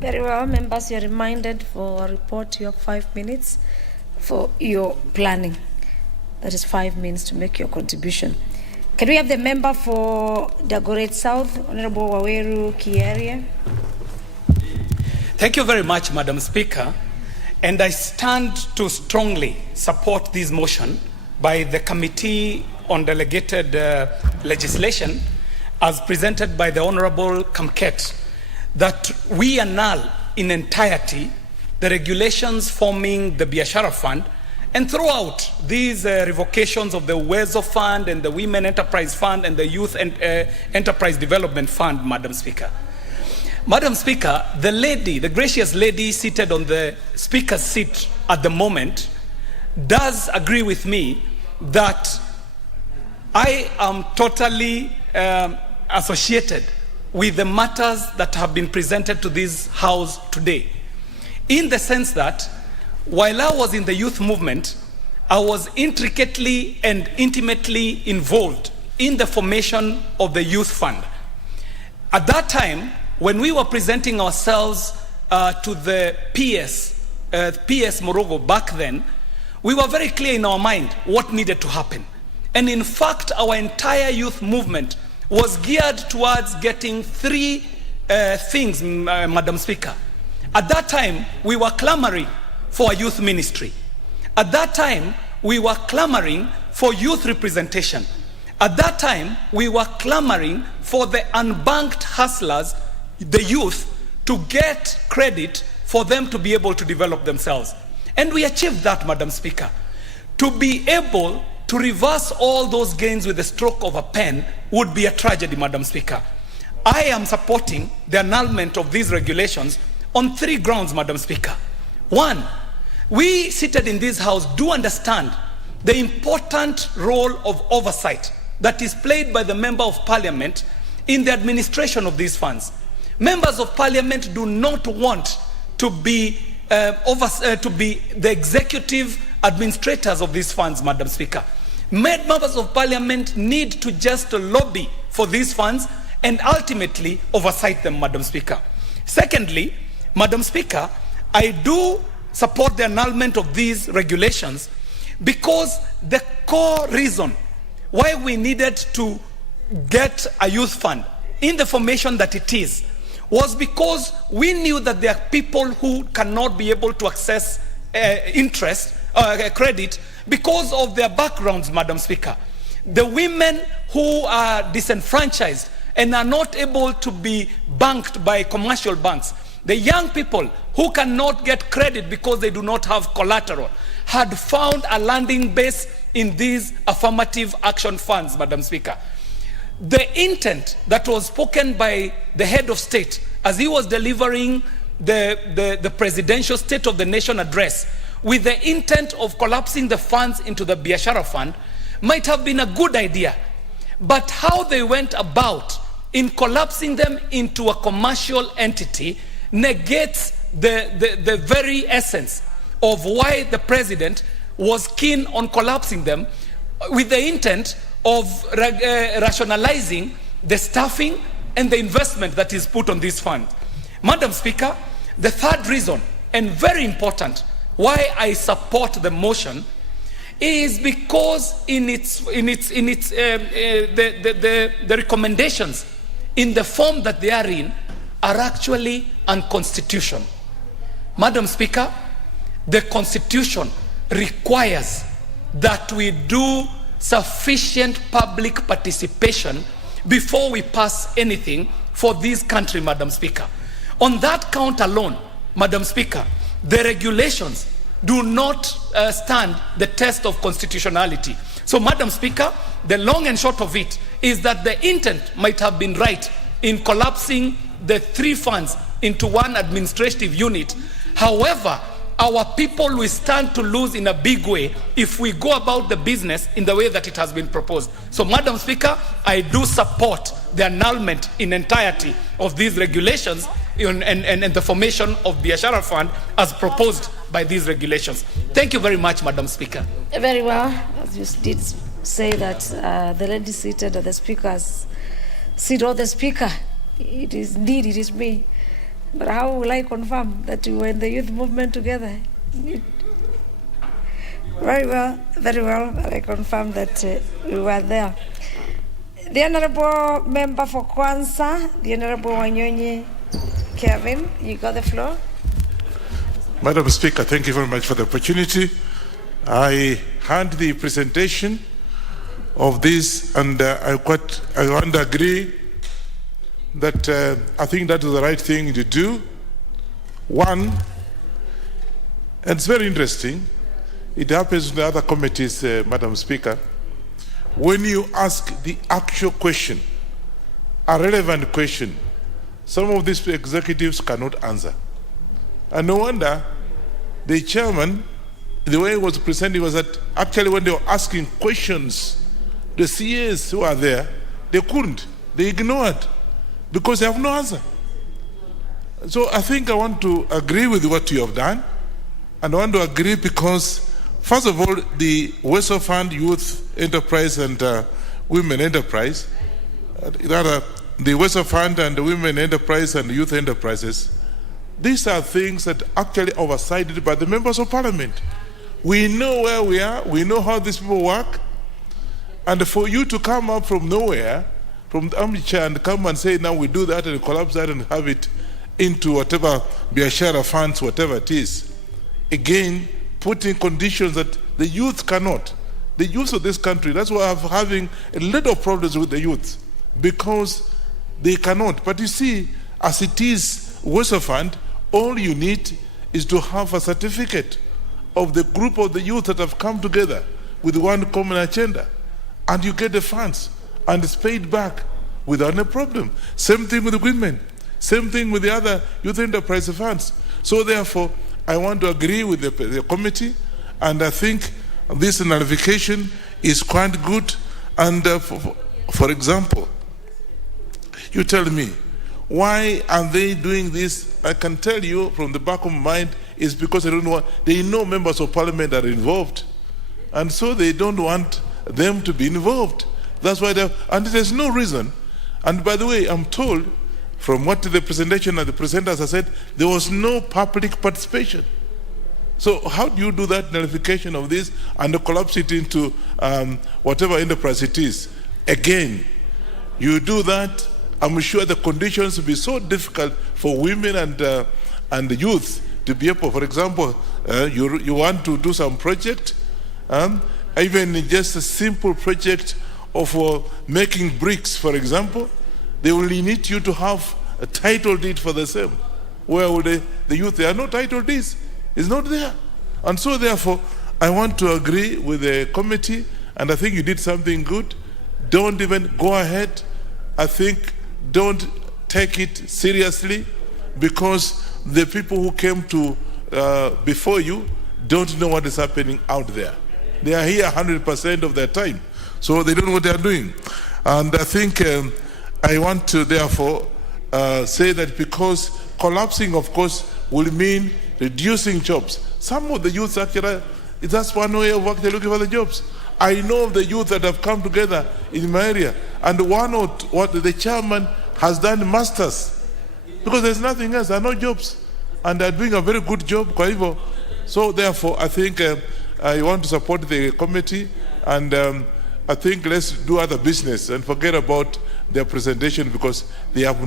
Very well, members, you're reminded for a report you have 5 minutes for your planning. That is 5 minutes to make your contribution. Can we have the member for Dagoretti South, Honorable Waweru Kieria? Thank you very much, Madam Speaker. And I stand to strongly support this motion by the Committee on Delegated Legislation as presented by the Honorable Kamket, that we annul in entirety the regulations forming the Biashara Fund and throw out these revocations of the Uwezo Fund and the Women Enterprise Fund and the Youth Enterprise Development Fund, Madam Speaker. Madam Speaker, the gracious lady seated on the Speaker's seat at the moment does agree with me that I am totally associated with the matters that have been presented to this House today, in the sense that while I was in the youth movement, I was intricately and intimately involved in the formation of the Youth Fund. At that time, when we were presenting ourselves to the PS Morogo back then, we were very clear in our mind what needed to happen. And in fact, our entire youth movement was geared towards getting 3 things, Madam Speaker. At that time, we were clamoring for a youth ministry. At that time, we were clamoring for youth representation. At that time, we were clamoring for the unbanked hustlers, the youth, to get credit for them to be able to develop themselves. And we achieved that, Madam Speaker. To be able to reverse all those gains with the stroke of a pen would be a tragedy, Madam Speaker. I am supporting the annulment of these regulations on 3 grounds, Madam Speaker. 1, we seated in this House do understand the important role of oversight that is played by the Member of Parliament in the administration of these funds. Members of Parliament do not want to be the executive administrators of these funds, Madam Speaker. Members of Parliament need to just lobby for these funds and ultimately oversight them, Madam Speaker. Secondly, Madam Speaker, I do support the annulment of these regulations because the core reason why we needed to get a youth fund in the formation that it is was because we knew that there are people who cannot be able to access credit because of their backgrounds, Madam Speaker. The women who are disenfranchised and are not able to be banked by commercial banks, the young people who cannot get credit because they do not have collateral, had found a landing base in these affirmative action funds, Madam Speaker. The intent that was spoken by the head of state as he was delivering the presidential State of the Nation address with the intent of collapsing the funds into the Biashara Fund might have been a good idea. But how they went about in collapsing them into a commercial entity negates the very essence of why the president was keen on collapsing them, with the intent of rationalizing the staffing and the investment that is put on this fund. Madam Speaker, the third reason, and very important, why I support the motion is because the recommendations in the form that they are in are actually unconstitutional. Madam Speaker, the Constitution requires that we do sufficient public participation before we pass anything for this country, Madam Speaker. On that count alone, Madam Speaker, the regulations do not stand the test of constitutionality. So, Madam Speaker, the long and short of it is that the intent might have been right in collapsing the 3 funds into one administrative unit. However, our people will stand to lose in a big way if we go about the business in the way that it has been proposed. So, Madam Speaker, I do support the annulment in entirety of these regulations and the formation of Biashara Fund as proposed by these regulations. Thank you very much, Madam Speaker. Very well. As you did say that the lady seated at the Speaker's seat or the Speaker, it is indeed, it is me. But how will I confirm that we were in the youth movement together? Very well, I confirm that we were there. The Honourable Member for Kwanza, the Honourable Wanyonyi Kevin, you got the floor. Madam Speaker, thank you very much for the opportunity. I heard the presentation of this, and I want to agree that I think that is the right thing to do. One, and it's very interesting, it happens in the other committees, Madam Speaker, when you ask the actual question, a relevant question, some of these executives cannot answer. And no wonder the chairman, the way he was presenting was that actually when they were asking questions, the CAs who are there, they couldn't, they ignored, because they have no answer. So I think I want to agree with what you have done, and I want to agree because, first of all, the Weso Fund, Youth Enterprise and Women Enterprise, the Weso Fund and the Women Enterprise and Youth Enterprises, these are things that actually oversighted by the members of parliament. We know where we are, we know how these people work, and for you to come up from nowhere, from the armchair and come and say, now we do that and collapse that and have it into whatever Biashara funds, whatever it is, again, putting conditions that the youth cannot. The youth of this country, that's why I'm having a lot of problems with the youth, because they cannot. But you see, as it is Weso Fund, all you need is to have a certificate of the group of the youth that have come together with one common agenda, and you get the funds, and it's paid back without a problem. Same thing with the women, same thing with the other youth enterprise funds. So therefore, I want to agree with the committee, and I think this nullification is quite good. And for example, you tell me, why are they doing this? I can tell you from the back of my mind is because they know members of parliament are involved, and so they don't want them to be involved. That's why and there's no reason. And by the way, I'm told from what the presentation and the presenters have said, there was no public participation. So how do you do that nullification of this and collapse it into whatever enterprise it is? Again, you do that, I'm sure the conditions will be so difficult for women and the youth to be able, for example, you want to do some project, even just a simple project of making bricks, for example, they will need you to have a title deed for the same. Where would the youth, there are no title deeds, it's not there. And so therefore, I want to agree with the committee, and I think you did something good. Don't even go ahead. I think don't take it seriously, because the people who came to before you don't know what is happening out there. They are here 100% of their time, so they don't know what they are doing. And I think I want to therefore say that, because collapsing, of course, will mean reducing jobs. Some of the youth actually, that's one way of actually looking for the jobs. I know of the youth that have come together in my area, and what the chairman has done masters, because there's nothing else, there are no jobs, and they're doing a very good job. So therefore, I think I want to support the committee, and I think let's do other business and forget about their presentation, because they have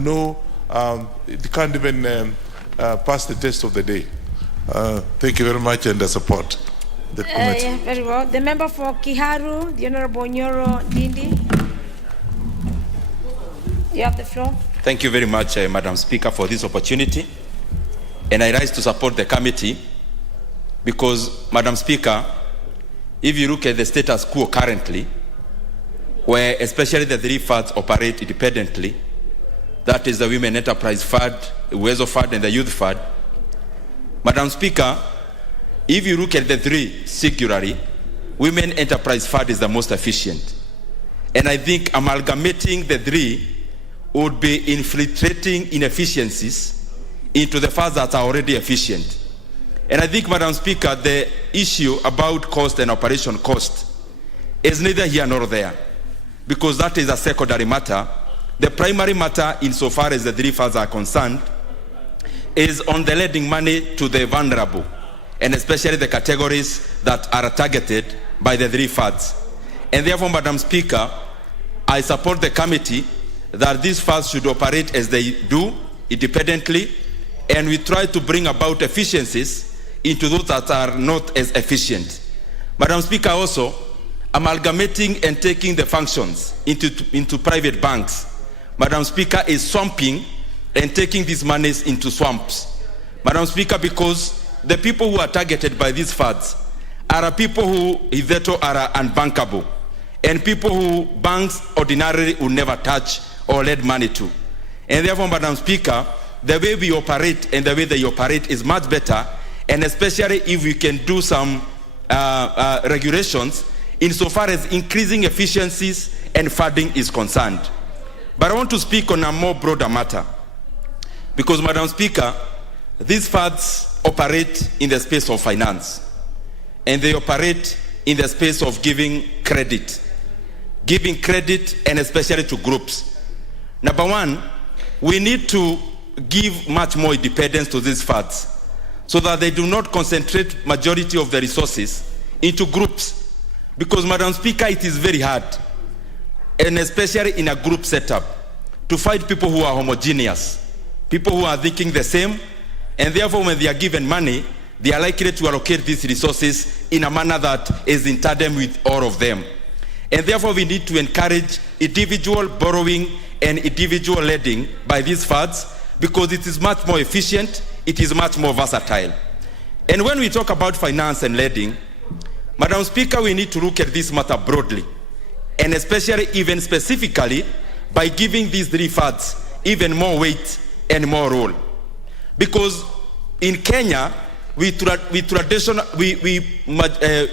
it can't even pass the test of the day. Thank you very much, and I support the committee. Yeah, very well. The member for Kiharu, the Honorable Nyoro Dindi. You have the floor. Thank you very much, Madam Speaker, for this opportunity. And I rise to support the committee because, Madam Speaker, if you look at the status quo currently, where especially the three funds operate independently, that is the Women Enterprise Fund, the Wezo Fund, and the Youth Fund. Madam Speaker, if you look at the three singularly, Women Enterprise Fund is the most efficient. And I think amalgamating the three would be infiltrating inefficiencies into the funds that are already efficient. And I think, Madam Speaker, the issue about cost and operation cost is neither here nor there, because that is a secondary matter. The primary matter, insofar as the three funds are concerned, is on the lending money to the vulnerable, and especially the categories that are targeted by the three funds. And therefore, Madam Speaker, I support the committee that these funds should operate as they do, independently, and we try to bring about efficiencies into those that are not as efficient. Madam Speaker, also, amalgamating and taking the functions into private banks, Madam Speaker, is swamping and taking these monies into swamps. Madam Speaker, because the people who are targeted by these funds are people who hitherto are unbankable, and people who banks ordinarily would never touch or lend money to. And therefore, Madam Speaker, the way we operate and the way they operate is much better, and especially if we can do some regulations insofar as increasing efficiencies and funding is concerned. But I want to speak on a more broader matter, because, Madam Speaker, these funds operate in the space of finance, and they operate in the space of giving credit and especially to groups. Number one, we need to give much more independence to these funds so that they do not concentrate majority of the resources into groups. Because, Madam Speaker, it is very hard, and especially in a group setup, to find people who are homogeneous, people who are thinking the same, and therefore when they are given money, they are likely to allocate these resources in a manner that is in tandem with all of them. And therefore we need to encourage individual borrowing and individual lending by these funds, because it is much more efficient, it is much more versatile. And when we talk about finance and lending, Madam Speaker, we need to look at this matter broadly, and especially even specifically by giving these three funds even more weight and more role. Because in Kenya, we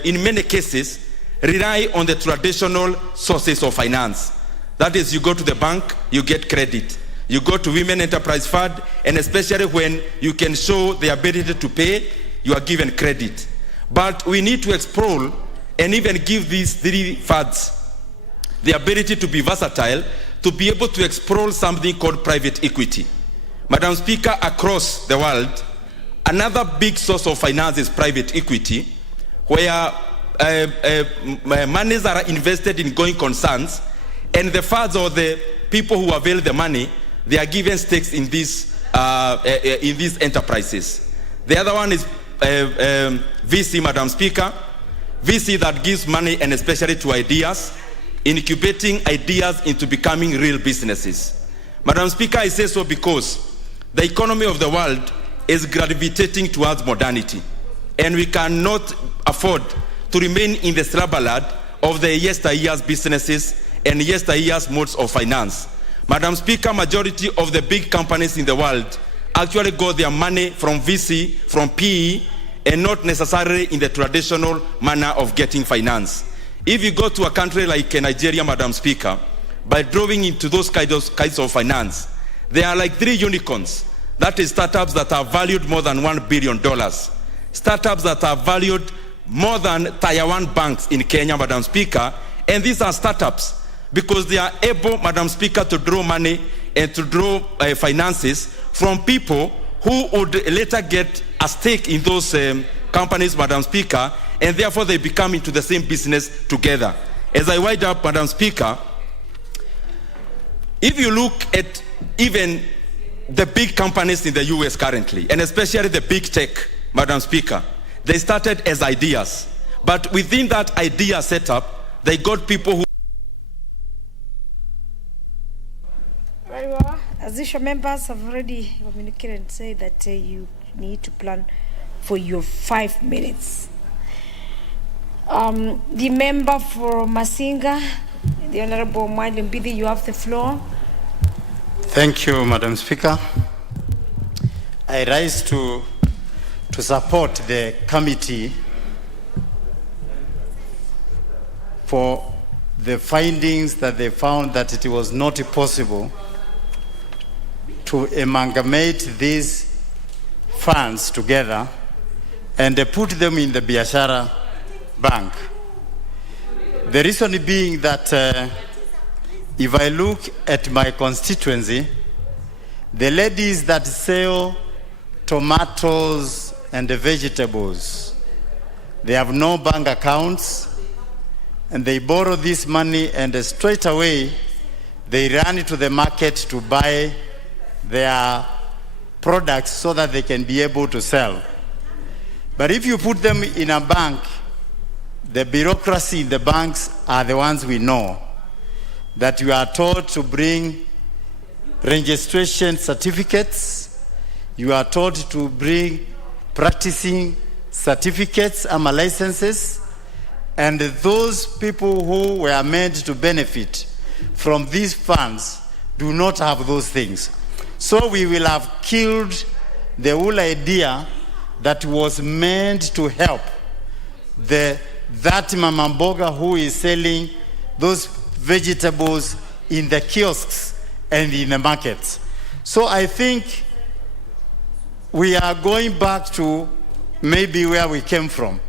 in many cases rely on the traditional sources of finance. That is, you go to the bank, you get credit. You go to Women Enterprise Fund, and especially when you can show the ability to pay, you are given credit. But we need to explore and even give these three funds the ability to be versatile, to be able to explore something called private equity. Madam Speaker, across the world, another big source of finance is private equity, where monies are invested in going concerns, and the funds or the people who avail the money, they are given stakes in these enterprises. The other one is VC, Madam Speaker. VC that gives money, and especially to ideas, incubating ideas into becoming real businesses. Madam Speaker, I say so because the economy of the world is gravitating towards modernity, and we cannot afford to remain in the slumberland of the yesteryear's businesses and yesteryear's modes of finance. Madam Speaker, majority of the big companies in the world actually got their money from VC, from PE, and not necessarily in the traditional manner of getting finance. If you go to a country like Nigeria, Madam Speaker, by drawing into those kinds of finance, there are like 3 unicorns. That is startups that are valued more than $1 billion. Startups that are valued more than Tier 1 banks in Kenya, Madam Speaker. And these are startups because they are able, Madam Speaker, to draw money and to draw finances from people who would later get a stake in those companies, Madam Speaker, and therefore they become into the same business together. As I wind up, Madam Speaker, if you look at even the big companies in the US currently, and especially the big tech, Madam Speaker, they started as ideas. But within that idea setup, they got people who... Very well. As usual, members have already communicated and said that you need to plan for your 5 minutes. The member for Masinga, the Honorable Mwai Mbidi, you have the floor. Thank you, Madam Speaker. I rise to support the committee for the findings that they found that it was not possible to amalgamate these funds together and put them in the Biashara Bank. The reason being that if I look at my constituency, the ladies that sell tomatoes and the vegetables, they have no bank accounts, and they borrow this money, and straight away they run to the market to buy their products so that they can be able to sell. But if you put them in a bank, the bureaucracy in the banks are the ones we know, that you are told to bring registration certificates, you are told to bring practicing certificates and licenses, and those people who were meant to benefit from these funds do not have those things. So we will have killed the whole idea that was meant to help that mama mboga who is selling those vegetables in the kiosks and in the markets. So I think we are going back to maybe where we came from,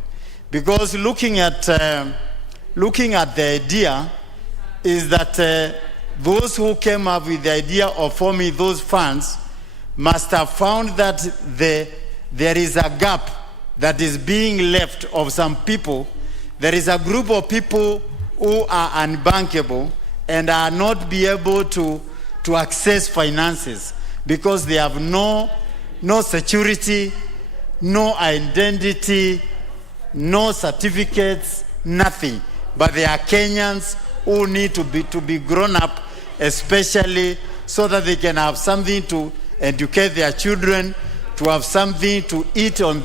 because looking at the idea is that those who came up with the idea of forming those funds must have found that there is a gap that is being left of some people. There is a group of people who are unbankable and are not be able to access finances because they have no security, no identity, no certificates, nothing. But they are Kenyans who need to be grown up, especially so that they can have something to educate their children, to have something to eat in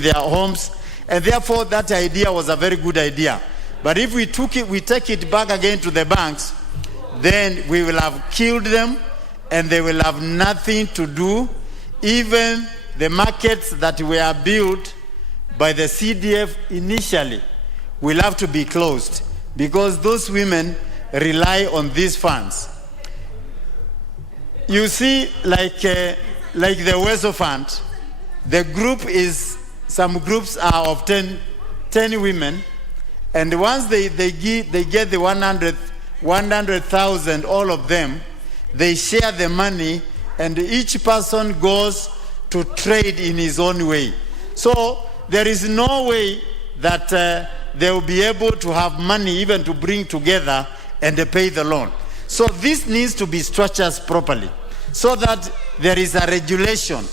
their homes. And therefore that idea was a very good idea. But if we take it back again to the banks, then we will have killed them and they will have nothing to do. Even the markets that were built by the CDF initially will have to be closed because those women rely on these funds. You see, like the Wezo Fund, the group is, some groups are of 10 women, and once they get the 100,000, all of them, they share the money, and each person goes to trade in his own way. So there is no way that they will be able to have money even to bring together and pay the loan. So this needs to be structured properly so that there is a regulation,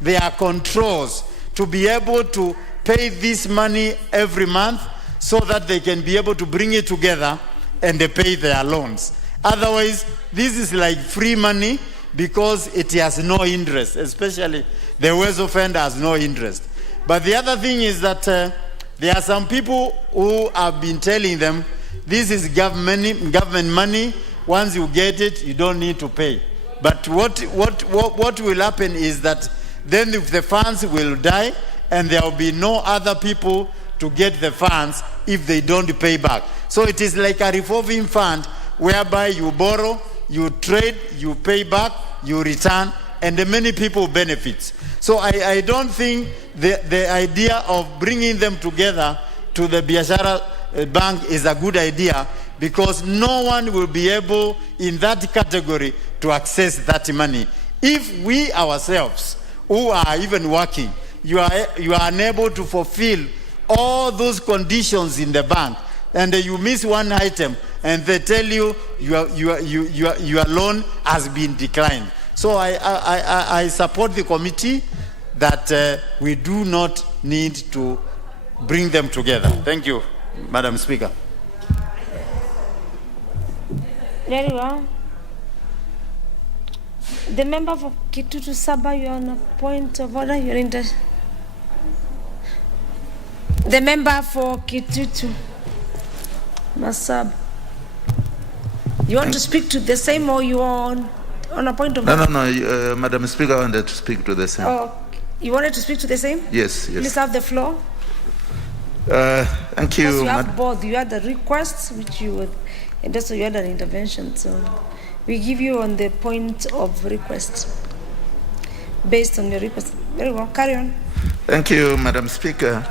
there are controls to be able to pay this money every month so that they can be able to bring it together and pay their loans. Otherwise, this is like free money because it has no interest, especially the Wezo Fund has no interest. But the other thing is that there are some people who have been telling them, this is government money, once you get it, you don't need to pay. But what will happen is that then the funds will die and there will be no other people to get the funds if they don't pay back. So it is like a revolving fund whereby you borrow, you trade, you pay back, you return, and many people benefit. So I don't think the idea of bringing them together to the Biashara Bank is a good idea because no one will be able in that category to access that money. If we ourselves, who are even working, you are unable to fulfill all those conditions in the bank, and you miss one item, and they tell you your loan has been declined. So I support the committee that we do not need to bring them together. Thank you, Madam Speaker. Very well. The member for Kitutu Saba, you're on a point of order. You're in the member for Kitutu Masab. You want to speak to the same, or you are on a point of order? No, Madam Speaker, I wanted to speak to the same. Oh, you wanted to speak to the same? Yes. Please have the floor. Thank you. Because you have both. You had the request, which you would, and also you had an intervention. So we give you on the point of request, based on your request. Very well. Carry on. Thank you, Madam Speaker.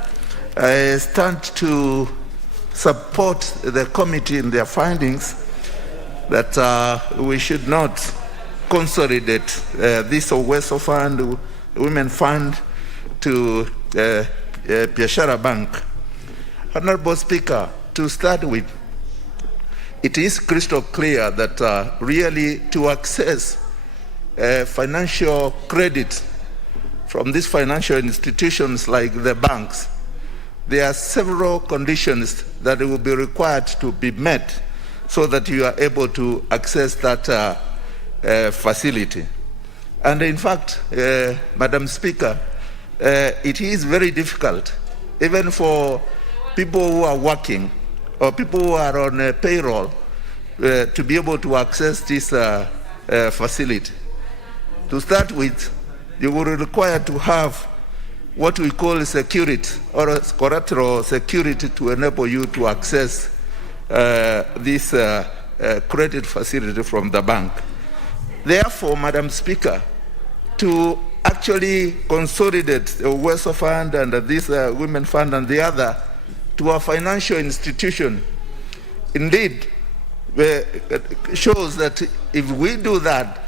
I stand to support the committee in their findings that we should not consolidate this Oweso Fund, Women Fund, to Biashara Bank. Honorable Speaker, to start with, it is crystal clear that really to access financial credit from these financial institutions like the banks, there are several conditions that will be required to be met so that you are able to access that facility. And in fact, Madam Speaker, it is very difficult, even for people who are working or people who are on a payroll, to be able to access this facility. To start with, you will require to have what we call security or collateral security to enable you to access this credit facility from the bank. Therefore, Madam Speaker, to actually consolidate the Oweso Fund and this Women Fund and the other to a financial institution, indeed, shows that if we do that,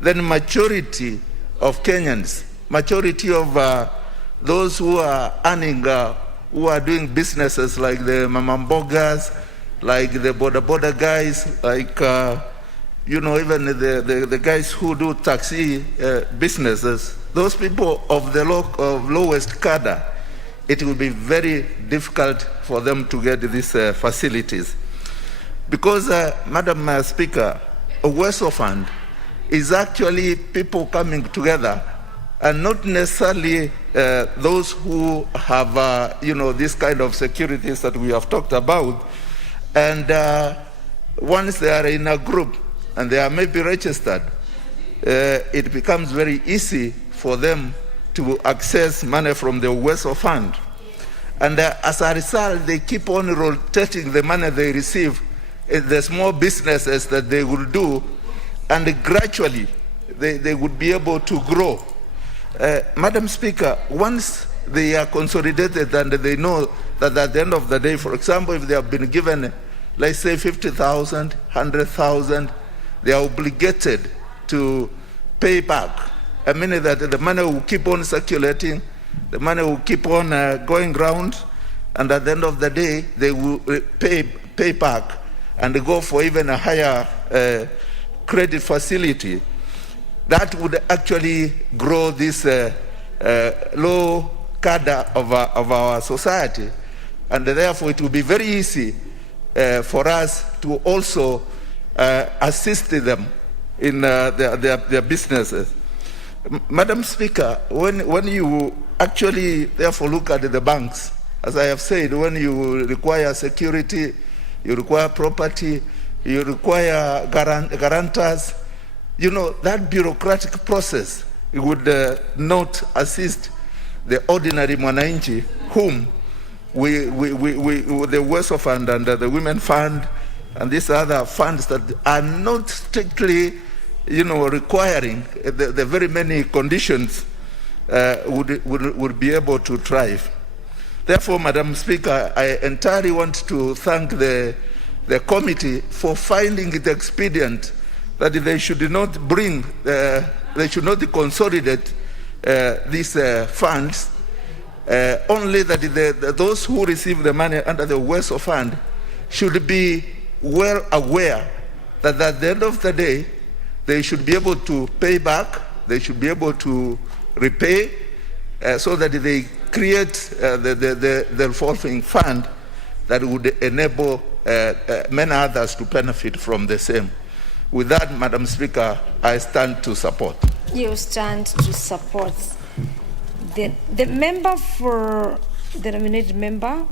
then majority of Kenyans, majority of those who are earning, who are doing businesses like the mamambogas, like the border guys, like even the guys who do taxi businesses, those people of the lowest cadre, it will be very difficult for them to get these facilities. Because, Madam Speaker, Oweso Fund is actually people coming together, and not necessarily those who have, this kind of securities that we have talked about. And once they are in a group and they are maybe registered, it becomes very easy for them to access money from the Oweso Fund. And as a result, they keep on rotating the money they receive in the small businesses that they will do, and gradually they would be able to grow. Madam Speaker, once they are consolidated and they know that at the end of the day, for example, if they have been given, let's say 50,000, 100,000, they are obligated to pay back. I mean that the money will keep on circulating, the money will keep on going round, and at the end of the day, they will pay back and go for even a higher credit facility. That would actually grow this low cadre of our society, and therefore it will be very easy for us to also assist them in their businesses. Madam Speaker, when you actually therefore look at the banks, as I have said, when you require security, you require property, you require guarantors, that bureaucratic process, it would not assist the ordinary mwananchi, whom the Oweso Fund and the Women Fund and these other funds that are not strictly, requiring the very many conditions would be able to thrive. Therefore, Madam Speaker, I entirely want to thank the committee for finding it expedient that they should not they should not consolidate these funds, only that those who receive the money under the WESO fund should be well aware that at the end of the day, they should be able to pay back, they should be able to repay, so that they create the revolving fund that would enable many others to benefit from the same. With that, Madam Speaker, I stand to support. You stand to support. The member for the nominated member,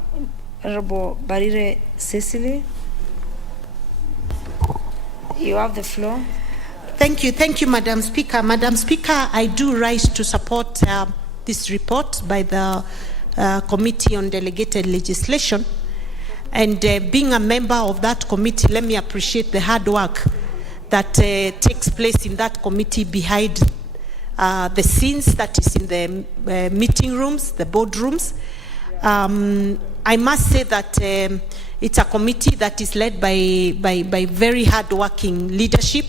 Honorable Barire Cecily, you have the floor. Thank you, Madam Speaker. Madam Speaker, I do rise to support this report by the Committee on Delegated Legislation. And being a member of that committee, let me appreciate the hard work that takes place in that committee behind the scenes, that is in the meeting rooms, the boardrooms. I must say that it's a committee that is led by very hard-working leadership,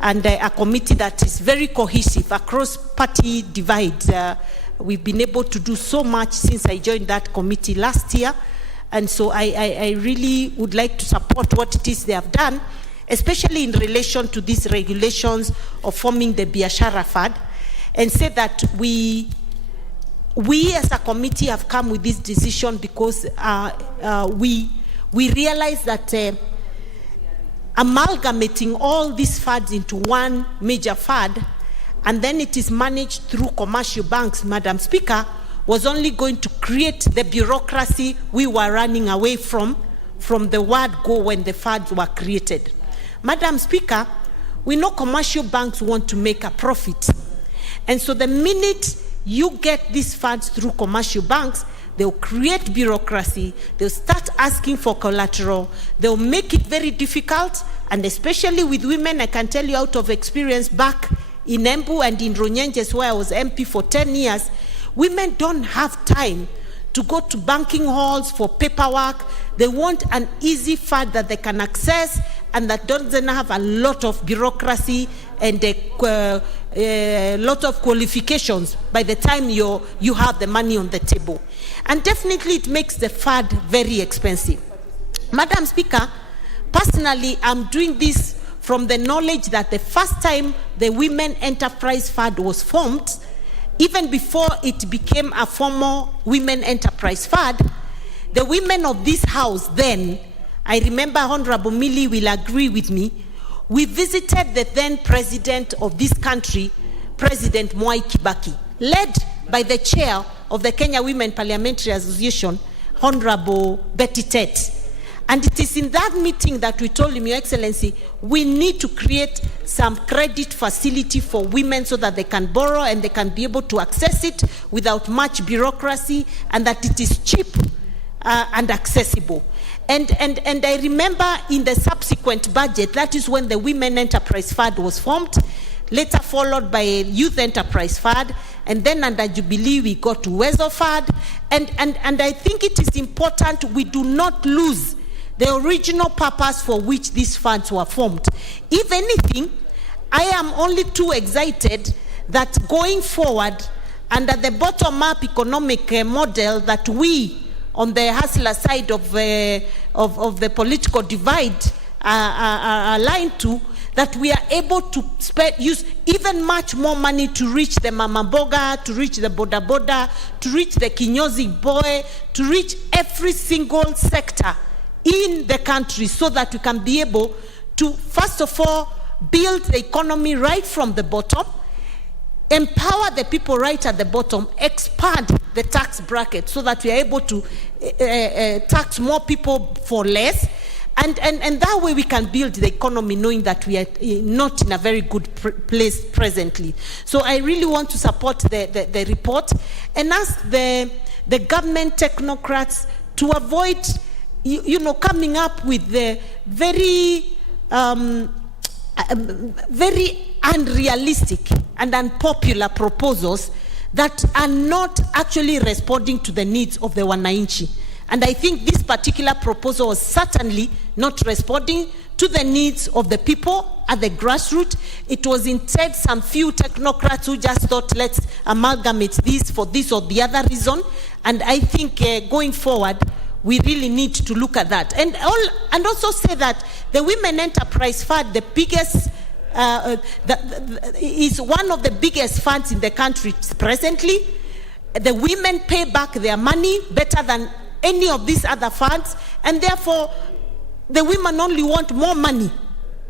and a committee that is very cohesive across party divides. We've been able to do so much since I joined that committee last year, and so I really would like to support what it is they have done, especially in relation to these regulations of forming the Biashara Fund, and say that we as a committee have come with this decision because we realize that amalgamating all these funds into one major fund, and then it is managed through commercial banks, Madam Speaker, was only going to create the bureaucracy we were running away from the word go when the funds were created. Madam Speaker, we know commercial banks want to make a profit. And so the minute you get these funds through commercial banks, they'll create bureaucracy, they'll start asking for collateral, they'll make it very difficult, and especially with women, I can tell you out of experience back in Embu and in Ronyenjes, where I was MP for 10 years, women don't have time to go to banking halls for paperwork. They want an easy fund that they can access and that doesn't have a lot of bureaucracy and a lot of qualifications by the time you have the money on the table. And definitely it makes the fund very expensive. Madam Speaker, personally, I'm doing this from the knowledge that the first time the Women Enterprise Fund was formed, even before it became a formal Women Enterprise Fund, the women of this house then, I remember Honorable Millie will agree with me, we visited the then president of this country, President Mwai Kibaki, led by the chair of the Kenya Women Parliamentary Association, Honorable Betty Tet. And it is in that meeting that we told him, Your Excellency, we need to create some credit facility for women so that they can borrow and they can be able to access it without much bureaucracy, and that it is cheap and accessible. And I remember in the subsequent budget, that is when the Women Enterprise Fund was formed, later followed by a Youth Enterprise Fund, and then under Jubilee we got to WESO Fund. And I think it is important we do not lose the original purpose for which these funds were formed. If anything, I am only too excited that going forward, under the bottom-up economic model that we, on the hustler side of the political divide, are aligned to, that we are able to use even much more money to reach the mama mboga, to reach the boda boda, to reach the kinyozi boy, to reach every single sector in the country, so that we can be able to, first of all, build the economy right from the bottom, empower the people right at the bottom, expand the tax bracket so that we are able to tax more people for less, and that way we can build the economy knowing that we are not in a very good place presently. So I really want to support the report and ask the government technocrats to avoid coming up with the very unrealistic and unpopular proposals that are not actually responding to the needs of the wananchi. And I think this particular proposal was certainly not responding to the needs of the people at the grassroots. It was instead some few technocrats who just thought, let's amalgamate this for this or the other reason. And I think going forward, we really need to look at that. And also say that the Women Enterprise Fund, the biggest, is one of the biggest funds in the country presently. The women pay back their money better than any of these other funds, and therefore the women only want more money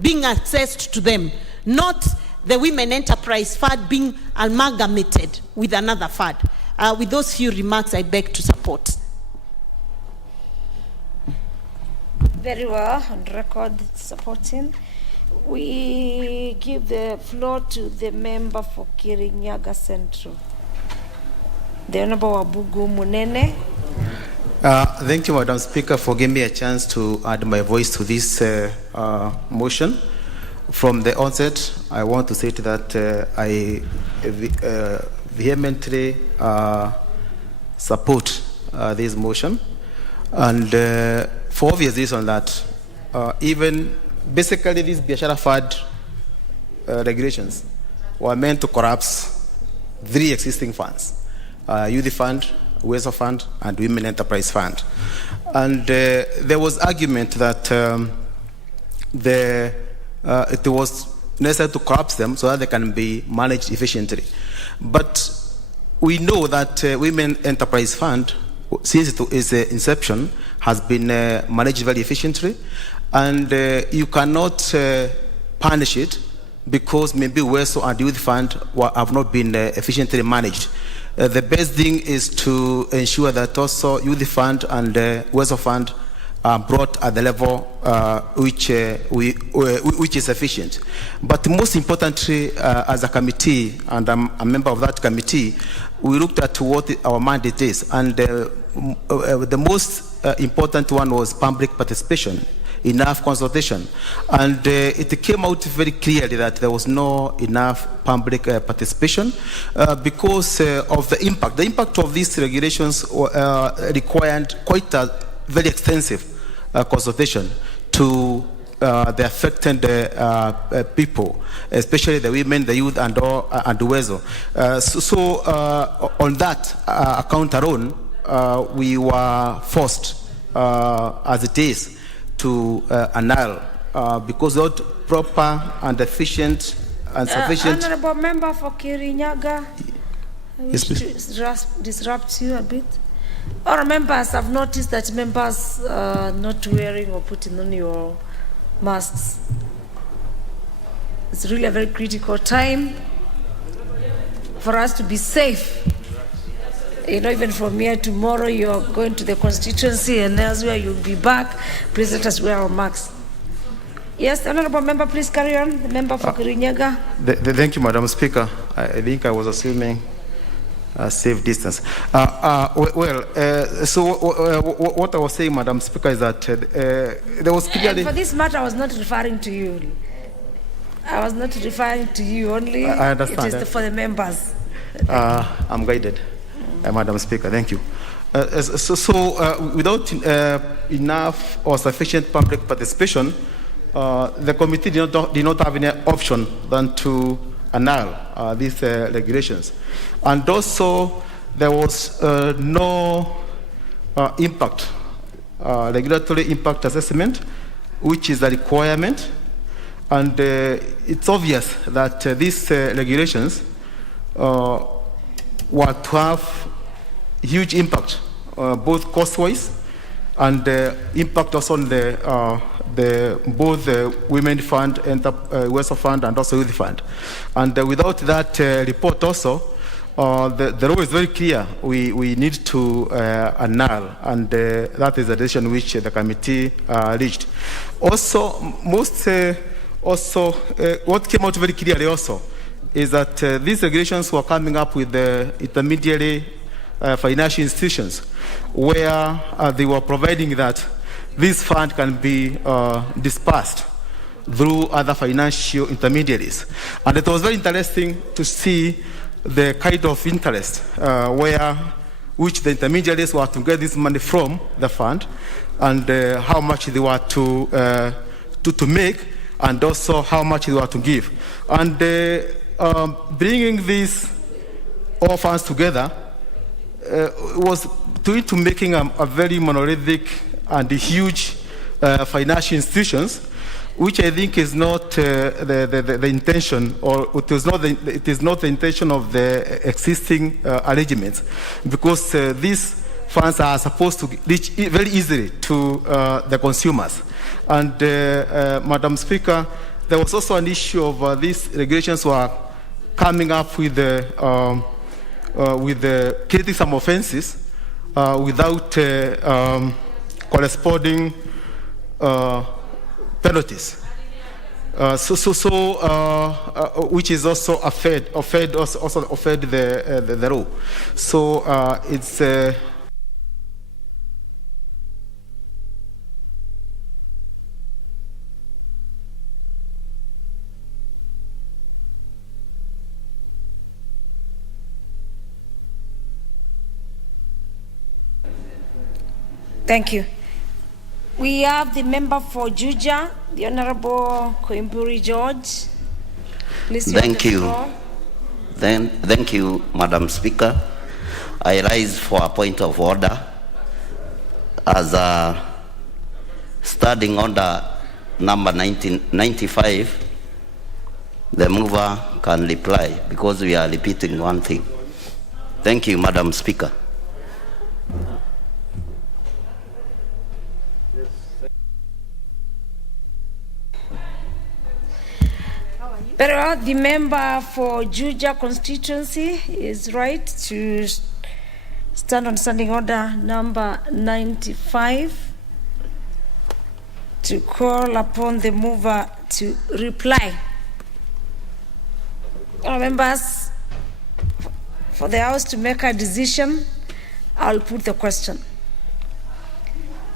being accessed to them, not the Women Enterprise Fund being amalgamated with another fund. With those few remarks, I beg to support. Very well, on record supporting. We give the floor to the member for Kirinyaga Central, the Honorable Wabugu Munene. Thank you, Madam Speaker, for giving me a chance to add my voice to this motion. From the onset, I want to say that I vehemently support this motion, and for obvious reason that even basically these Biashara Fund regulations were meant to collapse 3 existing funds: Youth Fund, Wealth Fund, and Women Enterprise Fund. And there was argument that it was necessary to collapse them so that they can be managed efficiently. But we know that Women Enterprise Fund, since its inception, has been managed very efficiently, and you cannot punish it because maybe Wealth and Youth Fund have not been efficiently managed. The best thing is to ensure that also Youth Fund and Wealth Fund are brought at the level which is sufficient. But most importantly, as a committee, and I'm a member of that committee, we looked at what our mandate is, and the most important one was public participation, enough consultation, and it came out very clearly that there was no enough public participation because of the impact. The impact of these regulations required quite a very extensive consultation to the affected people, especially the women, the youth, and the WESO. So on that account alone, we were forced, as it is, to annul because without proper and efficient and sufficient. Honorable Member for Kirinyaga, I wish to disrupt you a bit. Our members have noticed that members are not wearing or putting on your masks. It's really a very critical time for us to be safe. You know, even from here tomorrow, you're going to the constituency, and elsewhere you'll be back. Please let us wear our masks. Yes, the Honorable Member, please carry on. The member for Kirinyaga. Thank you, Madam Speaker. I think I was assuming safe distance. So what I was saying, Madam Speaker, is that there was clearly... For this matter, I was not referring to you. I was not referring to you only. I understand. It is for the members. I'm guided. Madam Speaker, thank you. Without enough or sufficient public participation, the committee did not have any option than to annul these regulations. And also, there was no impact, regulatory impact assessment, which is a requirement. And it's obvious that these regulations were to have huge impact, both cost-wise and impact also on both the Women Fund, Wealth Fund, and also Youth Fund. And without that report also, the law is very clear. We need to annul, and that is the decision which the committee reached. Also, what came out very clearly also is that these regulations were coming up with the intermediary financial institutions, where they were providing that this fund can be dispersed through other financial intermediaries. And it was very interesting to see the kind of interest which the intermediaries were to get this money from the fund, and how much they were to to make, and also how much they were to give. And bringing these all funds together was to making a very monolithic and huge financial institutions, which I think is not the intention, or it is not the intention of the existing arrangements, because these funds are supposed to reach very easily to the consumers. And Madam Speaker, there was also an issue of these regulations were coming up with creating some offenses without corresponding penalties. Which is also offend the law. So it's. Thank you. We have the member for Juja, the Honorable Koimburi George. Please. Thank you. Thank you, Madam Speaker. I rise for a point of order. As a standing order number 1995, the mover can reply because we are repeating one thing. Thank you, Madam Speaker. Very well, the member for Juja constituency is right to stand on standing order number 95 to call upon the mover to reply. Members, for the House to make a decision, I'll put the question.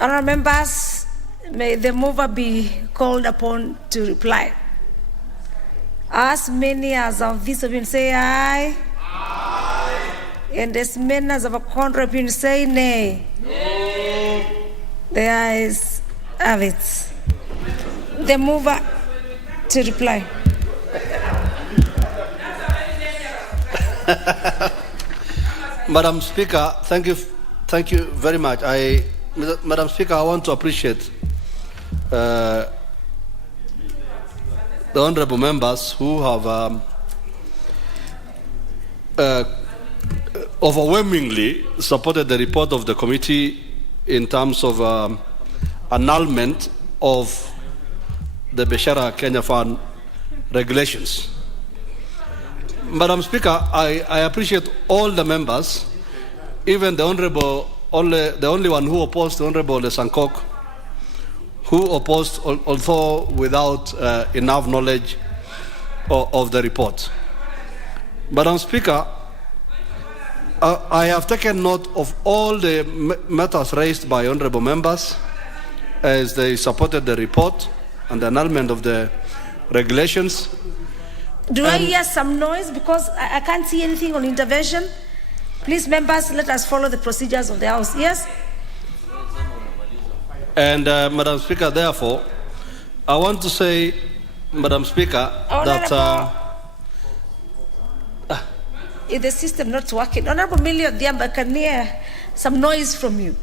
Honourable members, may the mover be called upon to reply. As many as of this opinion say aye. Aye. And as many as of a contrary opinion say nay. Nay. The ayes have it. The mover to reply. Madam Speaker, thank you very much. Madam Speaker, I want to appreciate the honourable members who have overwhelmingly supported the report of the committee in terms of annulment of the Biashara Kenya Fund regulations. Madam Speaker, I appreciate all the members, even the only one who opposed, the Honourable Sankok, who opposed, although without enough knowledge of the report. Madam Speaker, I have taken note of all the matters raised by honourable members as they supported the report and the annulment of the regulations. Do I hear some noise? Because I can't see anything on intervention. Please, members, let us follow the procedures of the House. Yes? And Madam Speaker, therefore, I want to say, Madam Speaker, that if the system not working, Honourable Millie Odhiambo, I can hear some noise from you.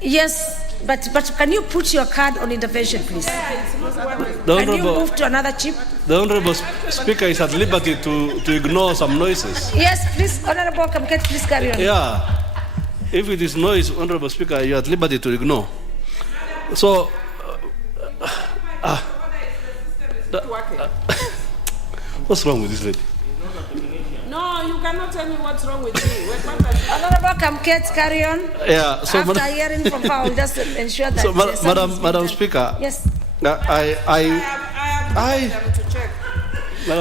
Yes, but can you put your card on intervention, please? Can you move to another chip? The Honourable Speaker is at liberty to ignore some noises. Yes, please, Honourable Kamket, please carry on. Yeah, if it is noise, Honourable Speaker, you are at liberty to ignore. So, what's wrong with this lady? No, you cannot tell me what's wrong with me. Honourable Kamket, carry on. Yeah. So after hearing from her, we'll just ensure that. So, Madam Speaker. Yes. Madam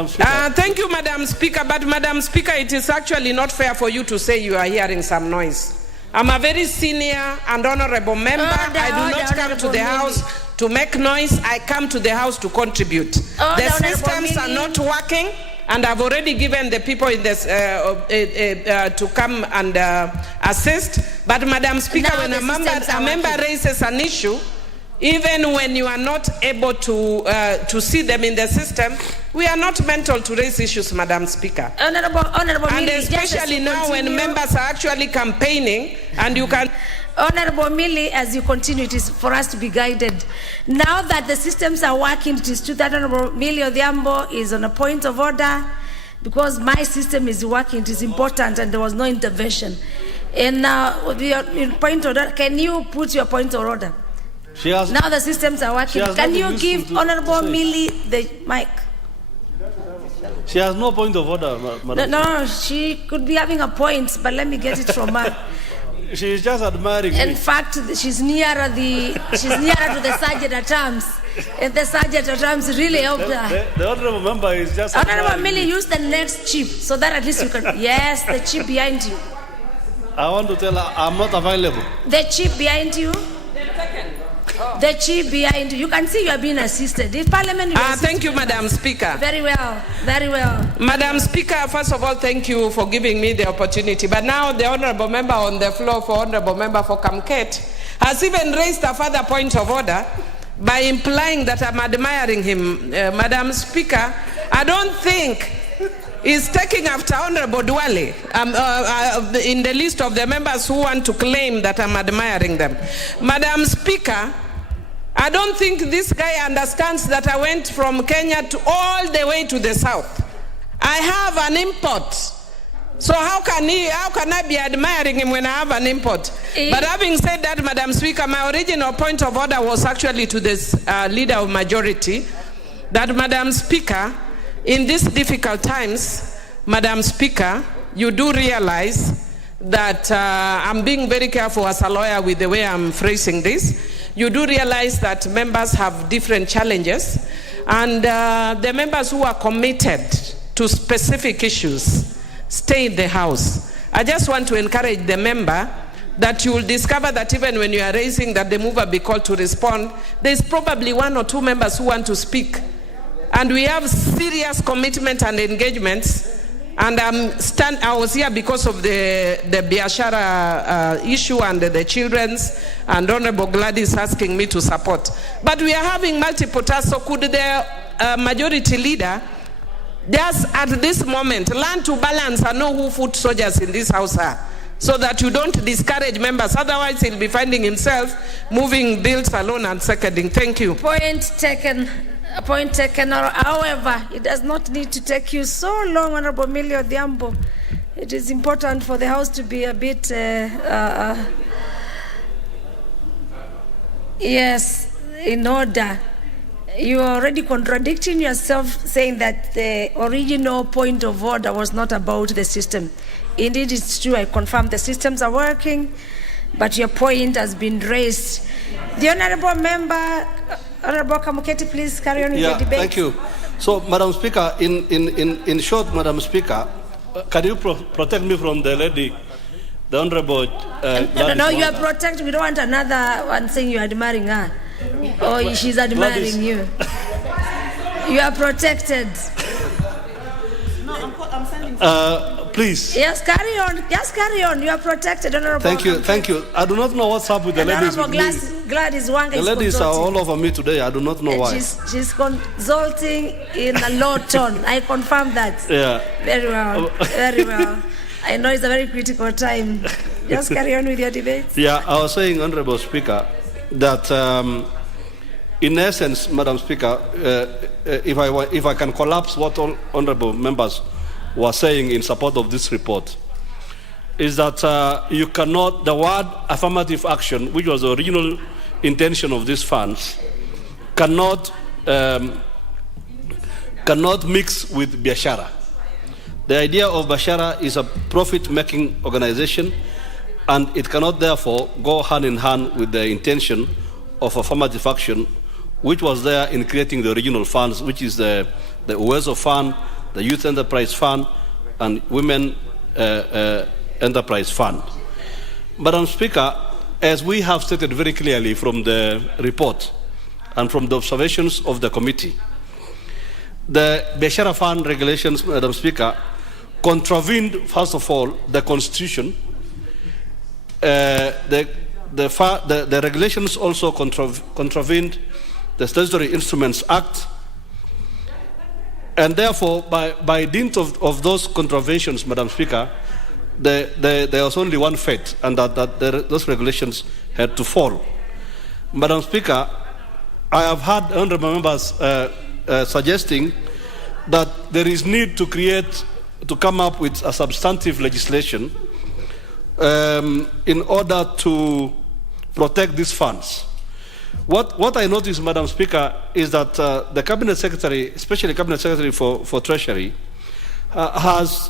Speaker. Thank you, Madam Speaker. But Madam Speaker, it is actually not fair for you to say you are hearing some noise. I'm a very senior and honourable member. I do not come to the House to make noise. I come to the House to contribute. The systems are not working, and I've already given the people in this to come and assist. But Madam Speaker, when a member raises an issue, even when you are not able to see them in the system, we are not mental to raise issues, Madam Speaker. Honorable And Millie, especially now when members are actually campaigning and you can... Honorable Millie, as you continue, it is for us to be guided. Now that the systems are working, it is true that Honorable Millie Odhiambo is on a point of order. Because my system is working, it is important, and there was no intervention. And now, in point of order, can you put your point of order? Now the systems are working. Can you give Honorable Millie the mic? She has no point of order, Madam. No, she could be having a point, but let me get it from her. She is just admiring me. In fact, she's nearer to the sergeant at arms, and the sergeant at arms really helped her. The honorable member is just. Honorable Millie, use the next chip so that at least you can. Yes, the chip behind you. I want to tell her I'm not available. The chip behind you. The chip behind you. You can see you are being assisted. If Parliament. Thank you, Madam Speaker. Very well. Very well. Madam Speaker, first of all, thank you for giving me the opportunity. But now the honourable member on the floor for honourable member for Kamket has even raised a further point of order by implying that I'm admiring him. Madam Speaker, I don't think he's taking after Honourable Duale in the list of the members who want to claim that I'm admiring them. Madam Speaker, I don't think this guy understands that I went from Kenya to all the way to the south. I have an import. So how can I be admiring him when I have an import? But having said that, Madam Speaker, my original point of order was actually to this leader of majority, that Madam Speaker, in these difficult times, Madam Speaker, you do realize that I'm being very careful as a lawyer with the way I'm phrasing this. You do realize that members have different challenges, and the members who are committed to specific issues stay in the House. I just want to encourage the member that you will discover that even when you are raising that the mover be called to respond, there's probably one or two members who want to speak. And we have serious commitment and engagements. And I was here because of the Biashara issue and the children's, and Honorable Gladys asking me to support. But we are having multiple tasks, so could the majority leader just at this moment learn to balance and know who foot soldiers in this house are, so that you don't discourage members. Otherwise, he'll be finding himself moving bills alone and seconding. Thank you. Point taken. Point taken. However, it does not need to take you so long, Honorable Millie Odhiambo. It is important for the House to be a bit, yes, in order. You are already contradicting yourself, saying that the original point of order was not about the system. Indeed, it's true. I confirm the systems are working, but your point has been raised. The honourable member, Honourable Kamuketi, please carry on with the debate. Thank you. So, Madam Speaker, in short, Madam Speaker, can you protect me from the lady, the Honourable? No, you are protected. We don't want another one saying you are admiring her. Or she's admiring you. You are protected. No, I'm sending. Please. Yes, carry on. Just carry on. You are protected, Honourable. Thank you. I do not know what's up with the ladies. Gladys Wanga the ladies are all over me today. I do not know why. She's consulting in a low tone. I confirm that. Yeah. Very well. Very well. I know it's a very critical time. Just carry on with your debate. Yeah, I was saying, Honourable Speaker, that in essence, Madam Speaker, if I can collapse what all honourable members were saying in support of this report, is that you cannot, the word affirmative action, which was the original intention of these funds, cannot mix with Biashara. The idea of Biashara is a profit-making organization, and it cannot therefore go hand in hand with the intention of affirmative action, which was there in creating the original funds, which is the Uwezo Fund, the Youth Enterprise Fund, and Women Enterprise Fund. Madam Speaker, as we have stated very clearly from the report and from the observations of the committee, the Biashara Fund regulations, Madam Speaker, contravened, first of all, the Constitution. The the regulations also contravened the Statutory Instruments Act, and therefore, by dint of those contraventions, Madam Speaker, there was only one fate, and those regulations had to fall. Madam Speaker, I have heard honourable members suggesting that there is need to come up with a substantive legislation in order to protect these funds. What I noticed, Madam Speaker, is that the Cabinet Secretary, especially Cabinet Secretary for Treasury, has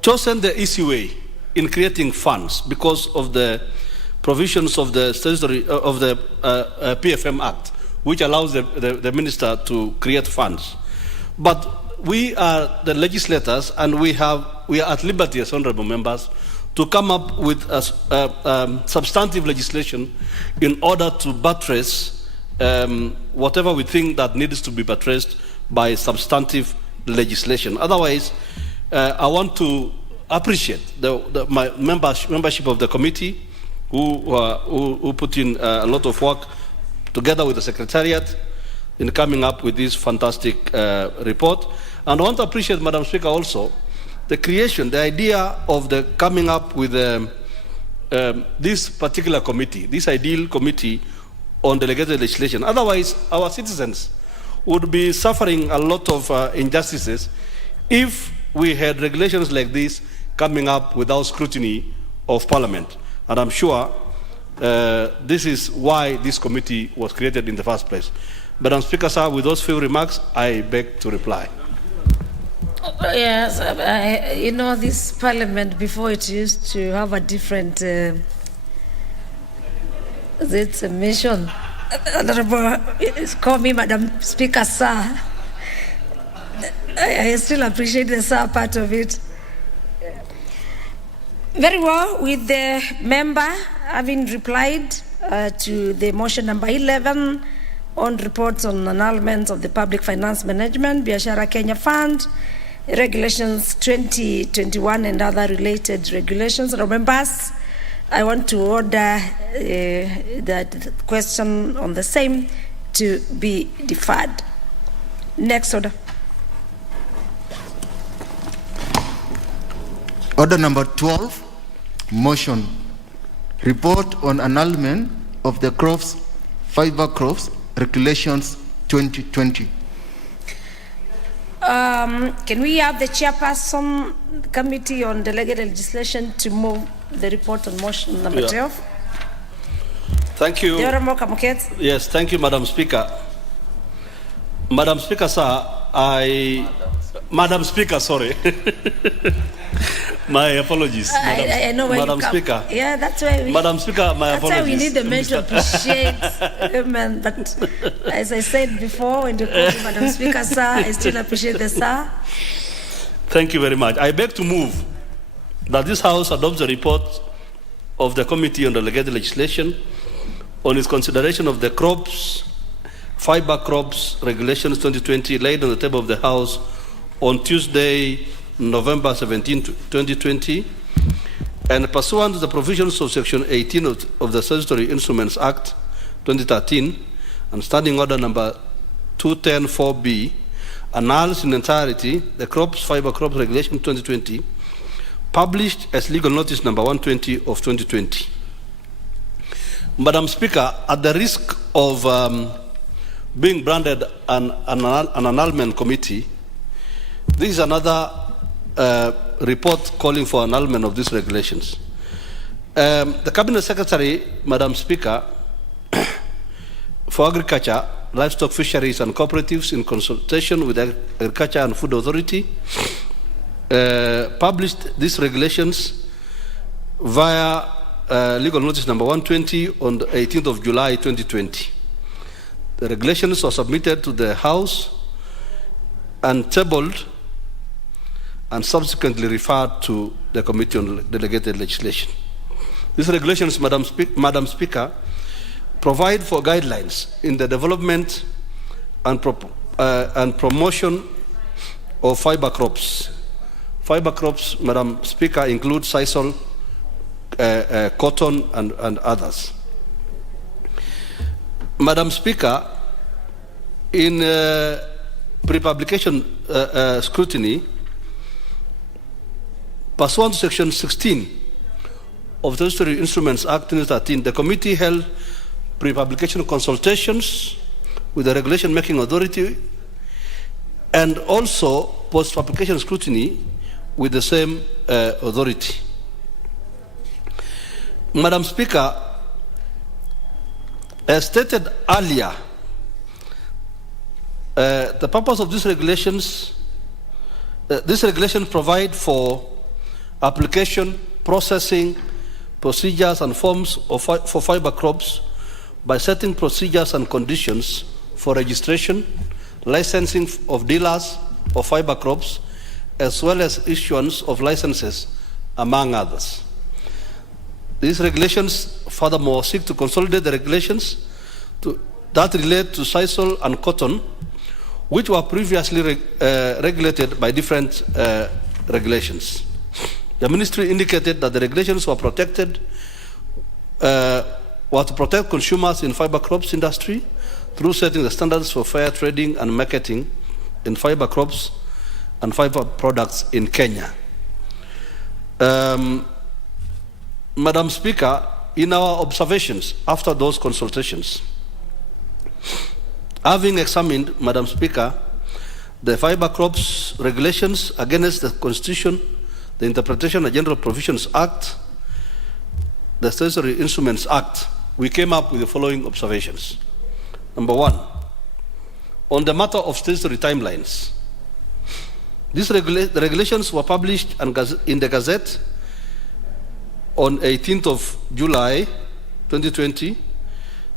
chosen the easy way in creating funds because of the provisions of the PFM Act, which allows the minister to create funds. But we are the legislators, and we are at liberty as honourable members to come up with substantive legislation in order to buttress whatever we think that needs to be buttressed by substantive legislation. Otherwise, I want to appreciate my membership of the committee who put in a lot of work together with the Secretariat in coming up with this fantastic report. And I want to appreciate, Madam Speaker, also the creation, the idea of the coming up with this particular committee, this ideal committee on delegated legislation. Otherwise, our citizens would be suffering a lot of injustices if we had regulations like this coming up without scrutiny of Parliament. And I'm sure this is why this committee was created in the first place. Madam Speaker, sir, with those few remarks, I beg to reply. Yes, you know, this Parliament before it used to have a different it's a mission. Honorable, call me Madam Speaker, sir. I still appreciate the sir part of it. Very well, with the member having replied to the motion number 11 on reports on annulment of the Public Finance Management, Biashara Kenya Fund, Regulations 2021 and other related regulations. Members, I want to order that question on the same to be deferred. Next order. Order number 12, motion. Report on annulment of the crops, fiber crops, regulations 2020. Can we have the chairperson committee on delegated legislation to move the report on motion number 12? Thank you. The Honourable Kamuket. Yes, thank you, Madam Speaker. Madam Speaker, sir, Madam Speaker, sorry. My apologies. I know where Madam you come. Speaker. Yeah, that's why we. Madam Speaker, my that's apologies. why we need the man to appreciate him. But as I said before, when you call me Madam Speaker, sir, I still appreciate the sir. Thank you very much. I beg to move that this House adopts the report of the Committee on Delegated Legislation on its consideration of the crops, fiber crops regulations 2020 laid on the table of the House on Tuesday, November 17, 2020, and pursuant to the provisions of Section 18 of the Statutory Instruments Act 2013 and Standing Order number 210-4B, annuls in entirety the Crops Fiber Crops Regulation 2020, published as legal notice number 120 of 2020. Madam Speaker, at the risk of being branded an annulment committee, this is another report calling for annulment of these regulations. The Cabinet Secretary, Madam Speaker, for Agriculture, Livestock, Fisheries and Cooperatives in consultation with the Agriculture and Food Authority, published these regulations via legal notice number 120 on the 18th of July 2020. The regulations were submitted to the House and tabled and subsequently referred to the Committee on Delegated Legislation. These regulations, Madam Speaker, provide for guidelines in the development and promotion of fiber crops. Fiber crops, Madam Speaker, include sisal, cotton and others. Madam Speaker, in pre-publication scrutiny, pursuant to Section 16 of the Statutory Instruments Act 2013, the committee held pre-publication consultations with the Regulation Making Authority and also post-publication scrutiny with the same authority. Madam Speaker, as stated earlier, the purpose of these regulations, this regulation provide for application, processing, procedures and forms for fiber crops by setting procedures and conditions for registration, licensing of dealers of fiber crops, as well as issuance of licenses, among others. These regulations, furthermore, seek to consolidate the regulations that relate to sisal and cotton, which were previously regulated by different regulations. The ministry indicated that the regulations were to protect consumers in fiber crops industry through setting the standards for fair trading and marketing in fiber crops and fiber products in Kenya. Madam Speaker, in our observations after those consultations, having examined, Madam Speaker, the Fiber Crops regulations against the Constitution, the Interpretation and General Provisions Act, the Statutory Instruments Act, we came up with the following observations. Number one, on the matter of statutory timelines, the regulations were published in the Gazette on 18th of July 2020,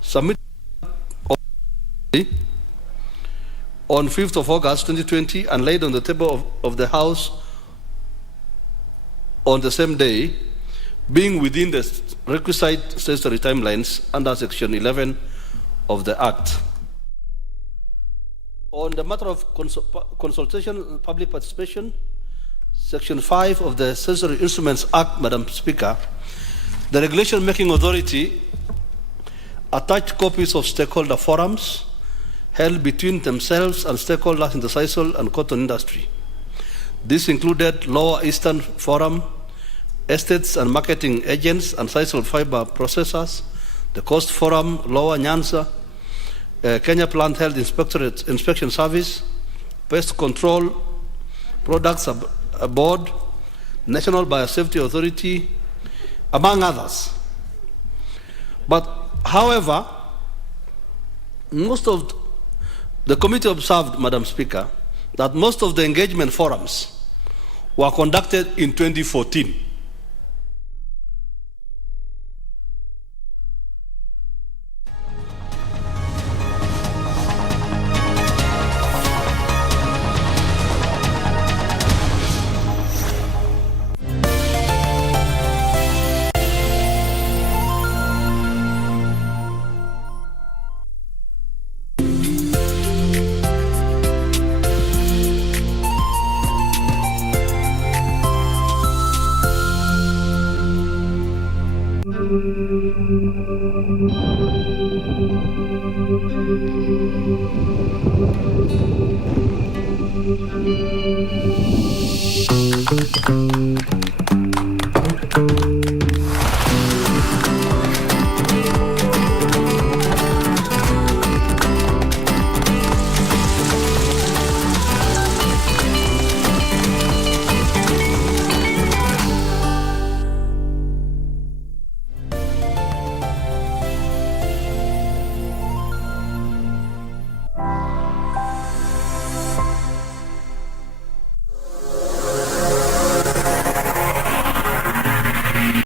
submitted on 5th of August 2020, and laid on the table of the House on the same day, being within the requisite statutory timelines under Section 11 of the Act. On the matter of consultation and public participation, Section 5 of the Statutory Instruments Act, Madam Speaker, the Regulation Making Authority attached copies of stakeholder forums held between themselves and stakeholders in the sisal and cotton industry. This included Lower Eastern Forum, estates and marketing agents and sisal fiber processors, the Coast Forum, Lower Nyanza, Kenya Plant Health Inspection Service, Pest Control Products Board, National Biosafety Authority, among others. But however, most of the committee observed, Madam Speaker, that most of the engagement forums were conducted in 2014.